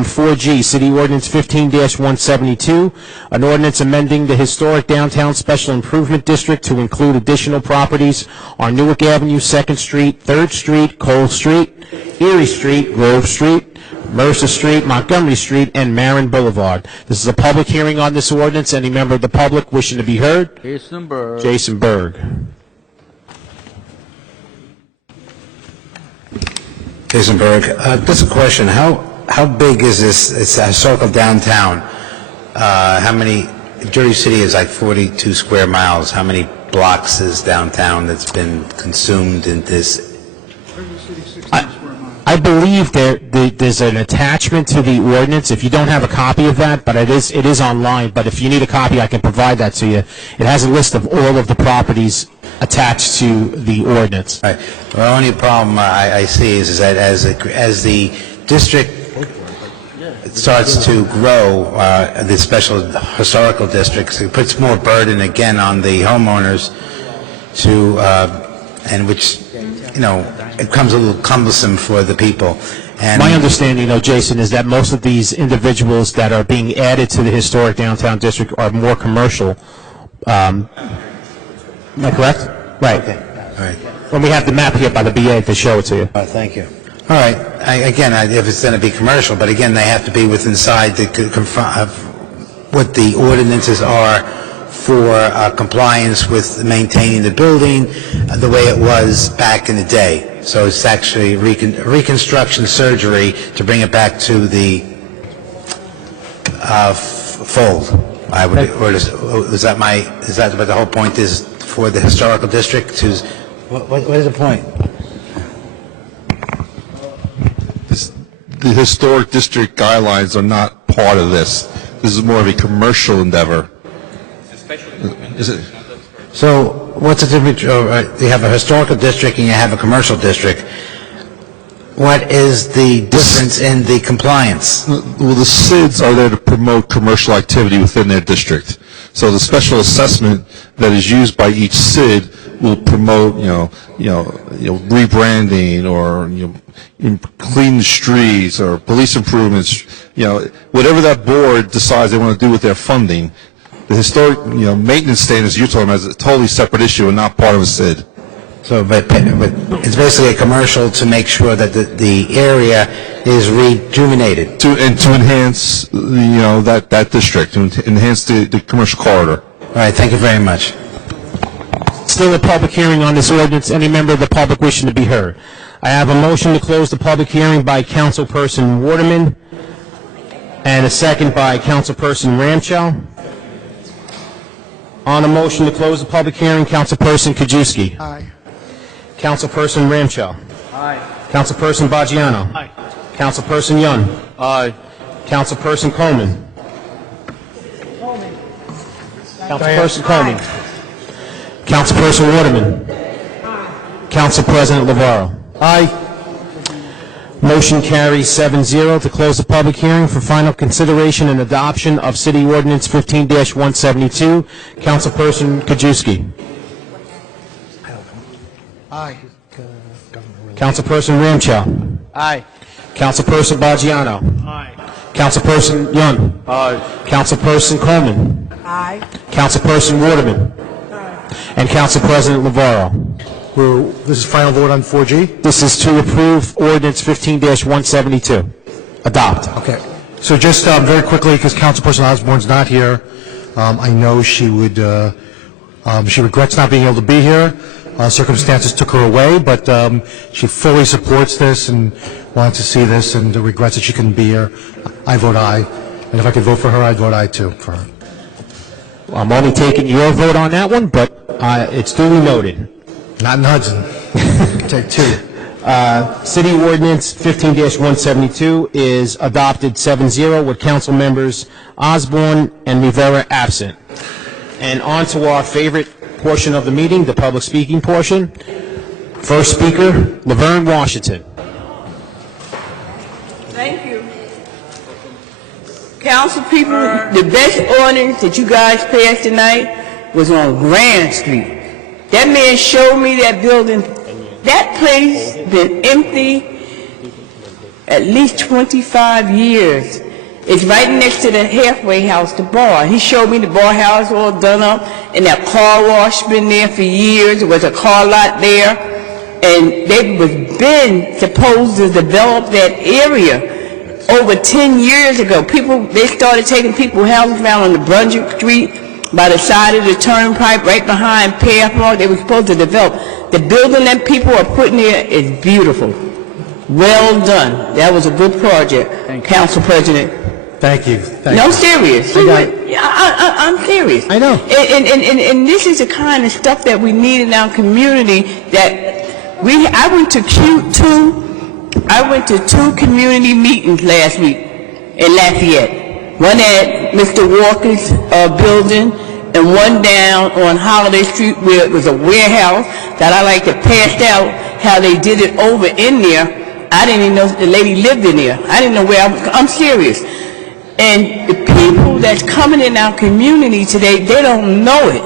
4G, City Ordinance 15-172, an ordinance amending the historic downtown special improvement district to include additional properties on Newark Avenue, 2nd Street, 3rd Street, Cole Street, Erie Street, Grove Street, Mercer Street, Montgomery Street, and Marin Boulevard. This is a public hearing on this ordinance. Any member of the public wishing to be heard? Jason Berg. Jason Berg. Jason Berg, just a question. How big is this? It's a historical downtown. How many? Jersey City is like 42 square miles. How many blocks is downtown that's been consumed in this? I believe there's an attachment to the ordinance. If you don't have a copy of that, but it is online. But if you need a copy, I can provide that to you. It has a list of all of the properties attached to the ordinance. Right. The only problem I see is that as the district starts to grow, the special historical districts, it puts more burden again on the homeowners and which, it becomes a little cumbersome for the people. And my understanding, Jason, is that most of these individuals that are being added to the historic downtown district are more commercial. Am I correct? Right. Okay. All right. When we have the map here by the BA to show it to you. Thank you. All right. If it's going to be commercial, but again, they have to be within what the ordinances are for compliance with maintaining the building the way it was back in the day. So it's actually reconstruction surgery to bring it back to the fold. Is that what the whole point is for the historical district? What is the point? The historic district guidelines are not part of this. This is more of a commercial endeavor. Is it? So what's the difference? You have a historical district and you have a commercial district. What is the difference in the compliance? Well, the SIDs are there to promote commercial activity within their district. So the special assessment that is used by each SID will promote, rebranding or clean the streets or police improvements. Whatever that board decides they want to do with their funding. The historic, maintenance standards you're talking about is a totally separate issue and not part of a SID. So, but it's basically a commercial to make sure that the area is rejuvenated. To enhance, that district, to enhance the commercial corridor. All right, thank you very much. Still a public hearing on this ordinance. Any member of the public wishing to be heard? I have a motion to close the public hearing by Councilperson Waterman and a second by Councilperson Ramchow. On a motion to close the public hearing, Councilperson Kajewski. Aye. Councilperson Ramchow. Aye. Councilperson Baggiano. Aye. Councilperson Yun. Aye. Councilperson Coleman. Councilperson Coleman. Councilperson Waterman. Council President Navarro. Aye. Motion carries 7-0 to close the public hearing for final consideration and adoption of City Ordinance 15-172. Councilperson Kajewski. Aye. Councilperson Ramchow. Aye. Councilperson Baggiano. Aye. Councilperson Yun. Aye. Councilperson Coleman. Aye. Councilperson Waterman. And Council President Navarro. This is final vote on 4G? This is to approve Ordinance 15-172. Adopt. Okay. So just very quickly, because Councilperson Osborne's not here, I know she regrets not being able to be here. Circumstances took her away, but she fully supports this and wants to see this and regrets that she couldn't be here. I vote aye. And if I could vote for her, I'd vote aye too for her. I'm only taking your vote on that one, but it's duly noted. Not in Hudson. Take two. City Ordinance 15-172 is adopted 7-0 with council members Osborne and Rivera absent. And on to our favorite portion of the meeting, the public speaking portion. First speaker, Laverne Washington. Thank you. Council people, the best ordinance that you guys passed tonight was on Grand Street. That man showed me that building. That place been empty at least 25 years. It's right next to the halfway house, the bar. He showed me the bar house all done up, and that car wash been there for years. There was a car lot there, and they was been supposed to develop that area over 10 years ago. They started taking people's houses around on the Brunswick Street, by the side of the turnpike, right behind Pathmark. They were supposed to develop. The building that people are putting there is beautiful. Well done. That was a good project, Council President. Thank you. No, I'm serious. I'm serious. I know. And this is the kind of stuff that we need in our community. I went to two community meetings last week in Lafayette. One at Mr. Walker's building, and one down on Holiday Street where it was a warehouse that I like to pass out how they did it over in there. I didn't even know the lady lived in there. I didn't know where I'm serious. And the people that's coming in our community today, they don't know it.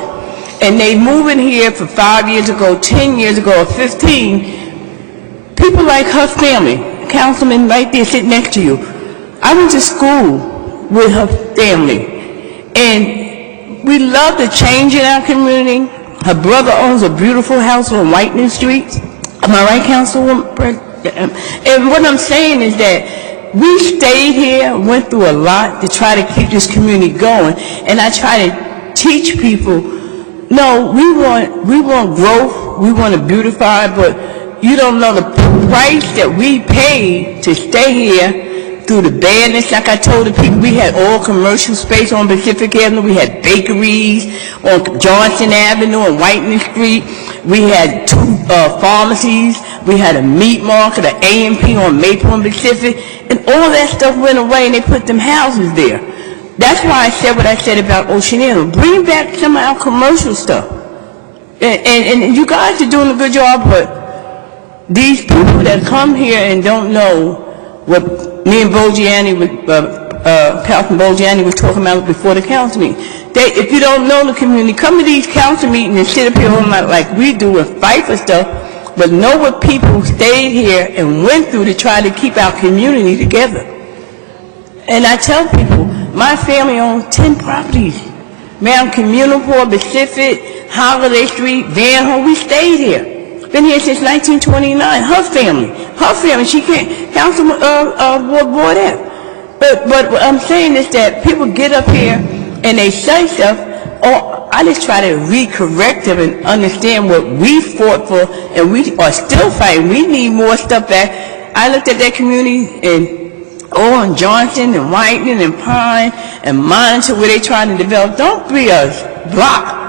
And they moving here for 5 years ago, 10 years ago, or 15. People like her family, councilman right there sitting next to you. I went to school with her family, and we love the change in our community. Her brother owns a beautiful house on Whiteman Street. Am I right, Councilwoman? And what I'm saying is that we stayed here, went through a lot to try to keep this community going, and I try to teach people, no, we want growth, we want to beautify, but you don't know the price that we paid to stay here through the badness. Like I told the people, we had all commercial space on Pacific Avenue. We had bakeries on Johnson Avenue and Whiteman Street. We had two pharmacies. We had a meat market, an A&P on Maple and Pacific. And all that stuff went away, and they put them houses there. That's why I said what I said about Oceana. Bring back some of our commercial stuff. And you guys are doing a good job, but these people that come here and don't know what me and Councilman Bogiani was talking about before the council meeting. If you don't know the community, come to these council meetings and sit up here all night like we do and fight for stuff, but know what people stayed here and went through to try to keep our community together. And I tell people, my family owns 10 properties. Around Communiport, Pacific, Holiday Street, Van Horn, we stayed here. Been here since 1929. Her family, she can't, Councilman Boydette. But what I'm saying is that people get up here and they say stuff, or I just try to recorrect them and understand what we fought for, and we are still fighting. We need more stuff back. I looked at that community and Johnson and Whiteman and Pine and Monitor where they trying to develop. Don't be a block.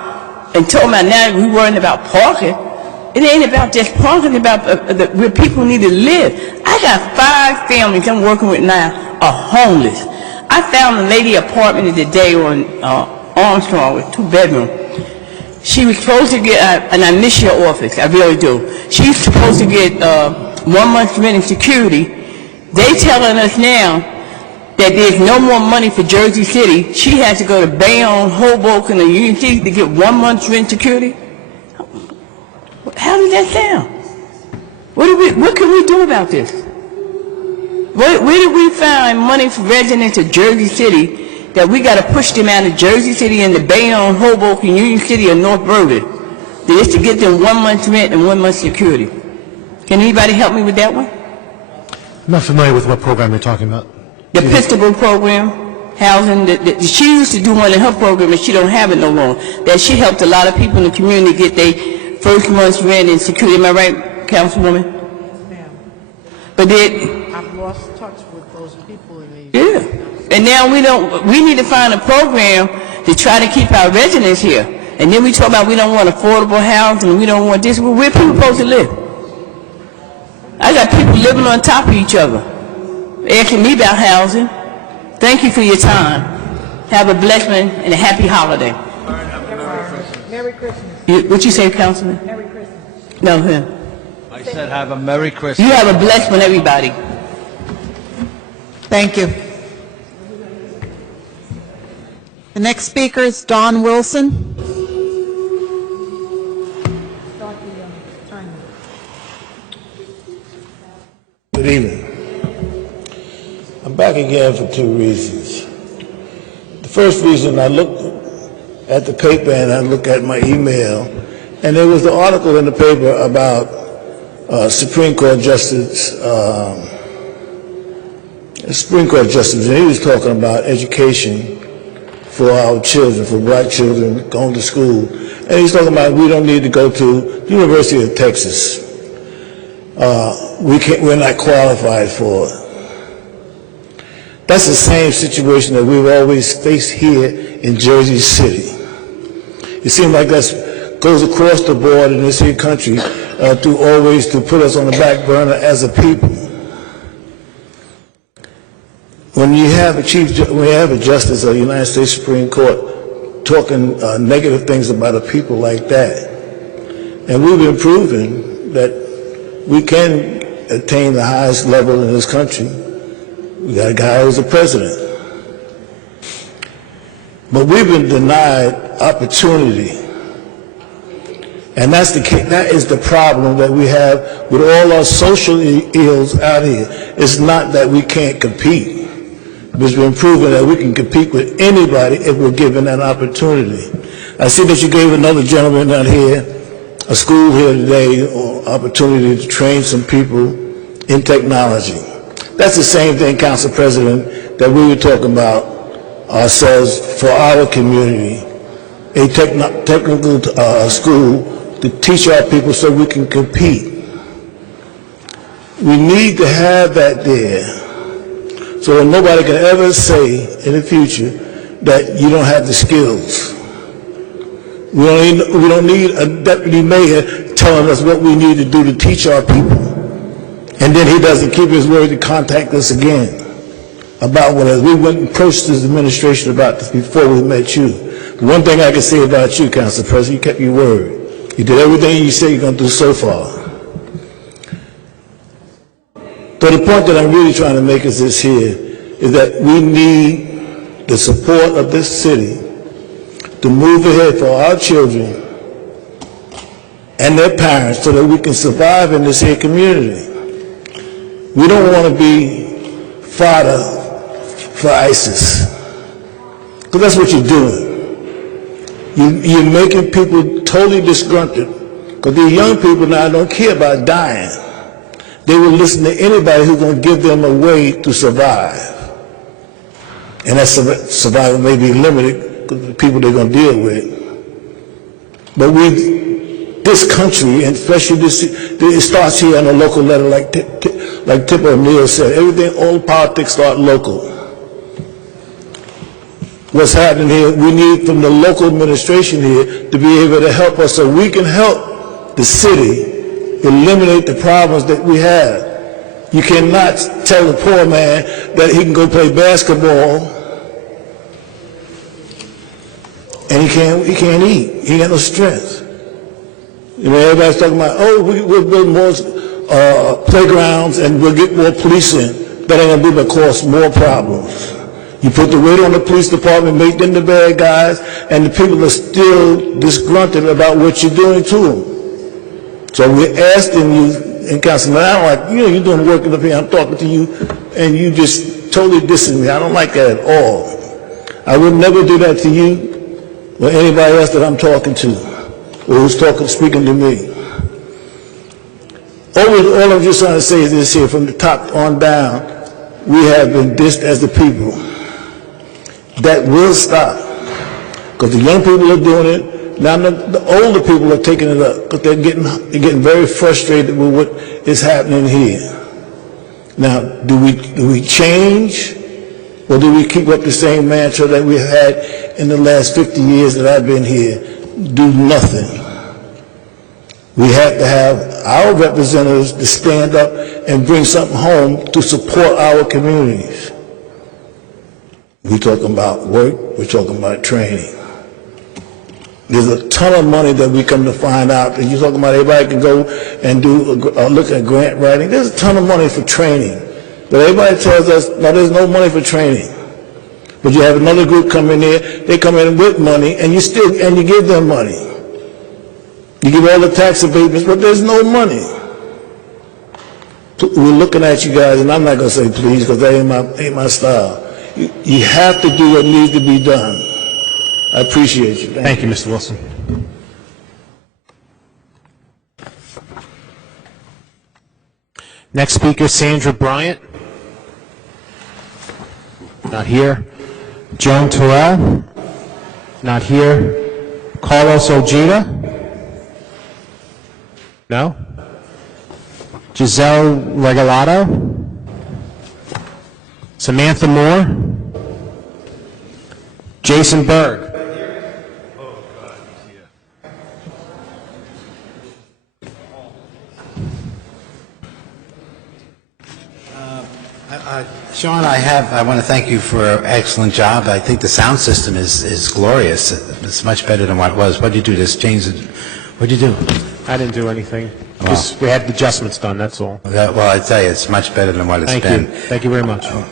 and told me now we worrying about parking. It ain't about just parking, it's about where people need to live. I got 5 families I'm working with now are homeless. I found a lady apartment today on Armstrong with 2 bedrooms. She was supposed to get, and I miss your office, I really do. She's supposed to get 1 month's rent in security. They telling us now that there's no more money for Jersey City. She has to go to Bayonne, Hoboken, and Union City to get 1 month's rent security. How does that sound? What can we do about this? Where did we find money for residents of Jersey City that we got to push them out of Jersey City into Bayonne, Hoboken, Union City, or North Bergen? Just to get them 1 month's rent and 1 month's security. Can anybody help me with that one? I'm not familiar with what program you're talking about. The Pistol program, housing, she used to do one in her program and she don't have it no longer. That she helped a lot of people in the community get their first month's rent and security. Am I right, Councilwoman? Yes, ma'am. But I've lost touch with those people in the... yeah. And now we need to find a program to try to keep our residents here. And then we talk about we don't want affordable housing and we don't want this. Well, where people supposed to live? I got people living on top of each other, asking me about housing. Thank you for your time. Have a blessed one and a happy holiday. Merry Christmas. What you say, Councilman? Merry Christmas. No, him. I said have a Merry Christmas. You have a blessed one, everybody. Thank you. The next speaker is Don Wilson. Good evening. I'm back again for 2 reasons. The first reason, I looked at the paper and I looked at my email, and there was the article in the paper about Supreme Court Justice, and he was talking about education for our children, for black children going to school, and he's talking about we don't need to go to University of Texas. We're not qualified for it. That's the same situation that we've always faced here in Jersey City. It seems like that goes across the board in this here country to put us on the back burner as a people. When you have a justice of the United States Supreme Court talking negative things about a people like that, and we've been proving that we can attain the highest level in this country. We got a guy who's the president. But we've been denied opportunity. And that is the problem that we have with all our social ills out here. It's not that we can't compete. It's been proven that we can compete with anybody if we're given that opportunity. I see that you gave another gentleman out here a school here today, or opportunity to train some people in technology. That's the same thing, Council President, that we were talking about ourselves for our community, a technical school to teach our people so we can compete. We need to have that there so that nobody can ever say in the future that you don't have the skills. We don't need a deputy mayor telling us what we need to do to teach our people. And then he doesn't keep his word to contact us again about what we went and approached this administration about this before we met you. The one thing I can say about you, Council President, you kept your word. You did everything you said you're going to do so far. But the point that I'm really trying to make is this here, is that we need the support of this city to move ahead for our children and their parents so that we can survive in this here community. We don't want to be fodder for ISIS, because that's what you're doing. You're making people totally disgruntled, because these young people now don't care about dying. They will listen to anybody who's going to give them a way to survive. And that survival may be limited, the people they're going to deal with. But this country, and especially it starts here on a local level, like Tip O'Neill said, all politics start local. what's happening here. We need from the local administration here to be able to help us so we can help the city eliminate the problems that we have. You cannot tell a poor man that he can go play basketball and he can't eat. He got no strength. You know, everybody's talking about, oh, we'll build more playgrounds and we'll get more police in. That ain't gonna do but cause more problems. You put the weight on the police department, make them the bad guys, and the people are still disgruntled about what you're doing to them. So we're asking you, and Councilman, I don't like, you're doing work up here, I'm talking to you, and you just totally dissing me. I don't like that at all. I would never do that to you or anybody else that I'm talking to, or who's speaking to me. All I'm just trying to say is this here, from the top on down, we have been dissed as the people. That will stop, because the young people are doing it. Now the older people are taking it up, because they're getting very frustrated with what is happening here. Now, do we change, or do we keep up the same mantra that we've had in the last 50 years that I've been here? Do nothing. We have to have our representatives to stand up and bring something home to support our communities. We're talking about work, we're talking about training. There's a ton of money that we come to find out. And you're talking about everybody can go and look at grant writing. There's a ton of money for training. But everybody tells us, no, there's no money for training. But you have another group come in here, they come in with money, and you give them money. You give all the tax abatements, but there's no money. We're looking at you guys, and I'm not going to say please, because that ain't my style. You have to do what needs to be done. I appreciate you. Thank you, Mr. Wilson. Next speaker, Sandra Bryant. Not here. Joan Terrell. Not here. Carlos Ojeda. No. Giselle Regalado. Samantha Moore. Jason Berg. Sean, I want to thank you for an excellent job. I think the sound system is glorious. It's much better than what it was. What did you do? Just change it? What did you do? I didn't do anything. Just, we had adjustments done, that's all. Well, I tell you, it's much better than what it's been. Thank you very much. 1,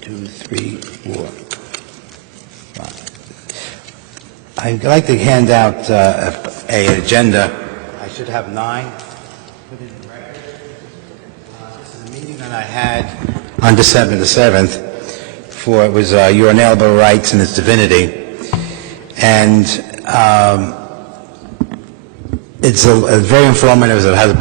2, 3, 4, 5. I'd like to hand out an agenda. I should have 9. Put it in record. This is a meeting that I had on December the 7th for, it was Your Inalienable Rights and Its Divinity. And it's a very informative. It has a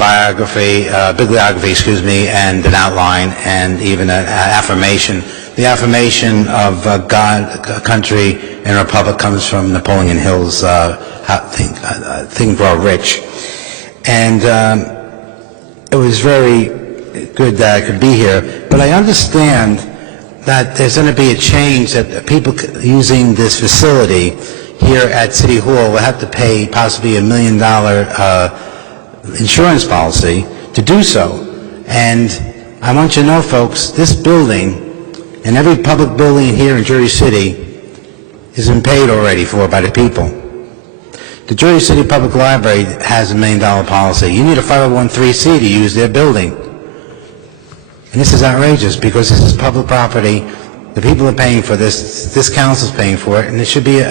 bibliography, and an outline, and even an affirmation. The affirmation of God, country, and republic comes from Napoleon Hill's Think, Grow Rich. And it was very good that I could be here, but I understand that there's going to be a change, that people using this facility here at City Hall will have to pay possibly $1 million insurance policy to do so. And I want you to know, folks, this building and every public building here in Jersey City has been paid already for by the people. The Jersey City Public Library has $1 million policy. You need a 501(c)(3) to use their building. And this is outrageous, because this is public property. The people are paying for this. This council's paying for it, and it should be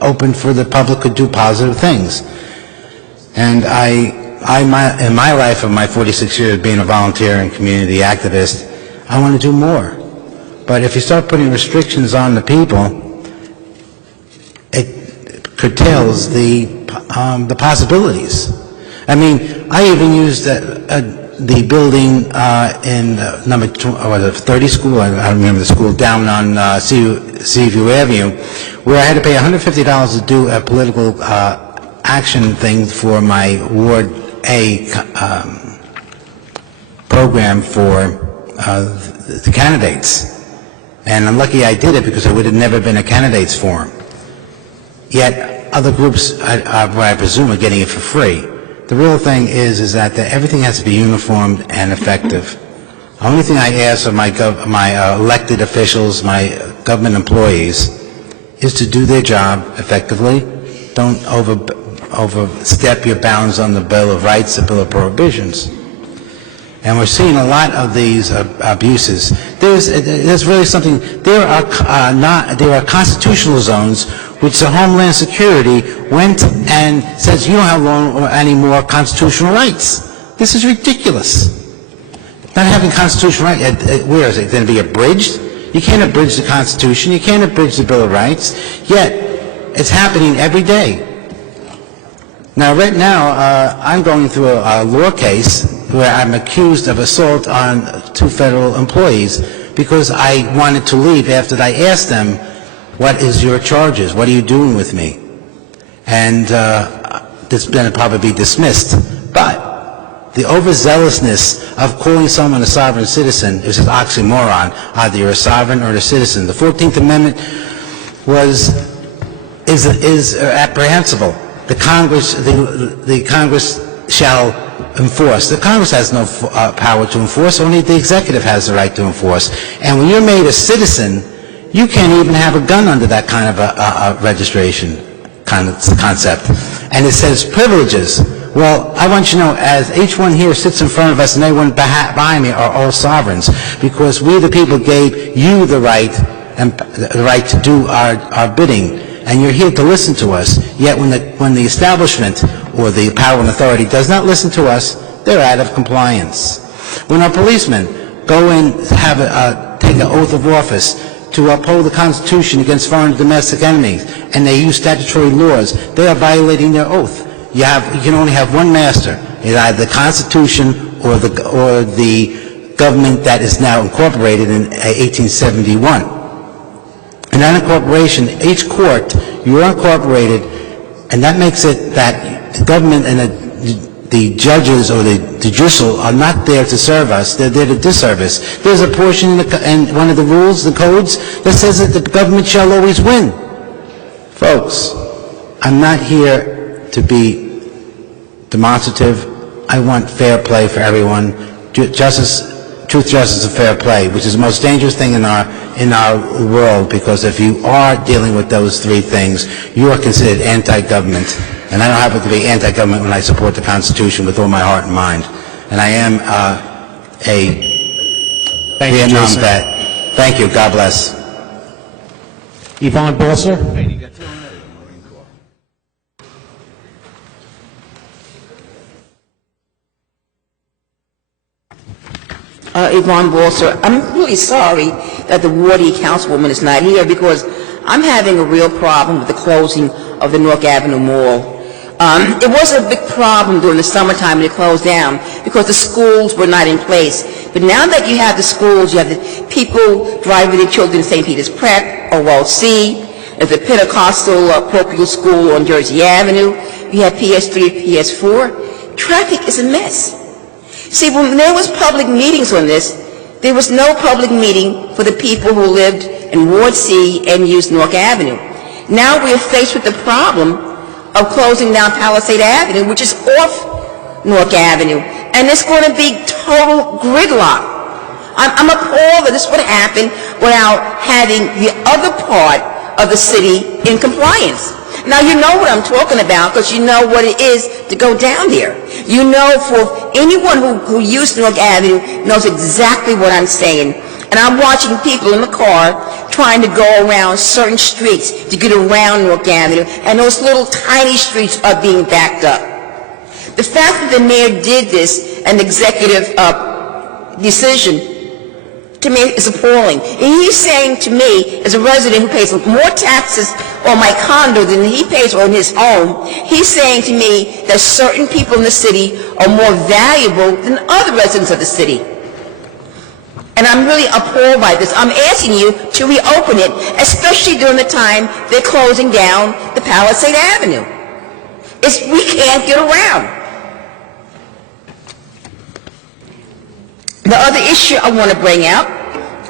open for the public to do positive things. And in my life of my 46 years being a volunteer and community activist, I want to do more. But if you start putting restrictions on the people, it curtails the possibilities. I mean, I even used the building in number 30 school, I don't remember the school, down on Seaview Avenue, where I had to pay $150 to do a political action thing for my Ward A program for the candidates. And I'm lucky I did it because I would have never been a candidates forum. Yet other groups, I presume, are getting it for free. The real thing is that everything has to be uniformed and effective. The only thing I ask of my elected officials, my government employees, is to do their job effectively. Don't overstep your bounds on the Bill of Rights, the Bill of Prohibitions. And we're seeing a lot of these abuses. There's really something. There are constitutional zones which the Homeland Security went and says you don't have any more constitutional rights. This is ridiculous. Not having constitutional rights. Where is it going to be abridged? You can't abridge the Constitution. You can't abridge the Bill of Rights. Yet it's happening every day. Now, right now, I'm going through a law case where I'm accused of assault on 2 federal employees because I wanted to leave after I asked them, what is your charges? What are you doing with me? And this is going to probably be dismissed. But the overzealousness of calling someone a sovereign citizen is an oxymoron. Either you're a sovereign or a citizen. The 14th Amendment is apprehensible. The Congress shall enforce. The Congress has no power to enforce. Only the executive has the right to enforce. And when you're made a citizen, you can't even have a gun under that kind of a registration concept. And it says privileges. Well, I want you to know, as each one here sits in front of us and everyone behind me are all sovereigns, because we the people gave you the right and the right to do our bidding. And you're here to listen to us. Yet when the establishment or the power and authority does not listen to us, they're out of compliance. When our policemen go and take an oath of office to uphold the Constitution against foreign and domestic enemies, and they use statutory laws, they are violating their oath. You can only have one master. It's either the Constitution or the government that is now incorporated in 1871. And that incorporation, each court, you are incorporated, and that makes it that the government and the judges or the judicial are not there to serve us, they're there to disservice. There's a portion in one of the rules, the codes, that says that the government shall always win. Folks, I'm not here to be demonstrative. I want fair play for everyone. Truth, justice, and fair play, which is the most dangerous thing in our world, because if you are dealing with those 3 things, you are considered anti-government. And I don't happen to be anti-government when I support the Constitution with all my heart and mind. And I am a Vietnam vet. Thank you. God bless. Yvonne Balser. Yvonne Balser. I'm really sorry that the Wardy councilwoman is not here, because I'm having a real problem with the closing of the North Avenue Mall. It was a big problem during the summertime when it closed down because the schools were not in place. But now that you have the schools, you have the people driving their children to St. Peter's Prep or Wall C, there's the Pentecostal parochial school on Jersey Avenue, you have PS3, PS4. Traffic is a mess. See, when there was public meetings on this, there was no public meeting for the people who lived in Ward C and used North Avenue. Now we're faced with the problem of closing down Palisade Avenue, which is off North Avenue, and it's going to be total gridlock. I'm appalled that this would happen without having the other part of the city in compliance. Now, you know what I'm talking about because you know what it is to go down there. You know, for anyone who used North Avenue knows exactly what I'm saying. And I'm watching people in the car trying to go around certain streets to get around North Avenue, and those little tiny streets are being backed up. The fact that the mayor did this, an executive decision, to me is appalling. And he's saying to me, as a resident who pays more taxes on my condo than he pays on his home, he's saying to me that certain people in the city are more valuable than other residents of the city. And I'm really appalled by this. I'm asking you to reopen it, especially during the time they're closing down the Palisade Avenue. We can't get around. The other issue I want to bring out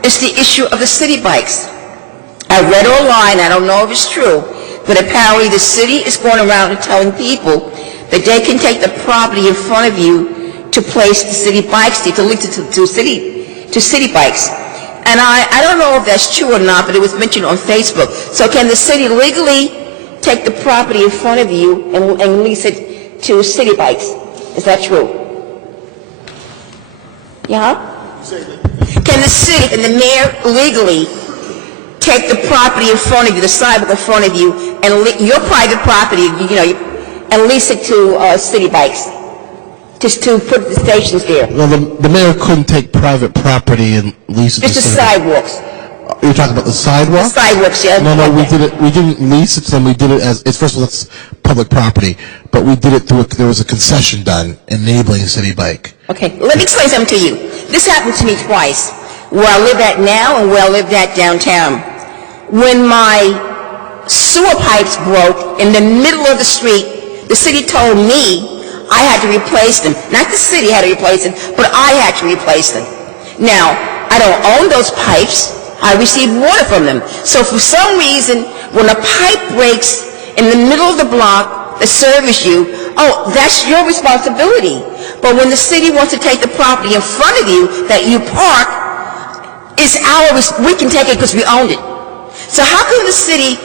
is the issue of the city bikes. I read online, I don't know if it's true, but apparently the city is going around and telling people that they can take the property in front of you to place the city bikes, to link it to city bikes. And I don't know if that's true or not, but it was mentioned on Facebook. So can the city legally take the property in front of you and lease it to city bikes? Is that true? Yeah? Can the city and the mayor legally take the property in front of you, the sidewalk in front of you, and your private property, and lease it to city bikes, just to put the stations there? Well, the mayor couldn't take private property and lease it to Just the city. sidewalks. You're talking about the sidewalk? The sidewalks, yeah. No, we didn't lease it to them. We did it it's first of all, it's public property, but we did it there was a concession done enabling City Bike. Okay, let me explain something to you. This happened to me twice, where I live at now and where I lived at downtown. When my sewer pipes broke in the middle of the street, the city told me I had to replace them. Not the city had to replace them, but I had to replace them. Now, I don't own those pipes. I receive water from them. So for some reason, when a pipe breaks in the middle of the block that serves you, oh, that's your responsibility. But when the city wants to take the property in front of you that you park, it's ours. We can take it because we own it. So how can the city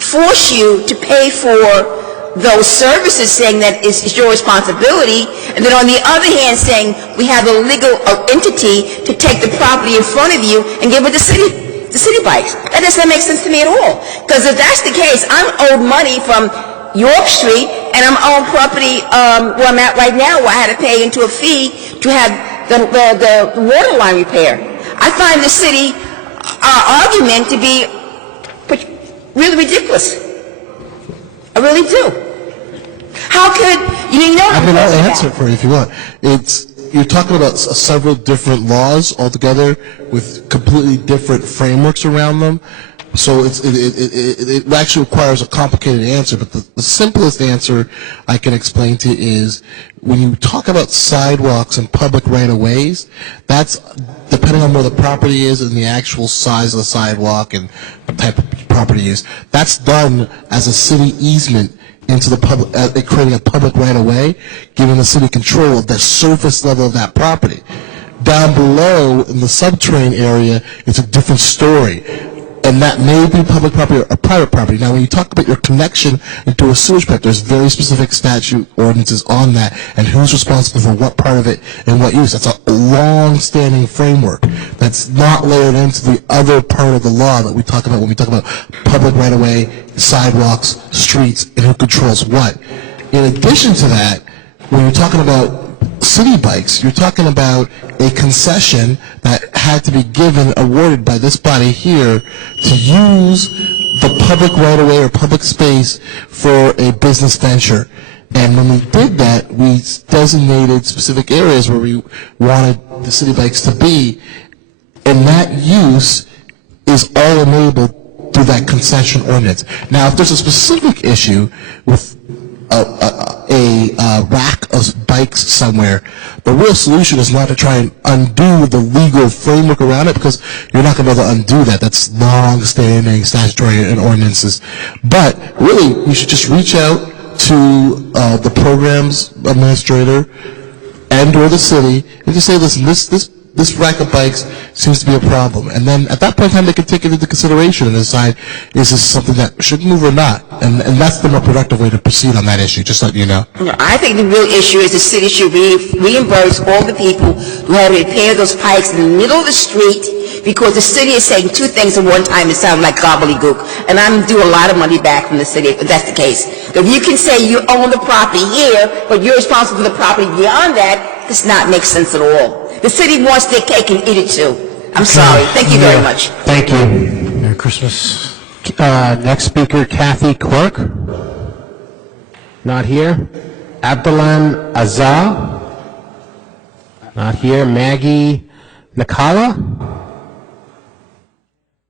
force you to pay for those services, saying that it's your responsibility, and then on the other hand saying we have a legal entity to take the property in front of you and give it to city bikes? That doesn't make sense to me at all. Because if that's the case, I'm owed money from York Street, and I'm owed property where I'm at right now, where I had to pay into a fee to have the water line repair. I find the city argument to be really ridiculous. I really do. How could I'll answer it for you if you want. You're talking about several different laws altogether with completely different frameworks around them. So it actually requires a complicated answer, but the simplest answer I can explain to you is when you talk about sidewalks and public right-of-ways, that's depending on where the property is and the actual size of the sidewalk and what type of property is. That's done as a city easement into the public, creating a public right-of-way, giving the city control of the surface level of that property. Down below in the subterranean area, it's a different story. And that may be public property or private property. Now, when you talk about your connection into a sewage pipe, there's very specific statute ordinances on that and who's responsible for what part of it and what use. That's a long-standing framework that's not layered into the other part of the law that we talk about when we talk about public right-of-way, sidewalks, streets, and who controls what. In addition to that, when you're talking about city bikes, you're talking about a concession that had to be awarded by this body here to use the public right-of-way or public space for a business venture. And when we did that, we designated specific areas where we wanted the city bikes to be, and that use is all enabled through that concession ordinance. Now, if there's a specific issue with a rack of bikes somewhere, the real solution is not to try and undo the legal framework around it, because you're not going to be able to undo that. That's long-standing statutory and ordinances. But really, you should just reach out to the program's administrator and or the city and just say, listen, this rack of bikes seems to be a problem. And then at that point in time, they can take it into consideration and decide, is this something that should move or not? And that's the more productive way to proceed on that issue, just letting you know. I think the real issue is the city should reimburse all the people who had to repair those pipes in the middle of the street, because the city is saying two things at one time. It sounds like gobbledygook. And I'm due a lot of money back from the city if that's the case. If you can say you own the property here, but you're responsible for the property beyond that, does not make sense at all. The city wants their cake and eat it too. I'm sorry. Thank you very much. Thank you. Merry Christmas. Next speaker, Kathy Quirk. Not here. Abdalan Azar. Not here. Maggie Nakala.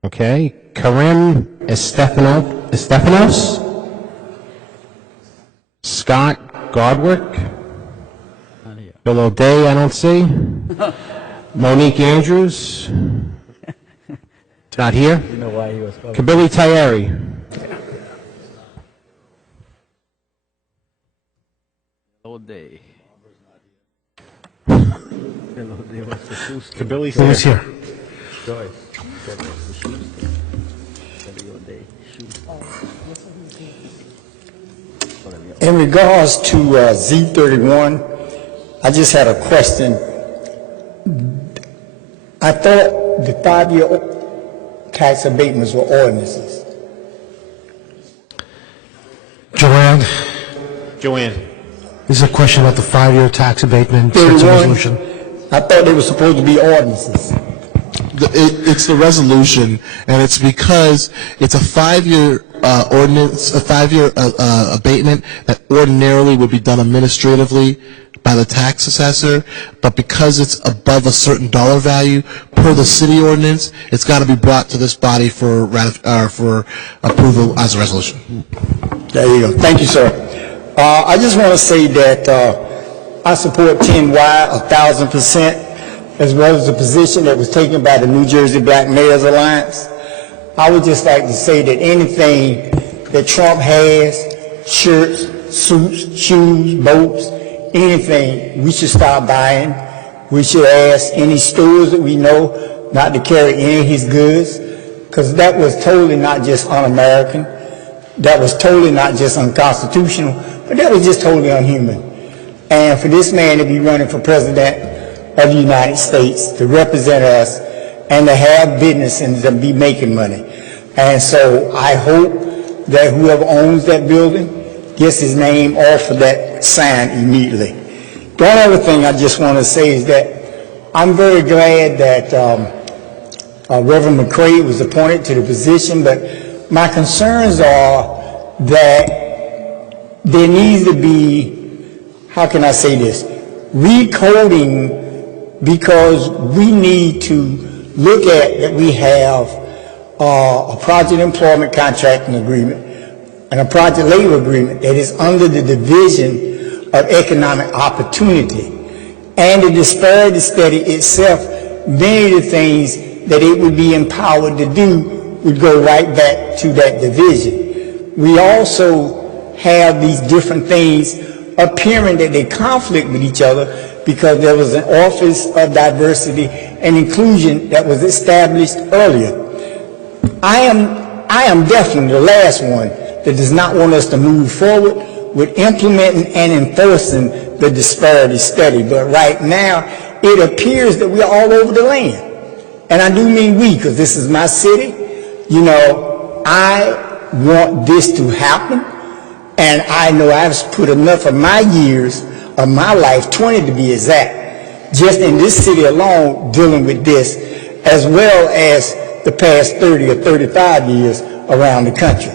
Okay. Karim Estefanos. Scott Godwick. Bill O'Day, I don't see. Monique Andrews. Not here. You know why he was coming. Kabili Tayari. All day. Kabili Who's here? Joyce. In regards to Z31, I just had a question. I thought the 5-year tax abatements were ordinances. Joanne, Joanne. this is a question about the 5-year tax abatement. It's a 31, resolution. I thought they were supposed to be ordinances. It's the resolution, and it's because it's a 5-year ordinance, a 5-year abatement that ordinarily would be done administratively by the tax assessor, but because it's above a certain dollar value per the city ordinance, it's got to be brought to this body for approval as a resolution. There you go. Thank you, sir. I just want to say that I support 10Y 1,000%, as well as the position that was taken by the New Jersey Black Mayors Alliance. I would just like to say that anything that Trump has, shirts, suits, shoes, boats, anything, we should stop buying. We should ask any stores that we know not to carry any of his goods, because that was totally not just un-American. That was totally not just unconstitutional, but that was just totally unhuman. And for this man to be running for president of the United States, to represent us, and to have business and to be making money. And so I hope that whoever owns that building gets his name off of that sign immediately. The only other thing I just want to say is that I'm very glad that Reverend McCray was appointed to the position, but my concerns are that there needs to be, how can I say this, recoding, because we need to look at that we have a project employment contracting agreement and a project labor agreement that is under the Division of Economic Opportunity. And the disparity study itself, many of the things that it would be empowered to do would go right back to that division. We also have these different things appearing that they conflict with each other because there was an Office of Diversity and Inclusion that was established earlier. I am definitely the last one that does not want us to move forward with implementing and enforcing the disparity study. But right now, it appears that we're all over the land. And I do mean we, because this is my city. You know, I want this to happen. And I know I've put enough of my years of my life, 20 to be exact, just in this city alone dealing with this, as well as the past 30 or 35 years around the country.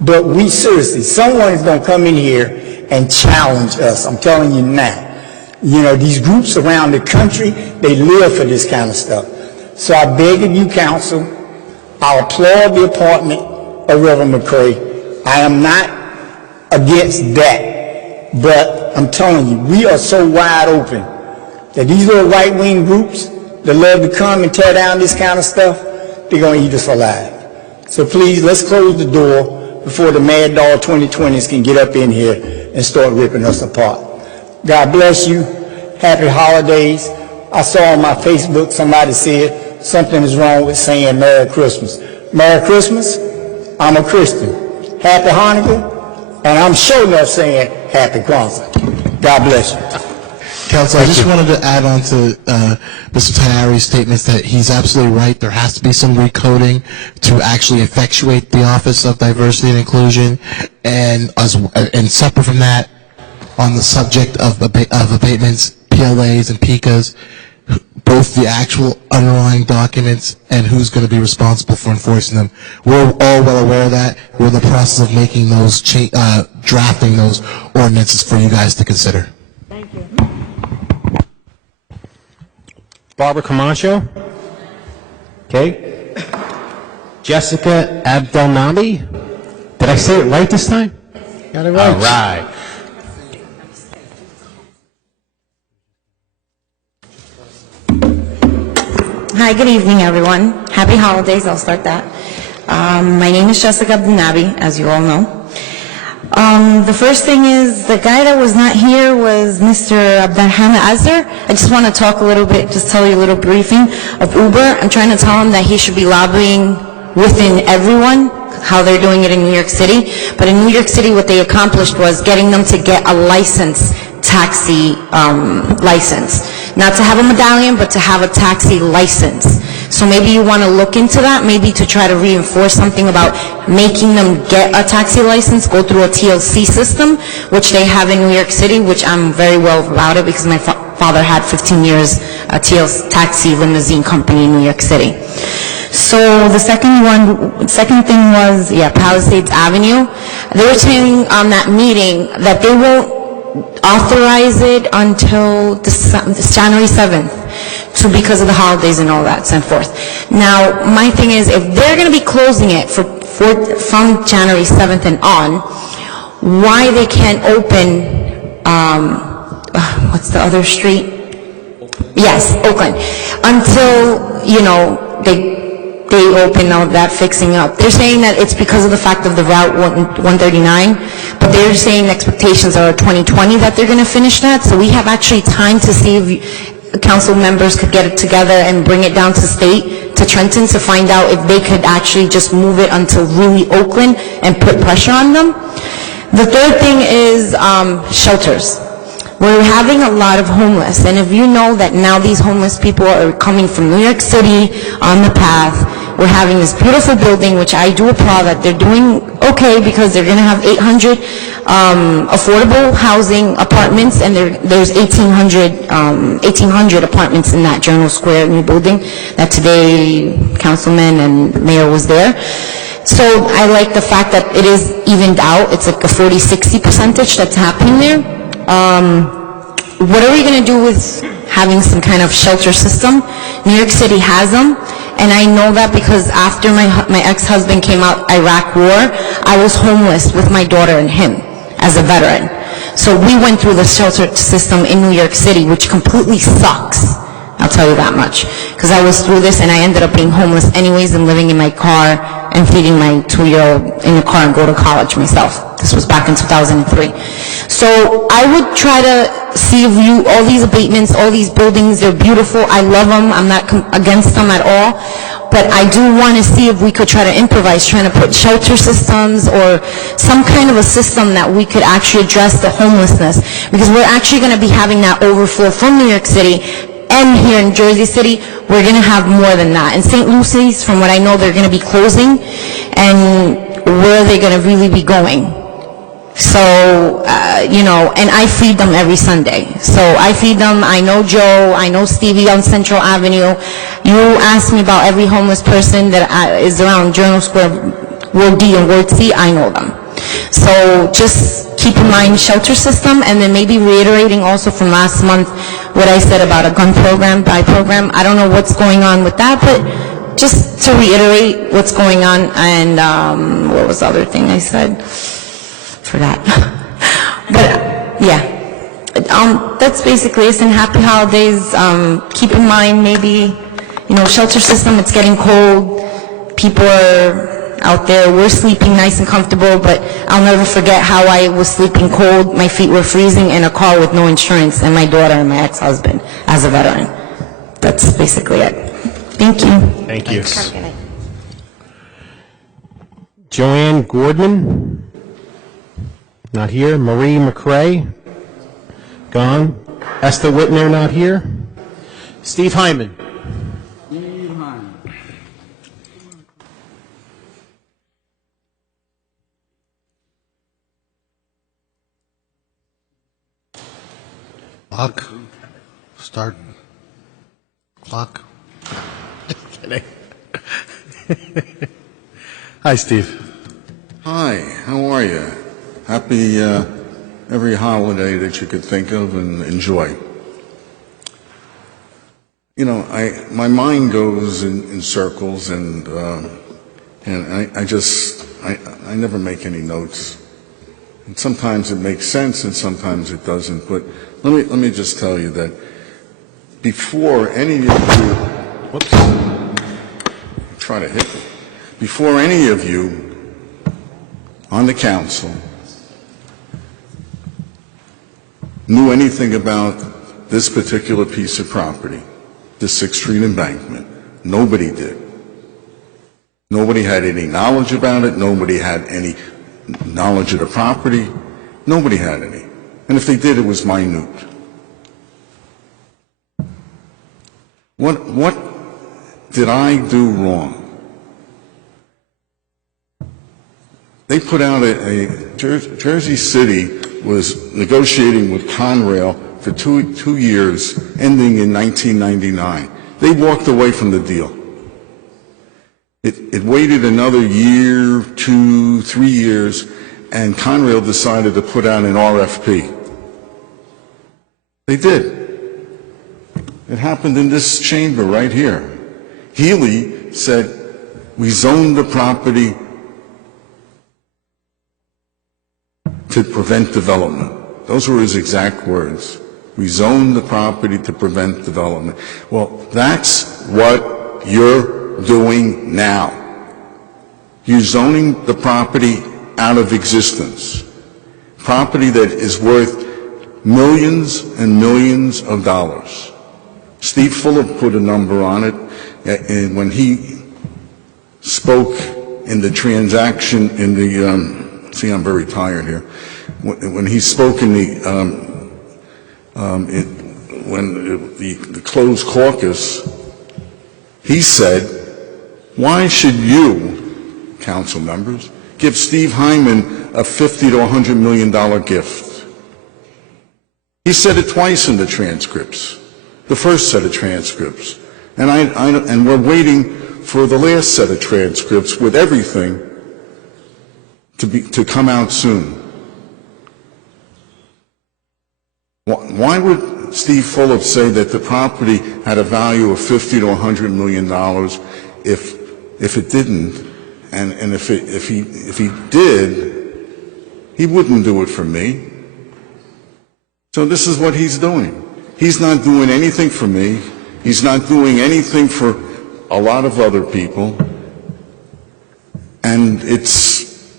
But we seriously, someone is going to come in here and challenge us. I'm telling you now. You know, these groups around the country, they live for this kind of stuff. So I beg of you, counsel, I applaud the appointment of Reverend McCray. I am not against that. But I'm telling you, we are so wide open that these little right-wing groups that love to come and tear down this kind of stuff, they're going to eat us alive. So please, let's close the door before the Mad Dog 2020s can get up in here and start ripping us apart. God bless you. Happy holidays. I saw on my Facebook somebody said something is wrong with saying Merry Christmas. Merry Christmas. I'm a Christian. Happy Hanukkah. And I'm sure enough saying Happy Kwanzaa. God bless you. Council, I just wanted to add on to Mr. Tayari's statements that he's absolutely right. There has to be some recoding to actually effectuate the Office of Diversity and Inclusion. And separate from that, on the subject of abatements, PLAs and PICAs, both the actual underlying documents and who's going to be responsible for enforcing them. We're all well aware of that. We're in the process of making those, drafting those ordinances for you guys to consider. Thank you. Barbara Camacho. Okay. Jessica Abdelnabi. Did I say it right this time? Got it right. All right. Hi, good evening, everyone. Happy holidays, I'll start that. My name is Jessica Abdinabi, as you all know. The first thing is, the guy that was not here was Mr. Abdurrahman Azhar. I just want to talk a little bit, just tell you a little briefing of Uber. I'm trying to tell him that he should be lobbying within everyone, how they're doing it in New York City. But in New York City, what they accomplished was getting them to get a license, taxi license. Not to have a medallion, but to have a taxi license. So maybe you want to look into that, maybe to try to reinforce something about making them get a taxi license, go through a TLC system, which they have in New York City, which I'm very well about it because my father had 15 years a TLC taxi limousine company in New York City. So the second thing was, Palisades Avenue. They were saying on that meeting that they won't authorize it until January 7th. Because of the holidays and all that, so forth. Now, my thing is, if they're going to be closing it from January 7th and on, why they can't open, what's the other street? Yes, Oakland. Until, they open all that fixing up. They're saying that it's because of the fact of the Route 139, but they're saying expectations are 2020 that they're going to finish that, so we have actually time to see if council members could get it together and bring it down to state, to Trenton, to find out if they could actually just move it until really Oakland and put pressure on them. The third thing is shelters. We're having a lot of homeless, and if you know that now these homeless people are coming from New York City on the path, we're having this beautiful building, which I do applaud that they're doing okay because they're going to have 800 affordable housing apartments, and there's 1,800 apartments in that Journal Square new building that today Councilman and Mayor was there. So I like the fact that it is evened out. It's like a 40-60 percentage that's happening there. What are we going to do with having some kind of shelter system? New York City has them. And I know that because after my ex-husband came out Iraq war, I was homeless with my daughter and him as a veteran. So we went through the shelter system in New York City, which completely sucks. I'll tell you that much. Because I was through this and I ended up being homeless anyways and living in my car and feeding my 2-year-old in the car and go to college myself. This was back in 2003. So I would try to see if all these abatements, all these buildings, they're beautiful. I love them. I'm not against them at all. But I do want to see if we could try to improvise, trying to put shelter systems or some kind of a system that we could actually address the homelessness. Because we're actually going to be having that overflow from New York City. And here in Jersey City, we're going to have more than that. In St. Lucy's, from what I know, they're going to be closing. And where are they going to really be going? So, and I feed them every Sunday. So I feed them. I know Joe. I know Stevie on Central Avenue. You ask me about every homeless person that is around Journal Square, Ward D and Ward C, I know them. So just keep in mind shelter system, and then maybe reiterating also from last month what I said about a gun program, buy program. I don't know what's going on with that, but just to reiterate what's going on. And what was the other thing I said? Forgot. But that's basically it. And happy holidays. Keep in mind maybe, shelter system, it's getting cold. People are out there. We're sleeping nice and comfortable, but I'll never forget how I was sleeping cold. My feet were freezing in a car with no insurance, and my daughter and my ex-husband as a veteran. That's basically it. Thank you. Thank you. Joanne Gordman? Not here. Marie McRae? Gone. Esther Whitner, not here. Steve Hyman? Clock. Start. Clock. Just kidding. Hi, Steve. Hi, how are you? Happy every holiday that you could think of and enjoy. My mind goes in circles, and I never make any notes. And sometimes it makes sense, and sometimes it doesn't. But let me just tell you that before any of you Try to hit me. Before any of you on the council knew anything about this particular piece of property, the 6th Street embankment, nobody did. Nobody had any knowledge about it. Nobody had any knowledge of the property. Nobody had any. And if they did, it was minute. What did I do wrong? They put out Jersey City was negotiating with Conrail for two years, ending in 1999. They walked away from the deal. It waited another year, 2, 3 years, and Conrail decided to put out an RFP. They did. It happened in this chamber right here. Healy said, we zoned the property to prevent development. Those were his exact words. We zoned the property to prevent development. Well, that's what you're doing now. You're zoning the property out of existence. Property that is worth millions and millions of dollars. Steve Fulop put a number on it and when he spoke in the transaction in the, see, I'm very tired here. When he spoke in the closed caucus, he said, why should you, council members, give Steve Hyman a $50 to $100 million gift? He said it twice in the transcripts, the first set of transcripts. And we're waiting for the last set of transcripts with everything to come out soon. Why would Steve Fulop say that the property had a value of $50 to $100 million if it didn't? And if he did, he wouldn't do it for me. So this is what he's doing. He's not doing anything for me. He's not doing anything for a lot of other people. And it's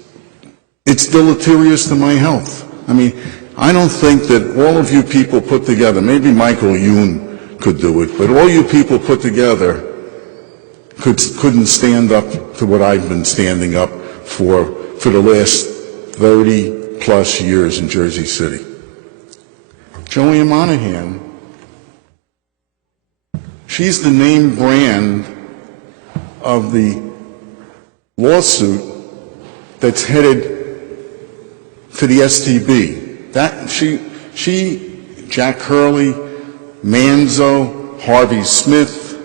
deleterious to my health. I mean, I don't think that all of you people put together, maybe Michael Youn could do it, but all you people put together couldn't stand up to what I've been standing up for the last 30 plus years in Jersey City. Joanne Monahan, she's the name brand of the lawsuit that's headed to the STB. That she, Jack Hurley, Manzo, Harvey Smith,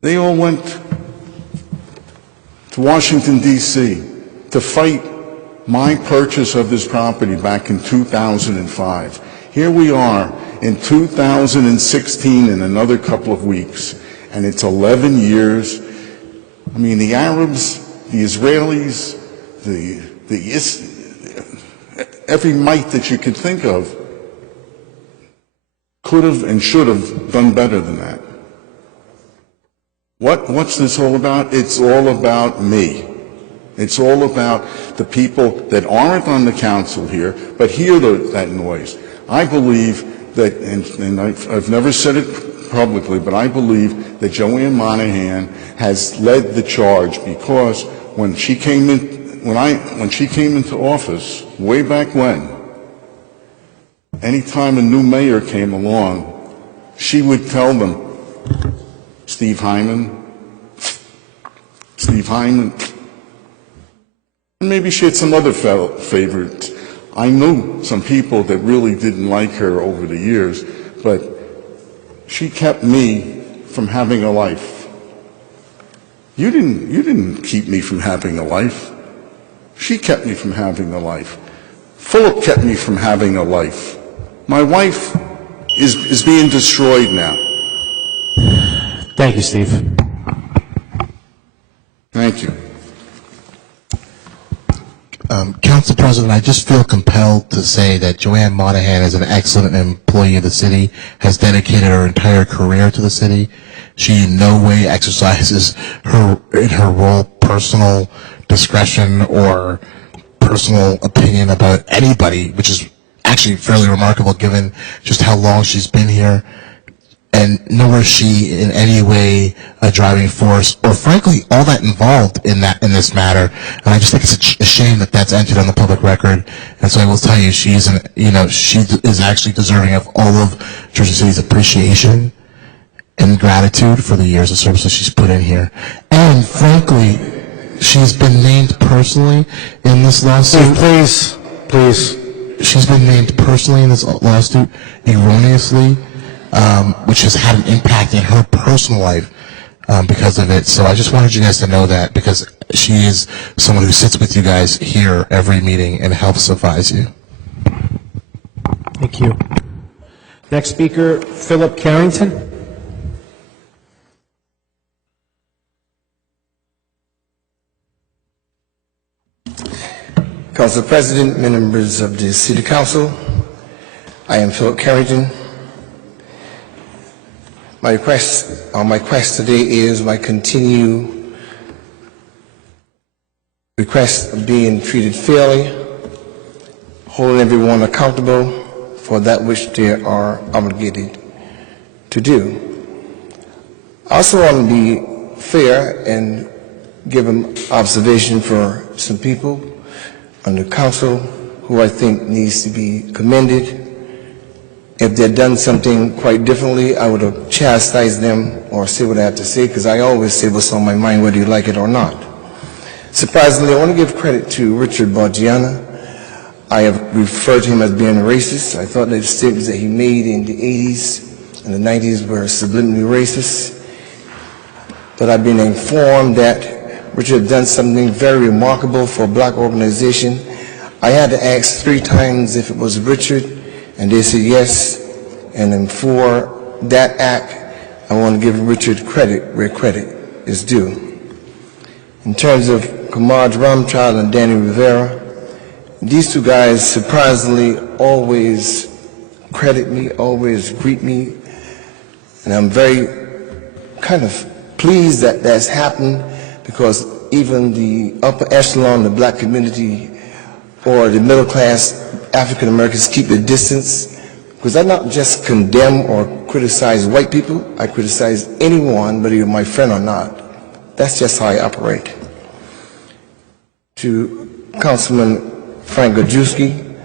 they all went to Washington, D.C. to fight my purchase of this property back in 2005. Here we are in 2016 in another couple of weeks, and it's 11 years. I mean, the Arabs, the Israelis, every might that you could think of could have and should have done better than that. What's this all about? It's all about me. It's all about the people that aren't on the council here, but hear that noise. I believe that, and I've never said it publicly, but I believe that Joanne Monahan has led the charge because when she came into office, way back when, anytime a new mayor came along, she would tell them, Steve Hyman, and maybe she had some other favorites. I knew some people that really didn't like her over the years, but she kept me from having a life. You didn't keep me from having a life. She kept me from having a life. Fulop kept me from having a life. My wife is being destroyed now. Thank you, Steve. Thank you. Council President, I just feel compelled to say that Joanne Monahan is an excellent employee of the city, has dedicated her entire career to the city, She in no way exercises her role personal discretion or personal opinion about anybody, which is actually fairly remarkable given just how long she's been here. And nor is she in any way a driving force, or frankly, all that involved in this matter. And I just think it's a shame that that's entered on the public record. And so I will tell you, she is actually deserving of all of Jersey City's appreciation and gratitude for the years of service that she's put in here. And frankly, she's been named personally in this lawsuit. Please. She's been named personally in this lawsuit erroneously, which has had an impact in her personal life because of it. So I just wanted you guys to know that, because she is someone who sits with you guys here every meeting and helps advise you. Thank you. Next speaker, Philip Carrington. Council President, members of the City Council, I am Philip Carrington. My quest today is my continued request of being treated fairly, holding everyone accountable for that which they are obligated to do. I also want to be fair and give an observation for some people on the council who I think needs to be commended. If they'd done something quite differently, I would have chastised them or say what I have to say, because I always say what's on my mind, whether you like it or not. Surprisingly, I want to give credit to Richard Borgiana. I have referred to him as being a racist. I thought that the statements that he made in the 80s and the 90s were subliminally racist. But I've been informed that Richard had done something very remarkable for a black organization. I had to ask 3 times if it was Richard, and they said yes. And then for that act, I want to give Richard credit where credit is due. In terms of Kamarj Ramchild and Danny Rivera, these 2 guys surprisingly always credit me, always greet me, and I'm very kind of pleased that that's happened, because even the upper echelon, the black community, or the middle class African Americans keep their distance, because I not just condemn or criticize white people, I criticize anyone, whether you're my friend or not. That's just how I operate. To Councilman Frank Gajewski,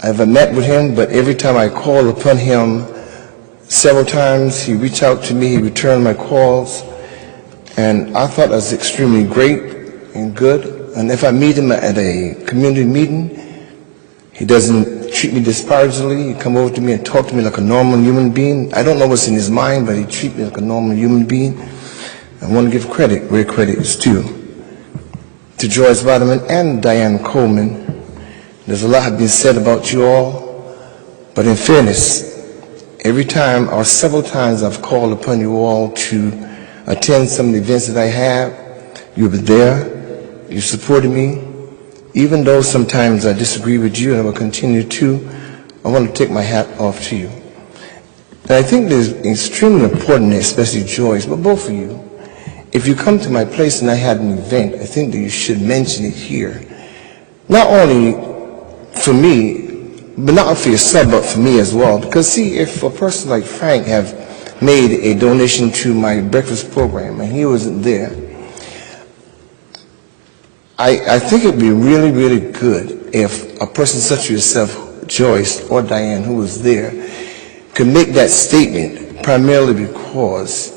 I've met with him, but every time I call upon him, several times he reached out to me, he returned my calls, and I thought that was extremely great and good. And if I meet him at a community meeting, he doesn't treat me disparagingly. He come over to me and talk to me like a normal human being. I don't know what's in his mind, but he treats me like a normal human being. I want to give credit where credit is due. To Joyce Vitamin and Diane Coleman, there's a lot has been said about you all, but in fairness, every time or several times I've called upon you all to attend some of the events that I have, you were there, you supported me. Even though sometimes I disagree with you, and I will continue to, I want to take my hat off to you. And I think it is extremely important, especially Joyce, but both of you, if you come to my place and I had an event, I think that you should mention it here. Not only for me, but not for yourself, but for me as well. Because see, if a person like Frank have made a donation to my breakfast program and he wasn't there, I think it would be really, really good if a person such as yourself, Joyce or Diane, who was there, could make that statement primarily because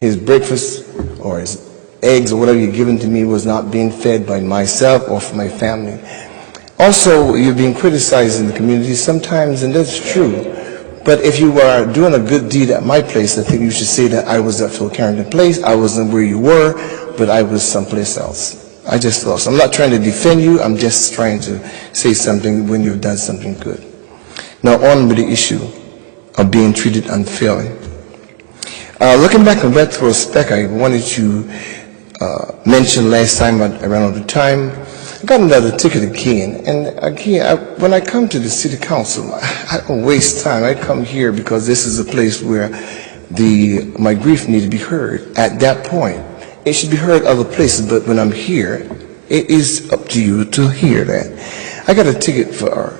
his breakfast or his eggs or whatever you're giving to me was not being fed by myself or for my family. Also, you're being criticized in the community sometimes, and that's true. But if you are doing a good deed at my place, I think you should say that I was at Phil Carrington Place, I wasn't where you were, but I was someplace else. I just thought so. I'm not trying to defend you, I'm just trying to say something when you've done something good. Now on with the issue of being treated unfairly. Looking back in retrospect, I wanted to mention last time I ran out of time, I got another ticket again. And again, when I come to the city council, I don't waste time. I come here because this is a place where my grief needed to be heard at that point. It should be heard other places, but when I'm here, it is up to you to hear that. I got a ticket for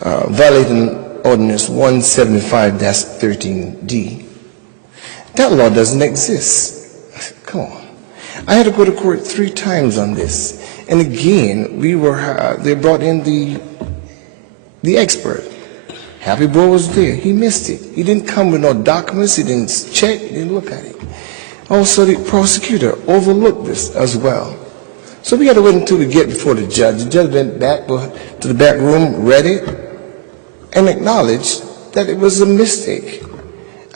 violating ordinance 175-13D. That law doesn't exist. Come on. I had to go to court 3 times on this. And again, they brought in the expert. Happy Boy was there. He missed it. He didn't come with no documents. He didn't check. He didn't look at it. Also, the prosecutor overlooked this as well. So we got to wait until we get before the judge. The judge went back to the back room, read it, and acknowledged that it was a mistake.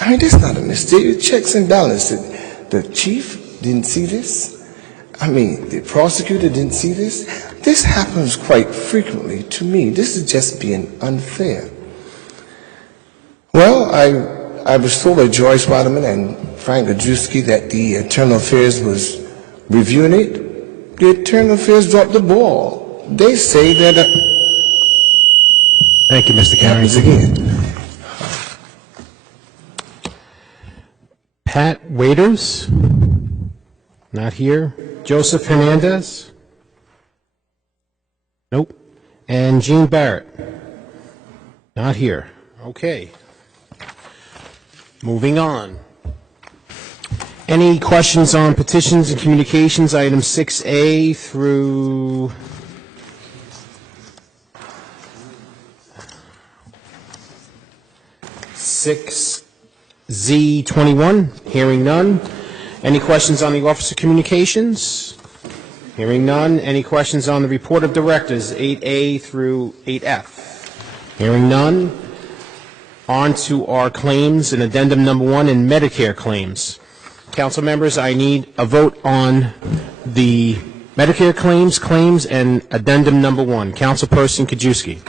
I mean, that's not a mistake. It checks and balances. The chief didn't see this. I mean, the prosecutor didn't see this. This happens quite frequently to me. This is just being unfair. Well, I was told by Joyce Waterman and Frank Gajewski that the Internal Affairs was reviewing it. The Internal Affairs dropped the ball. They say that... Thank you, Mr. Carey. Again. Pat Waiters, not here. Joseph Hernandez? Nope. And Jean Barrett? Not here. Okay. Moving on. Any questions on petitions and communications, items 6A through... Z21, hearing none. Any questions on the Office of Communications? Hearing none. Any questions on the Report of Directors, 8A through 8F? Hearing none. On to our claims and addendum number 1 in Medicare claims. Council members, I need a vote on the Medicare claims, and addendum number 1. Councilperson Kajewski.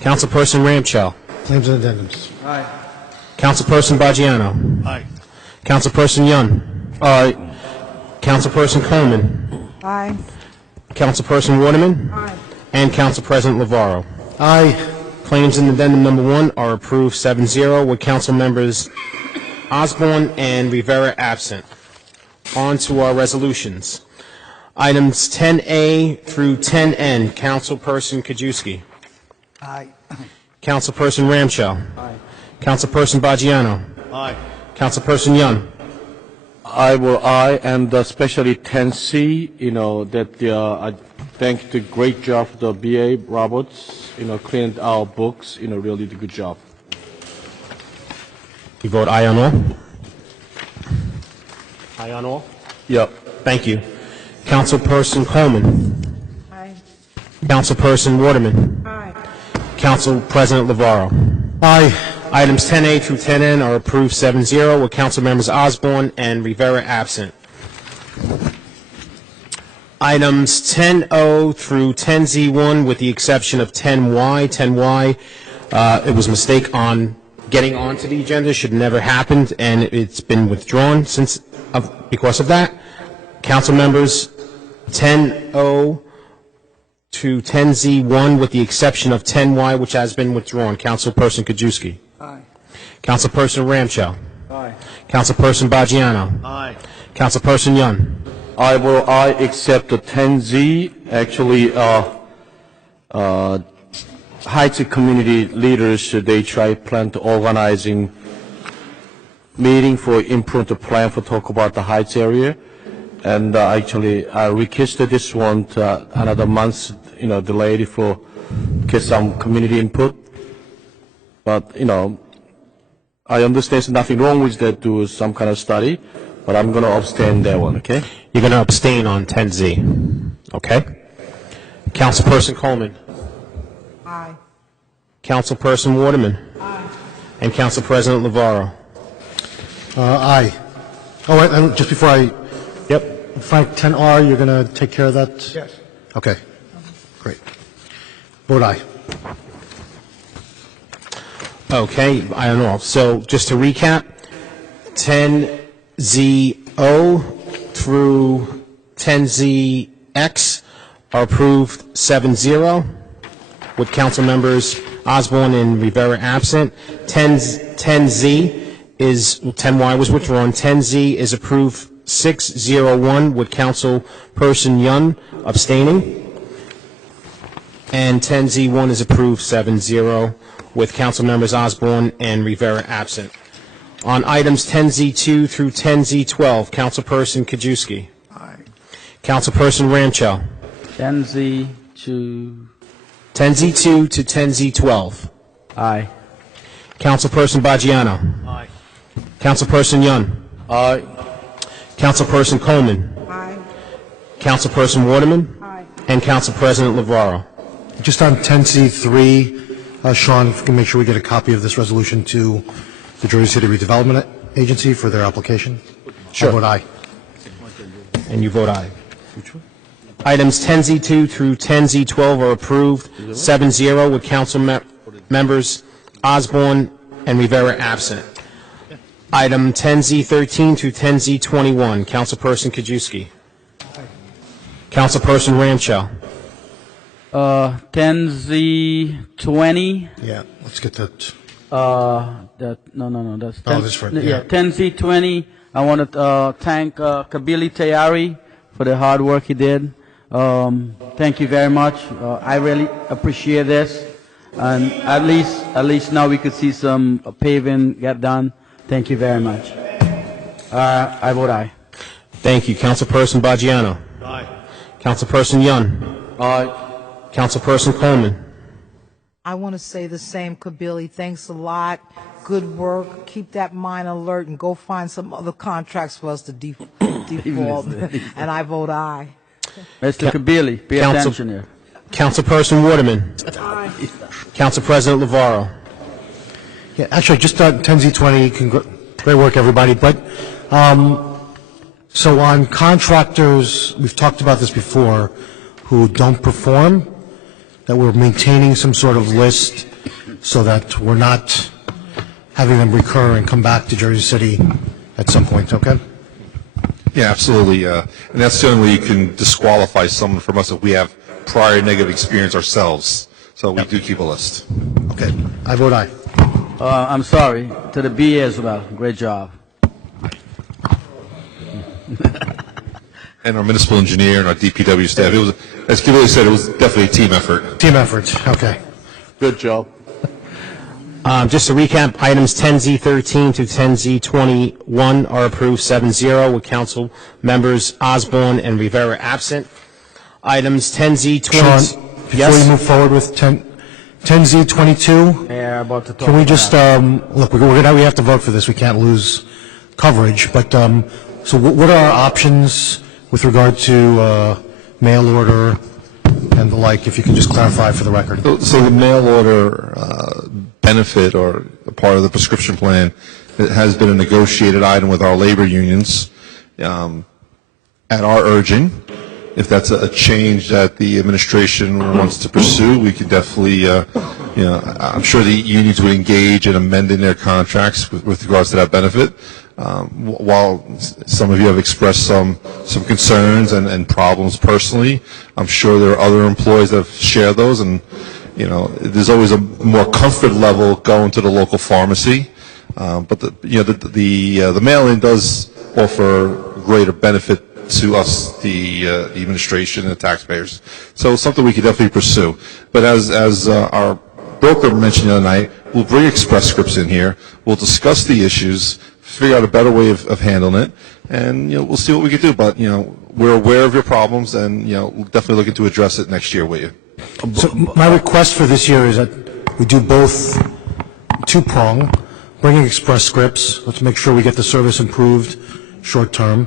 Councilperson Ramchell. Claims and addendums. Aye. Councilperson Baggiano. Aye. Councilperson Yun. Aye. Councilperson Coleman. Aye. Councilperson Waterman. Aye. And Council President Lavarro. Aye. Claims in addendum number 1 are approved 7-0 with Council members Osborne and Rivera absent. On to our resolutions. Items 10A through 10N. Councilperson Kajewski. Aye. Councilperson Ramchell. Aye. Councilperson Baggiano. Aye. Councilperson Yun. I will aye, and especially 10C, that I thank the great job of the BA Roberts, cleaned our books, really did a good job. You vote aye on all? Aye on all? Yep. Thank you. Councilperson Coleman. Aye. Councilperson Waterman. Aye. Council President Lavarro. Aye. Items 10A through 10N are approved 7-0 with Council members Osborne and Rivera absent. Items 10O through 10Z1 with the exception of 10Y. 10Y, it was a mistake on getting onto the agenda, should never happened, and it's been withdrawn because of that. Council members 10O to 10Z1 with the exception of 10Y, which has been withdrawn. Councilperson Kajewski. Aye. Councilperson Ramchell. Aye. Councilperson Baggiano. Aye. Councilperson Yun. I will aye except the 10Z. Actually, Heights community leaders, they plan to organizing meeting for improve the plan for talk about the Heights area. And actually, I requested this one to another month, delayed for get some community input. But, I understand there's nothing wrong with that, do some kind of study, but I'm going to abstain that one, okay? You're going to abstain on 10Z, okay? Councilperson Coleman. Aye. Councilperson Waterman. Aye. And Council President Lavarro. Aye. Oh, wait, and just before I... Yep. Frank, 10R, you're going to take care of that? Yes. Okay. Great. Vote aye. Okay, I don't know. So just to recap, 10ZO through 10ZX are approved 7-0 with council members Osborne and Rivera absent. 10Z is, 10Y was withdrawn. 10Z is approved 601 with Councilperson Yun abstaining. And 10Z1 is approved 7-0 with Council members Osborne and Rivera absent. On items 10Z2 through 10Z12, Councilperson Kajewski. Aye. Councilperson Ramcho. 10Z to... 10Z2 to 10Z12. Aye. Councilperson Baggiano. Aye. Councilperson Yun. Aye. Councilperson Coleman. Aye. Councilperson Waterman. Aye. And Council President Navarro. Just on 10C3, Sean, if you can make sure we get a copy of this resolution to the Jersey City Redevelopment Agency for their application. Sure. I vote aye. And you vote aye. Items 10Z2 through 10Z12 are approved 7-0 with Council members Osborne and Rivera absent. Item 10Z13 through 10Z21, Councilperson Kajewski. Councilperson Ramcho. 10Z20. Yeah, let's get that. No, that's... Oh, this for... Yeah, 10Z20. I want to thank Kabili Tayari for the hard work he did. Thank you very much. I really appreciate this. And at least now we could see some paving get done. Thank you very much. I vote aye. Thank you. Councilperson Baggiano. Aye. Councilperson Yun. Aye. Councilperson Coleman. I want to say the same, Kabili. Thanks a lot. Good work. Keep that mind alert and go find some other contracts for us to default. And I vote aye. Mr. Kabili, pay attention here. Councilperson Waterman. Aye. Council President Navarro. Yeah, actually, just on 10Z20, great work, everybody. But, so on contractors, we've talked about this before, who don't perform, that we're maintaining some sort of list so that we're not having them recur and come back to Jersey City at some point, okay? Yeah, absolutely. And that's the only way you can disqualify someone from us if we have prior negative experience ourselves. So we do keep a list. Okay. I vote aye. I'm sorry. To the BA as well. Great job. And our municipal engineer and our DPW staff. It was, as Kimberly said, it was definitely a team effort. Team effort, okay. Good job. Just to recap, items 10Z13 to 10Z21 are approved 7-0 with Council members Osborne and Rivera absent. Items 10Z20. Sean, before you move forward with 10Z22, Yeah, about to talk can we about just, look, we have to vote for this, we can't lose coverage, but, so what are our options with regard to mail order and the like, if you can just clarify for the record? So the mail order benefit or a part of the prescription plan, it has been a negotiated item with our labor unions at our urging. If that's a change that the administration wants to pursue, we can definitely, I'm sure the unions would engage in amending their contracts with regards to that benefit. While some of you have expressed some concerns and problems personally, I'm sure there are other employees that have shared those, and there's always a more comfort level going to the local pharmacy. But the mail-in does offer greater benefit to us, the administration and the taxpayers. So it's something we could definitely pursue. But as our broker mentioned the other night, we'll bring Express Scripts in here. We'll discuss the issues, figure out a better way of handling it, and we'll see what we can do. But we're aware of your problems, and we'll definitely look into address it next year with you. So my request for this year is that we do both two-prong, bringing Express Scripts, let's make sure we get the service improved short-term,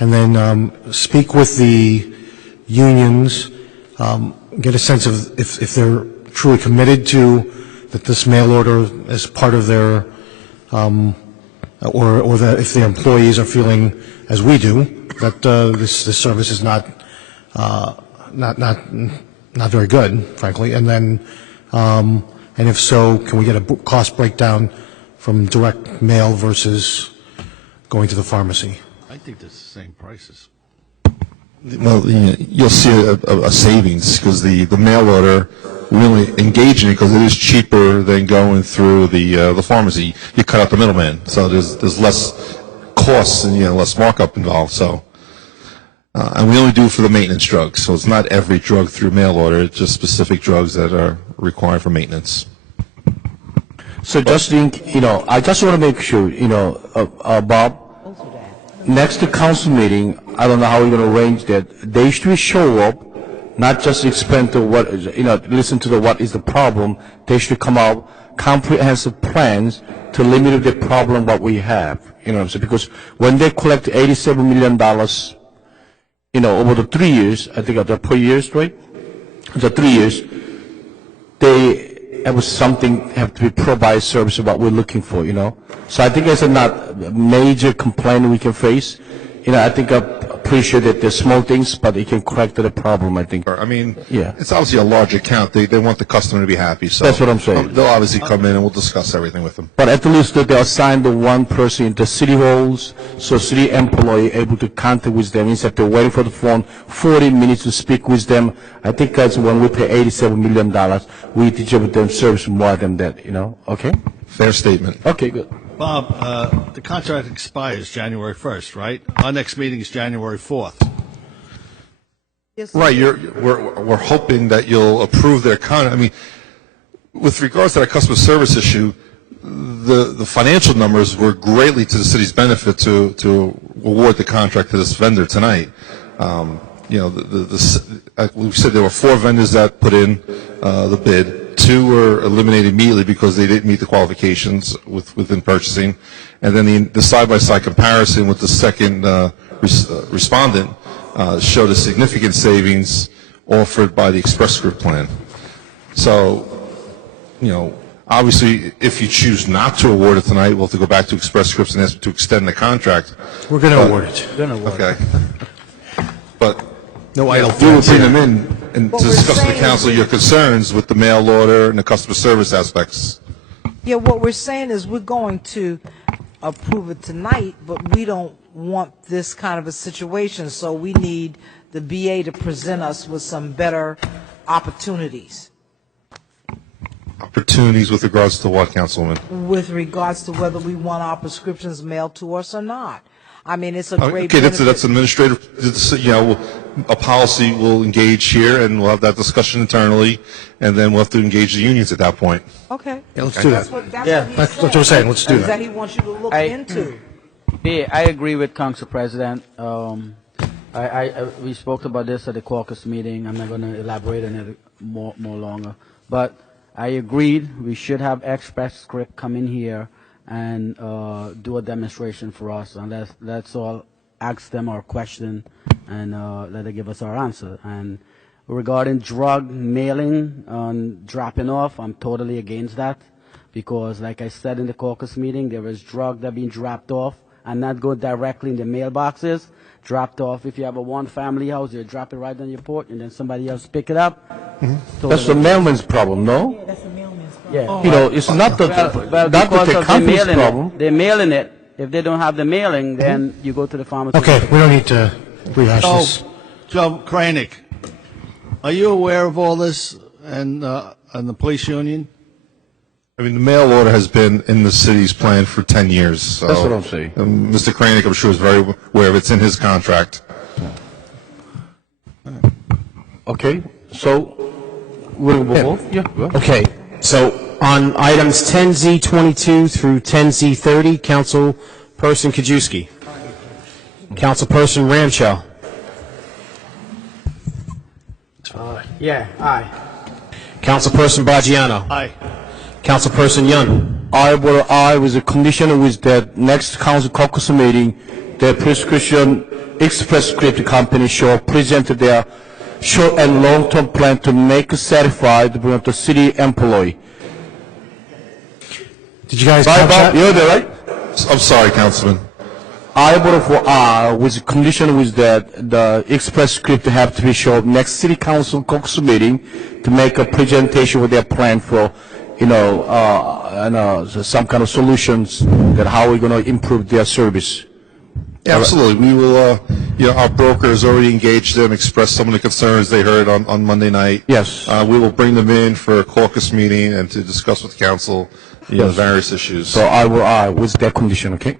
and then speak with the unions, get a sense of if they're truly committed to that this mail order is part of their, or that if their employees are feeling, as we do, that this service is not very good, frankly, and then, and if so, can we get a cost breakdown from direct mail versus going to the pharmacy? I think they're the same prices. Well, you'll see a savings because the mail order really engage in it because it is cheaper than going through the pharmacy. You cut out the middleman, so there's less costs and less markup involved. So, and we only do it for the maintenance drugs. So it's not every drug through mail order. It's just specific drugs that are required for maintenance. So just think, I just want to make sure, Bob, next to council meeting, I don't know how we're going to arrange that. They should show up, not just explain to what, listen to what is the problem. They should come out comprehensive plans to limit the problem what we have. You know what I'm saying? Because when they collect $87 million, over the 3 years, I think the per years, right? The 3 years, it was something have to be provide service of what we're looking for, So I think it's not a major complaint we can face. I think I appreciate that there's small things, but it can correct the problem, I think. I mean, Yeah. it's obviously a large account. They want the customer to be happy. So That's what I'm saying. They'll obviously come in and we'll discuss everything with them. But at least that they assign the one person in the city halls, so city employee able to contact with them instead of waiting for the phone 40 minutes to speak with them. I think that's when we pay $87 million, we distribute them service more than that, Okay? Fair statement. Okay, good. Bob, the contract expires January 1st, right? Our next meeting is January 4th. Right. We're hoping that you'll approve their contract. I mean, with regards to that customer service issue, the financial numbers were greatly to the city's benefit to award the contract to this vendor tonight. We said there were 4 vendors that put in the bid. 2 were eliminated immediately because they didn't meet the qualifications within purchasing. And then the side-by-side comparison with the second respondent showed a significant savings offered by the Express Script plan. So, obviously, if you choose not to award it tonight, we'll have to go back to Express Scripts and ask them to extend the contract. We're going to award it. Okay. But No idle we will threats bring here. them in and What we're discuss with the saying council your concerns with the mail order and the customer service aspects. Yeah, what we're saying is we're going to approve it tonight, but we don't want this kind of a situation, so we need the BA to present us with some better opportunities Opportunities with regards to what, Councilwoman? with regards to whether we want our prescriptions mailed to us or not. I mean, it's a great Okay, that's benefit. administrative, a policy will engage here, and we'll have that discussion internally, and then we'll have to engage the unions at that point. Okay. Yeah, let's do that. That's what Yeah. he's That's what we're saying. Let's do That that. he wants you to look I- into. Yeah, I agree with Council President. We spoke about this at the caucus meeting. I'm not going to elaborate on it more longer. But I agreed we should have Express Script come in here and do a demonstration for us. And let's all ask them our question and let them give us our answer. And regarding drug mailing and dropping off, I'm totally against that. Because like I said in the caucus meeting, there is drug that being dropped off and not go directly in the mailboxes. Dropped off. If you have a one family house, they drop it right on your porch and then somebody else pick it up. That's the mailman's problem, no? Yeah, that's a mailman's problem. Yeah. It's not the Well, not because the of company's mailing problem. it, they're mailing it. If they don't have the mailing, then you go to the pharmacy. Okay, we don't need to rehash So, this. Joe Kranik, are you aware of all this and the police union? I mean, the mail order has been in the city's plan for 10 years. So, That's what I'm saying. Mr. Kranik, I'm sure, is very aware of it. It's in his contract. Okay, so we'll go both? Yeah. go ahead. Okay, so on items 10Z22 through 10Z30, Councilperson Kajewski. Councilperson Ramchow. Yeah, aye. Councilperson Baggiano. Aye. Councilperson Yun. I will, with the condition with that next council caucus meeting, the prescription Express Script company shall present their short and long-term plan to make certified with the city employee. Did you guys Right, catch Bob? that? You're there, right? I'm sorry, Councilman. I voted for R with the condition with that the Express Script have to be shown next city council caucus meeting to make a presentation with their plan for, some kind of solutions that how we're going to improve their service. Yeah, absolutely. We will, our broker has already engaged them, expressed some of the concerns they heard on Monday night. Yes. We will bring them in for a caucus meeting and to discuss with council, various issues. So I will, with that condition, okay?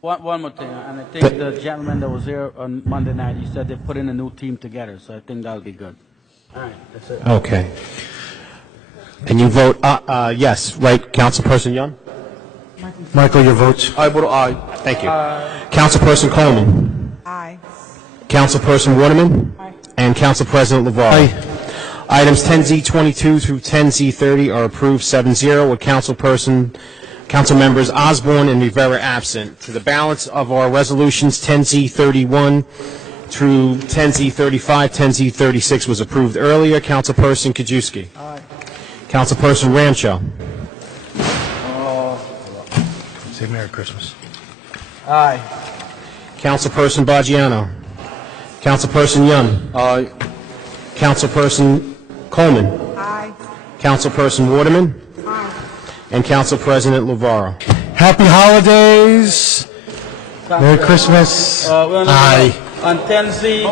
One more thing, and I think the gentleman that was here on Monday night, he said they're putting a new team together, so I think that'll be good. All right, that's it. Okay. And you vote, yes, right, Councilperson Young? Michael, your votes? I vote aye. Thank you. Councilperson Coleman? Aye. Councilperson Waterman? Aye. And Council President LeVar? Aye. Items 10Z22 through 10Z30 are approved 7-0 with Council members Osborne and Rivera absent. To the balance of our resolutions, 10Z31 through 10Z35, 10Z36 was approved earlier. Councilperson Kajewski. Aye. Councilperson Ramcho. Say Merry Christmas. Aye. Councilperson Baggiano. Councilperson Young. Aye. Councilperson Coleman. Aye. Councilperson Waterman. Aye. And Council President LeVar. Happy holidays. Merry Christmas. Aye. On 10Z,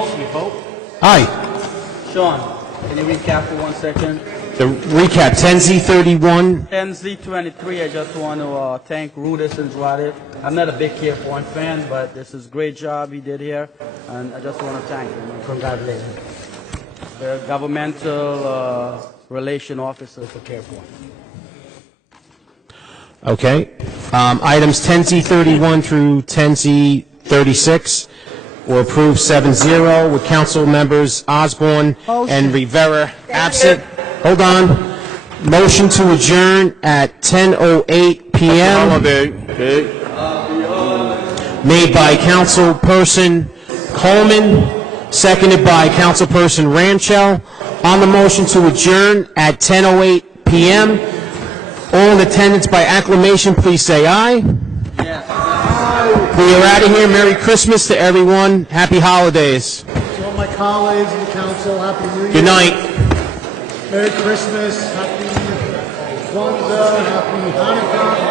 Aye. Sean, can you recap for 1 second? The recap, 10Z31. 10Z23, I just want to thank Rudis and Zwadev. I'm not a big Care Point fan, but this is a great job he did here, and I just want to thank him. Congratulations. The governmental relation officer for Care Point. Okay. Items 10Z31 through 10Z36 were approved 7-0 with council members Osborne and Rivera absent. Hold on. Motion to adjourn at 10:08 p.m. Made by Councilperson Coleman, seconded by Councilperson Ramcho. On the motion to adjourn at 10:08 p.m. All in attendance by acclamation, please say aye. We are out of here. Merry Christmas to everyone. Happy holidays. To all my colleagues in the council, Happy New Year. Good night. Merry Christmas, Happy Kwanzaa, Happy Hanukkah.